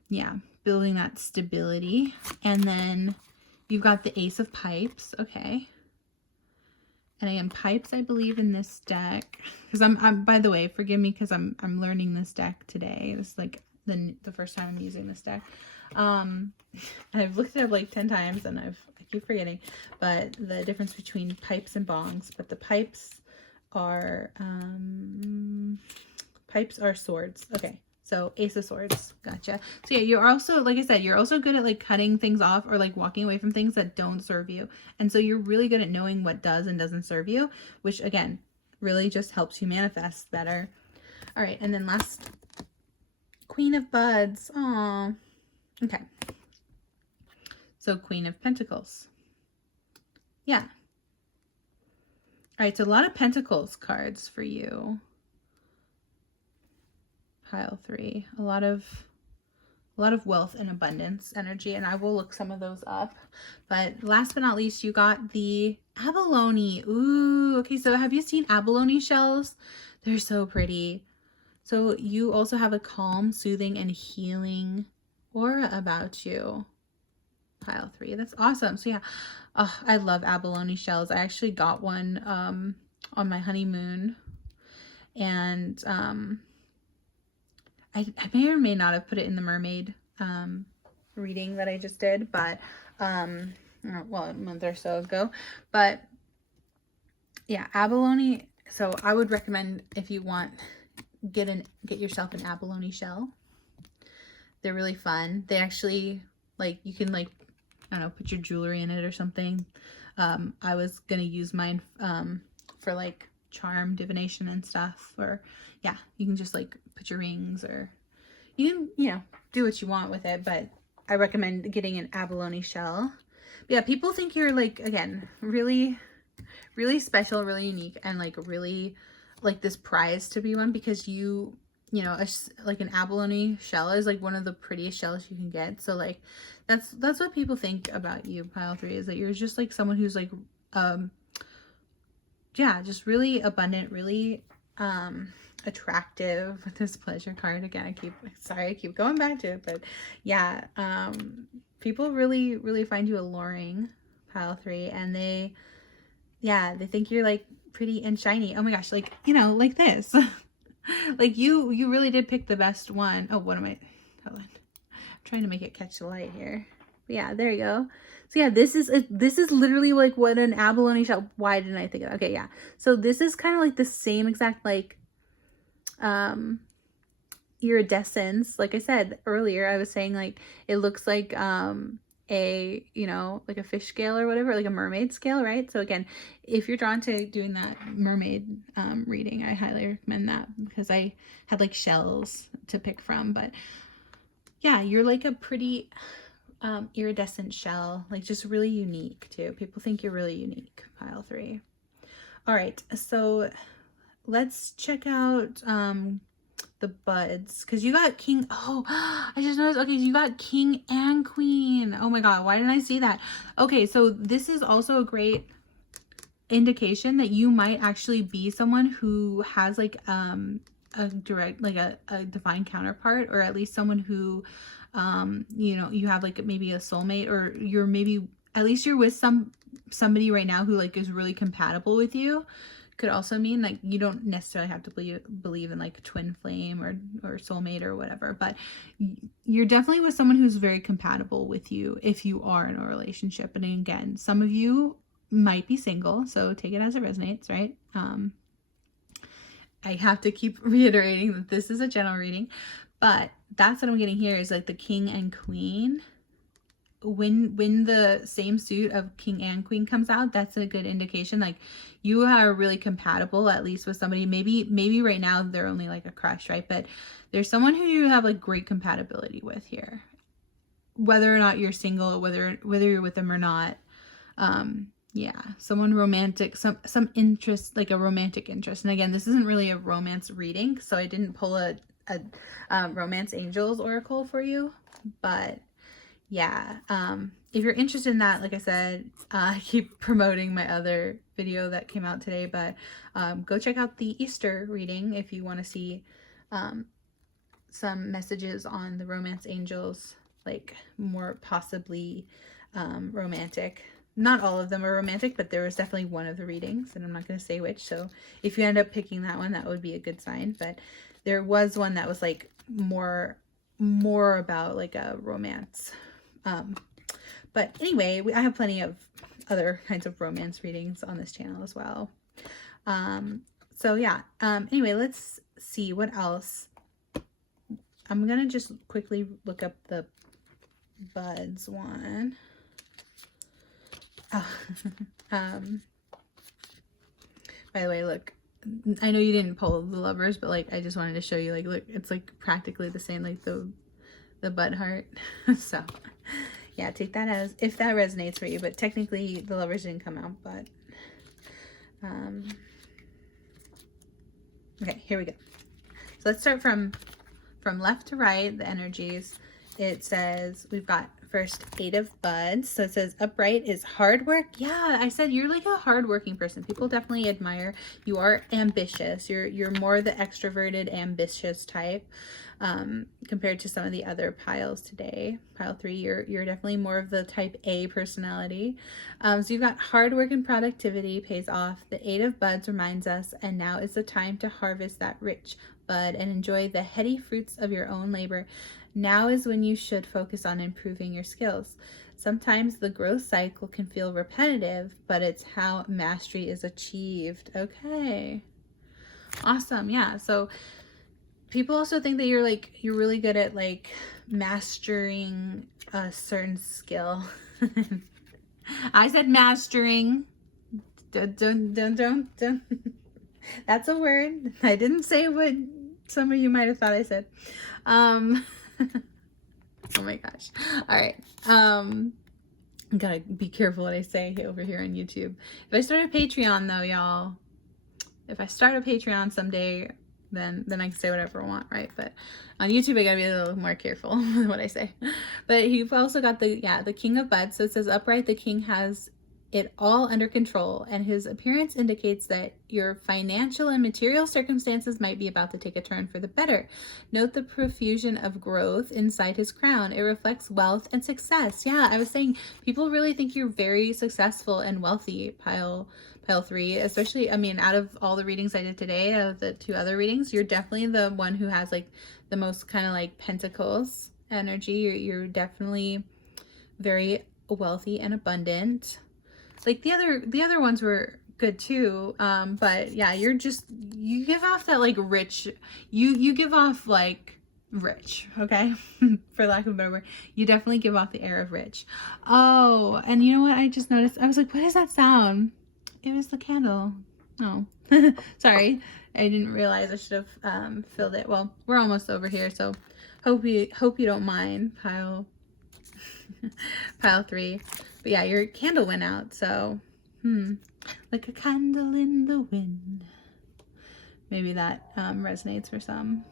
yeah, building that stability. And then you've got the Ace of Pipes. Okay. And again, pipes, I believe, in this deck, because I'm by the way, forgive me, because I'm learning this deck today. This is like the first time I'm using this deck. I've looked it up like 10 times, and I keep forgetting, but the difference between pipes and bongs. But the pipes are swords. Okay, so Ace of Swords. Gotcha. So yeah, you're also, like I said, you're also good at like cutting things off, or like walking away from things that don't serve you. And so you're really good at knowing what does and doesn't serve you, which again really just helps you manifest better. All right, and then last, Queen of Buds. Aww. Okay. So Queen of Pentacles. Yeah. All right, so a lot of Pentacles cards for you, pile 3. A lot of wealth and abundance energy, and I will look some of those up. But last but not least, you got the abalone. Ooh, okay, so have you seen abalone shells? They're so pretty. So you also have a calm, soothing, and healing aura about you, pile 3. That's awesome. So yeah, I love abalone shells. I actually got one on my honeymoon, and I may or may not have put it in the mermaid reading that I just did, but well, a month or so ago. But yeah, abalone. So I would recommend, if you want, get yourself an abalone shell. They're really fun. They actually, like, you can, like, I don't know, put your jewelry in it or something. I was gonna use mine for like charm divination and stuff, or yeah, you can just like put your rings, or you can, you know, do what you want with it. But I recommend getting an abalone shell. But yeah, people think you're like, again, really special, really unique, and like really like this prize to be won, because you know, like an abalone shell is like one of the prettiest shells you can get. So like that's what people think about you, pile 3, is that you're just like someone who's like yeah, just really abundant, really attractive with this pleasure card. Again, I keep going back to it, but yeah, people really find you alluring, pile 3, and they think you're like pretty and shiny. Oh my gosh, like, you know, like this. Like you really did pick the best one. Oh, what am I, hold on, I'm trying to make it catch the light here. But yeah, there you go. So yeah, this is literally like what an abalone shell. Why didn't I think of that? Okay, yeah. So this is kind of like the same exact like iridescence. Like I said earlier, I was saying like it looks like a, you know, like a fish scale or whatever, like a mermaid scale, right? So again, if you're drawn to doing that mermaid reading, I highly recommend that, because I had like shells to pick from. But yeah, you're like a pretty iridescent shell, like just really unique too. People think you're really unique, pile 3. All right, so let's check out the buds, because you got king. Oh, I just noticed. Okay, so you got king and queen. Oh my god, why didn't I see that? Okay, so this is also a great indication that you might actually be someone who has like a direct, like a divine counterpart, or at least someone who you know, you have like maybe a soulmate, or you're maybe, at least you're with somebody right now who like is really compatible with you. Could also mean like you don't necessarily have to believe in like twin flame or soulmate or whatever, but you're definitely with someone who's very compatible with you if you are in a relationship. And again, some of you might be single, so take it as it resonates, right? I have to keep reiterating that this is a general reading, but that's what I'm getting here is like the king and queen. When the same suit of king and queen comes out, that's a good indication like you are really compatible, at least with somebody. Maybe right now they're only like a crush, right? But there's someone who you have like great compatibility with here, whether or not you're single, whether you're with them or not. Yeah, someone romantic, some interest, like a romantic interest. And again, this isn't really a romance reading, so I didn't pull a romance angels oracle for you, but yeah, if you're interested in that, like I said, I keep promoting my other video that came out today, but go check out the Easter reading if you want to see some messages on the romance angels, like more possibly romantic. Not all of them are romantic, but there was definitely one of the readings, and I'm not going to say which, so if you end up picking that one, that would be a good sign. But there was one that was like more about like a romance. But anyway, I have plenty of other kinds of romance readings on this channel as well. So yeah, anyway, let's see what else. I'm gonna just quickly look up the buds one. Oh. By the way, look, I know you didn't pull the lovers, but like I just wanted to show you, like, look, it's like practically the same, like the bud heart. So yeah, take that as if that resonates for you, but technically the lovers didn't come out. But okay, here we go. So let's start from left to right, the energies. It says we've got first 8 of buds. So it says upright is hard work. Yeah, I said you're like a hardworking person. People definitely admire. You are ambitious. You're more the extroverted, ambitious type compared to some of the other piles today. Pile 3, you're definitely more of the type A personality. So you've got hard work and productivity pays off. The 8 of buds reminds us, and now is the time to harvest that rich bud and enjoy the heady fruits of your own labor. Now is when you should focus on improving your skills. Sometimes the growth cycle can feel repetitive, but it's how mastery is achieved. Okay. Awesome. Yeah. So people also think that you're really good at like mastering a certain skill. I said mastering. Don't. That's a word. I didn't say what some of you might have thought I said. Oh my gosh. All right. Gotta be careful what I say over here on YouTube. If I start a Patreon though, y'all, if I start a Patreon someday, then I can say whatever I want, right? But on YouTube, I gotta be a little more careful with what I say. But you've also got the King of Buds. So it says upright, the king has it all under control, and his appearance indicates that your financial and material circumstances might be about to take a turn for the better. Note the profusion of growth inside his crown. It reflects wealth and success. Yeah, I was saying people really think you're very successful and wealthy, pile 3, especially, I mean, out of all the readings I did today, out of the 2 other readings, you're definitely the one who has like the most kind of like pentacles energy. You're definitely very wealthy and abundant. Like the other ones were good too, but yeah, you give off that like rich, you give off like rich, okay? For lack of a better word, you definitely give off the air of rich. Oh, and you know what I just noticed? I was like, what is that sound? It was the candle. Oh, sorry, I didn't realize I should have filled it. Well, we're almost over here, so hope you don't mind, pile 3. But yeah, your candle went out, so like a candle in the wind. Maybe that resonates for some.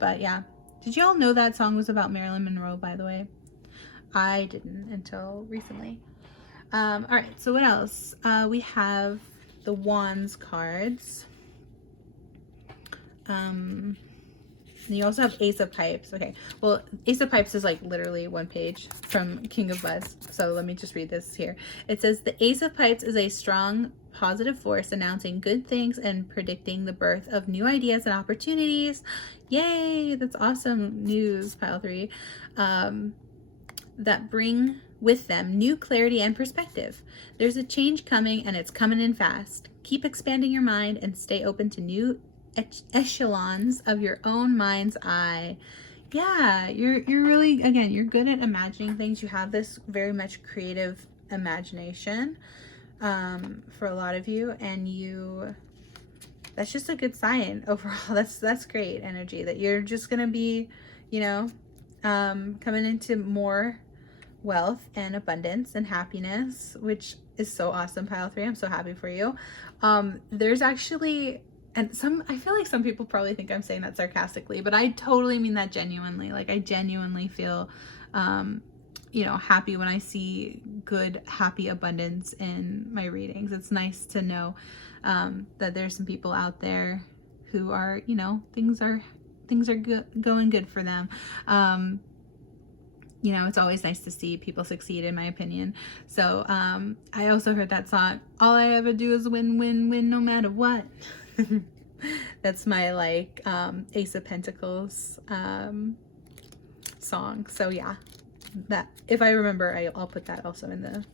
But yeah, did you all know that song was about Marilyn Monroe, by the way? I didn't until recently. All right, so what else? We have the Wands cards. You also have Ace of Pipes. Okay, well, Ace of Pipes is like literally 1 page from King of Buds. So let me just read this here. It says, the Ace of Pipes is a strong, positive force announcing good things and predicting the birth of new ideas and opportunities. Yay, that's awesome news, pile 3. That bring with them new clarity and perspective. There's a change coming, and it's coming in fast. Keep expanding your mind and stay open to new echelons of your own mind's eye. Yeah, you're really, again, you're good at imagining things. You have this very much creative imagination for a lot of you, and that's just a good sign overall. That's great energy, that you're just gonna be, you know, coming into more wealth and abundance and happiness, which is so awesome, pile 3. I'm so happy for you. There's actually, and I feel like some people probably think I'm saying that sarcastically, but I totally mean that genuinely. Like, I genuinely feel, you know, happy when I see good, happy abundance in my readings. It's nice to know that there's some people out there who are, you know, things are going good for them. You know, it's always nice to see people succeed, in my opinion. So I also heard that song, all I ever do is win, win, win, no matter what. That's my like Ace of Pentacles song. So yeah, that, if I remember, I'll put that also in the,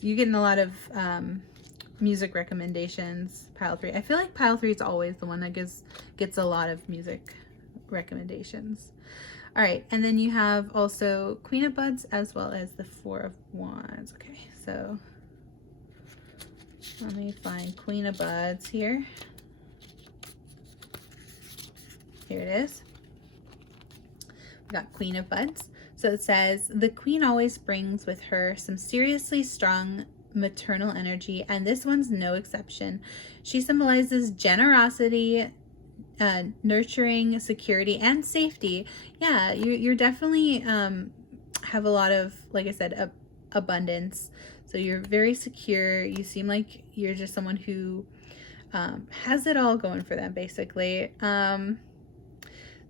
you're getting a lot of music recommendations, pile 3. I feel like pile 3 is always the one that gets a lot of music recommendations. All right, and then you have also Queen of Buds as well as the 4 of Wands. Okay, so let me find Queen of Buds here. Here it is. We got Queen of Buds. So it says, the Queen always brings with her some seriously strong maternal energy, and this one's no exception. She symbolizes generosity, nurturing, security, and safety. Yeah, you're definitely have a lot of, like I said, abundance. So you're very secure. You seem like you're just someone who has it all going for them, basically.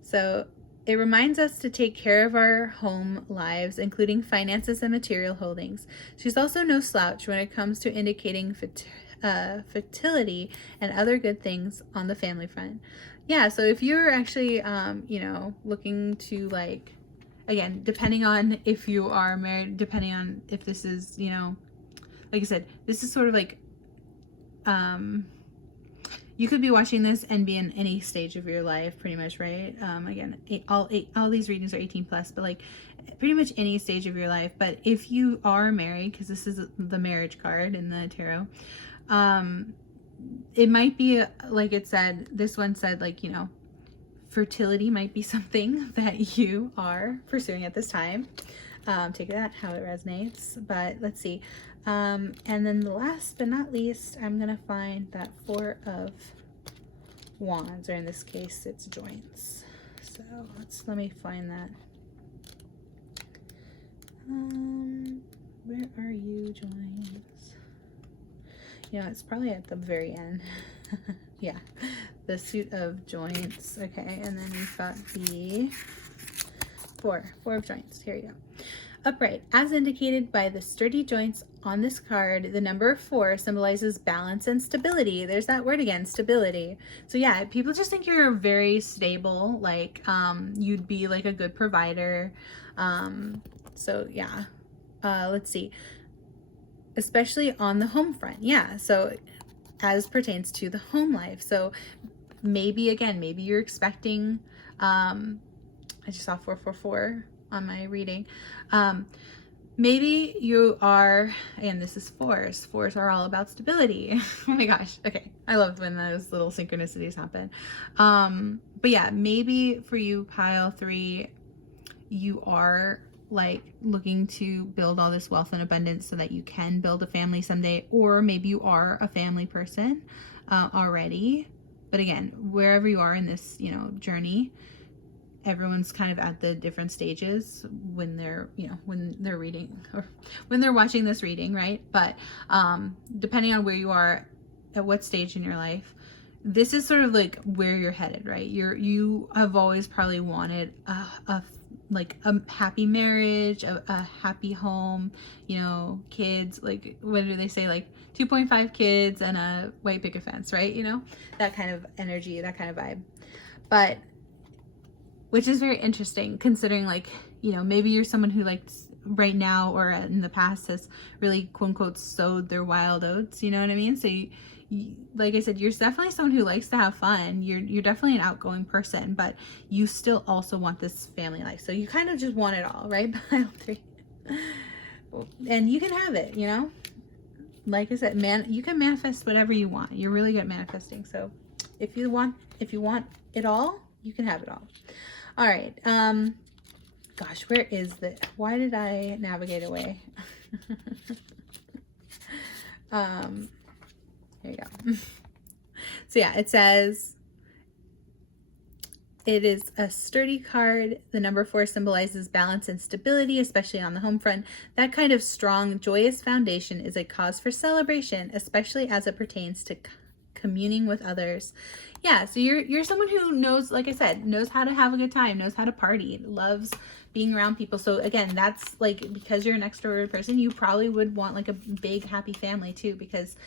So it reminds us to take care of our home lives, including finances and material holdings. She's also no slouch when it comes to indicating fertility and other good things on the family front. Yeah, so if you're actually, you know, looking to, like, again, depending on if you are married, depending on if this is, you know, like I said, this is sort of like, you could be watching this and be in any stage of your life, pretty much, right? Again, all these readings are 18 plus, but like pretty much any stage of your life. But if you are married, because this is the marriage card in the tarot, it might be, like it said, this one said, like, you know, fertility might be something that you are pursuing at this time. Take that how it resonates. But let's see. And then the last but not least, I'm gonna find that 4 of Wands, or in this case it's joints. So let me find that. Where are you, joints? You know, it's probably at the very end. Yeah, the suit of joints. Okay, and then we've got the four of joints. Here you go. Upright. As indicated by the sturdy joints on this card, the number 4 symbolizes balance and stability. There's that word again, stability. So yeah, people just think you're very stable, like you'd be like a good provider. So yeah, let's see. Especially on the home front. Yeah, so as pertains to the home life. So maybe, again, maybe you're expecting, I just saw 444 on my reading. Maybe you are, and this is 4s. 4s are all about stability. Oh my gosh. Okay. I love when those little synchronicities happen. But yeah, maybe for you, pile 3, you are like looking to build all this wealth and abundance so that you can build a family someday, or maybe you are a family person already. But again, wherever you are in this, you know, journey, everyone's kind of at the different stages when they're, you know, when they're reading or when they're watching this reading, right? But depending on where you are at what stage in your life, this is sort of like where you're headed, right? You have always probably wanted a happy marriage, a happy home, you know, kids, like, what do they say, like 2.5 kids and a white picket fence, right? You know, that kind of energy, that kind of vibe. But which is very interesting considering, like, you know, maybe you're someone who, like, right now or in the past has really quote unquote sowed their wild oats, you know what I mean? So you, like I said, you're definitely someone who likes to have fun. You're definitely an outgoing person, but you still also want this family life. So you kind of just want it all, right? Pile 3. And you can have it, you know? Like I said, you can manifest whatever you want. You're really good at manifesting. So if you want it all, you can have it all. All right. Gosh, where is the, why did I navigate away? Here you go. So yeah, it says it is a sturdy card. The number 4 symbolizes balance and stability, especially on the home front. That kind of strong, joyous foundation is a cause for celebration, especially as it pertains to communing with others. Yeah, so you're someone who knows, like I said, knows how to have a good time, knows how to party, loves being around people. So again, that's like, because you're an extroverted person, you probably would want like a big happy family too, because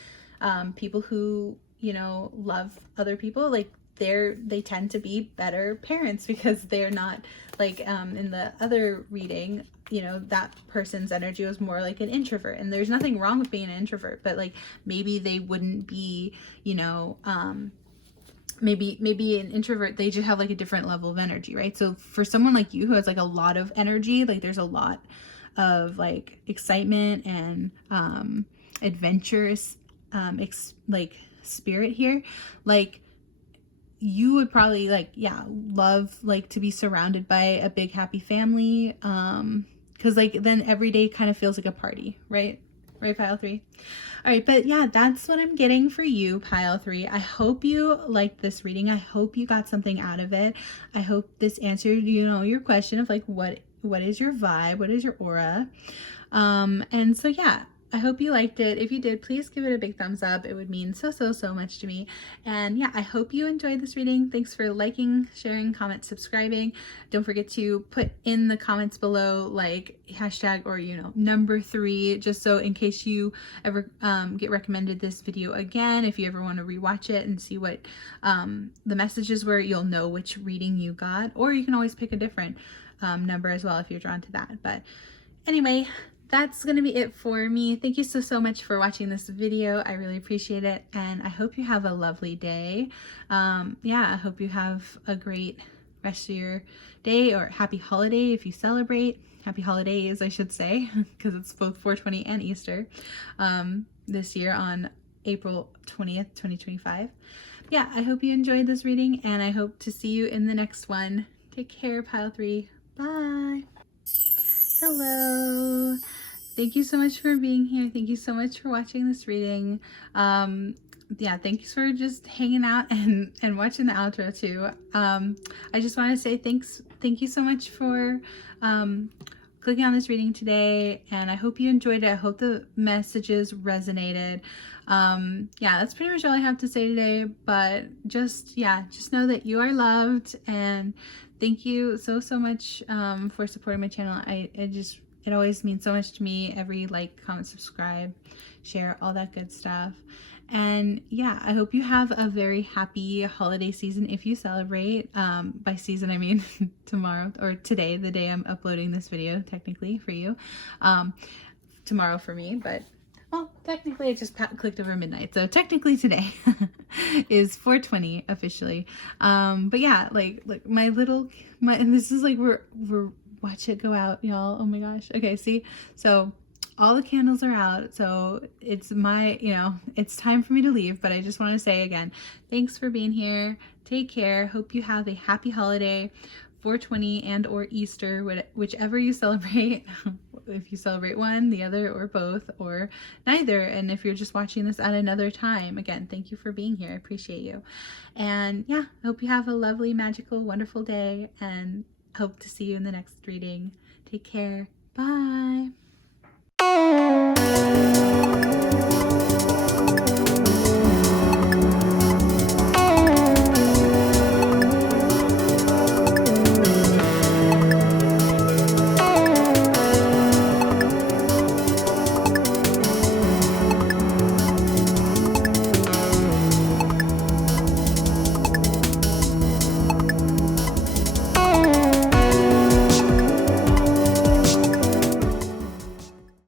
people who, you know, love other people, like they tend to be better parents because they're not like in the other reading, you know, that person's energy was more like an introvert, and there's nothing wrong with being an introvert, but like maybe they wouldn't be, you know, maybe an introvert, they just have like a different level of energy, right? So for someone like you who has like a lot of energy, like there's a lot of like excitement and adventurous like spirit here, like you would probably like, yeah, love like to be surrounded by a big happy family, because like then every day kind of feels like a party, right? Right, pile 3. All right, but yeah, that's what I'm getting for you, pile 3. I hope you liked this reading. I hope you got something out of it. I hope this answered, you know, your question of like what is your vibe, what is your aura, and so yeah, I hope you liked it. If you did, please give it a big thumbs up. It would mean so much to me. And yeah, I hope you enjoyed this reading. Thanks for liking, sharing, comment, subscribing. Don't forget to put in the comments below like hashtag or, you know, number 3, just so in case you ever get recommended this video again, if you ever want to rewatch it and see what the messages were, you'll know which reading you got, or you can always pick a different number as well if you're drawn to that. But anyway, that's going to be it for me. Thank you so much for watching this video. I really appreciate it, and I hope you have a lovely day. Yeah, I hope you have a great rest of your day, or happy holiday if you celebrate. Happy holidays, I should say, because it's both 420 and Easter this year on April 20th, 2025. Yeah, I hope you enjoyed this reading, and I hope to see you in the next one. Take care, pile 3. Bye. Hello. Thank you so much for being here. Thank you so much for watching this reading. Yeah, thanks for just hanging out and watching the outro too. I just want to say thank you so much for clicking on this reading today, and I hope you enjoyed it. I hope the messages resonated. Yeah, that's pretty much all I have to say today, but just know that you are loved, and thank you so much for supporting my channel. It always means so much to me. Every like, comment, subscribe, share, all that good stuff. And yeah, I hope you have a very happy holiday season if you celebrate. By season, I mean tomorrow or today, the day I'm uploading this video, technically for you. Tomorrow for me, but well, technically I just clicked over midnight, so technically today is 4/20 officially. But yeah, like and this is like we're watch it go out, y'all. Oh my gosh. Okay, see, so all the candles are out, so it's it's time for me to leave, but I just want to say again, thanks for being here. Take care. Hope you have a happy holiday, 4/20 and or Easter, whichever you celebrate. If you celebrate one, the other, or both, or neither. And if you're just watching this at another time, again, thank you for being here. I appreciate you. And yeah, I hope you have a lovely, magical, wonderful day, and hope to see you in the next reading. Take care. Bye.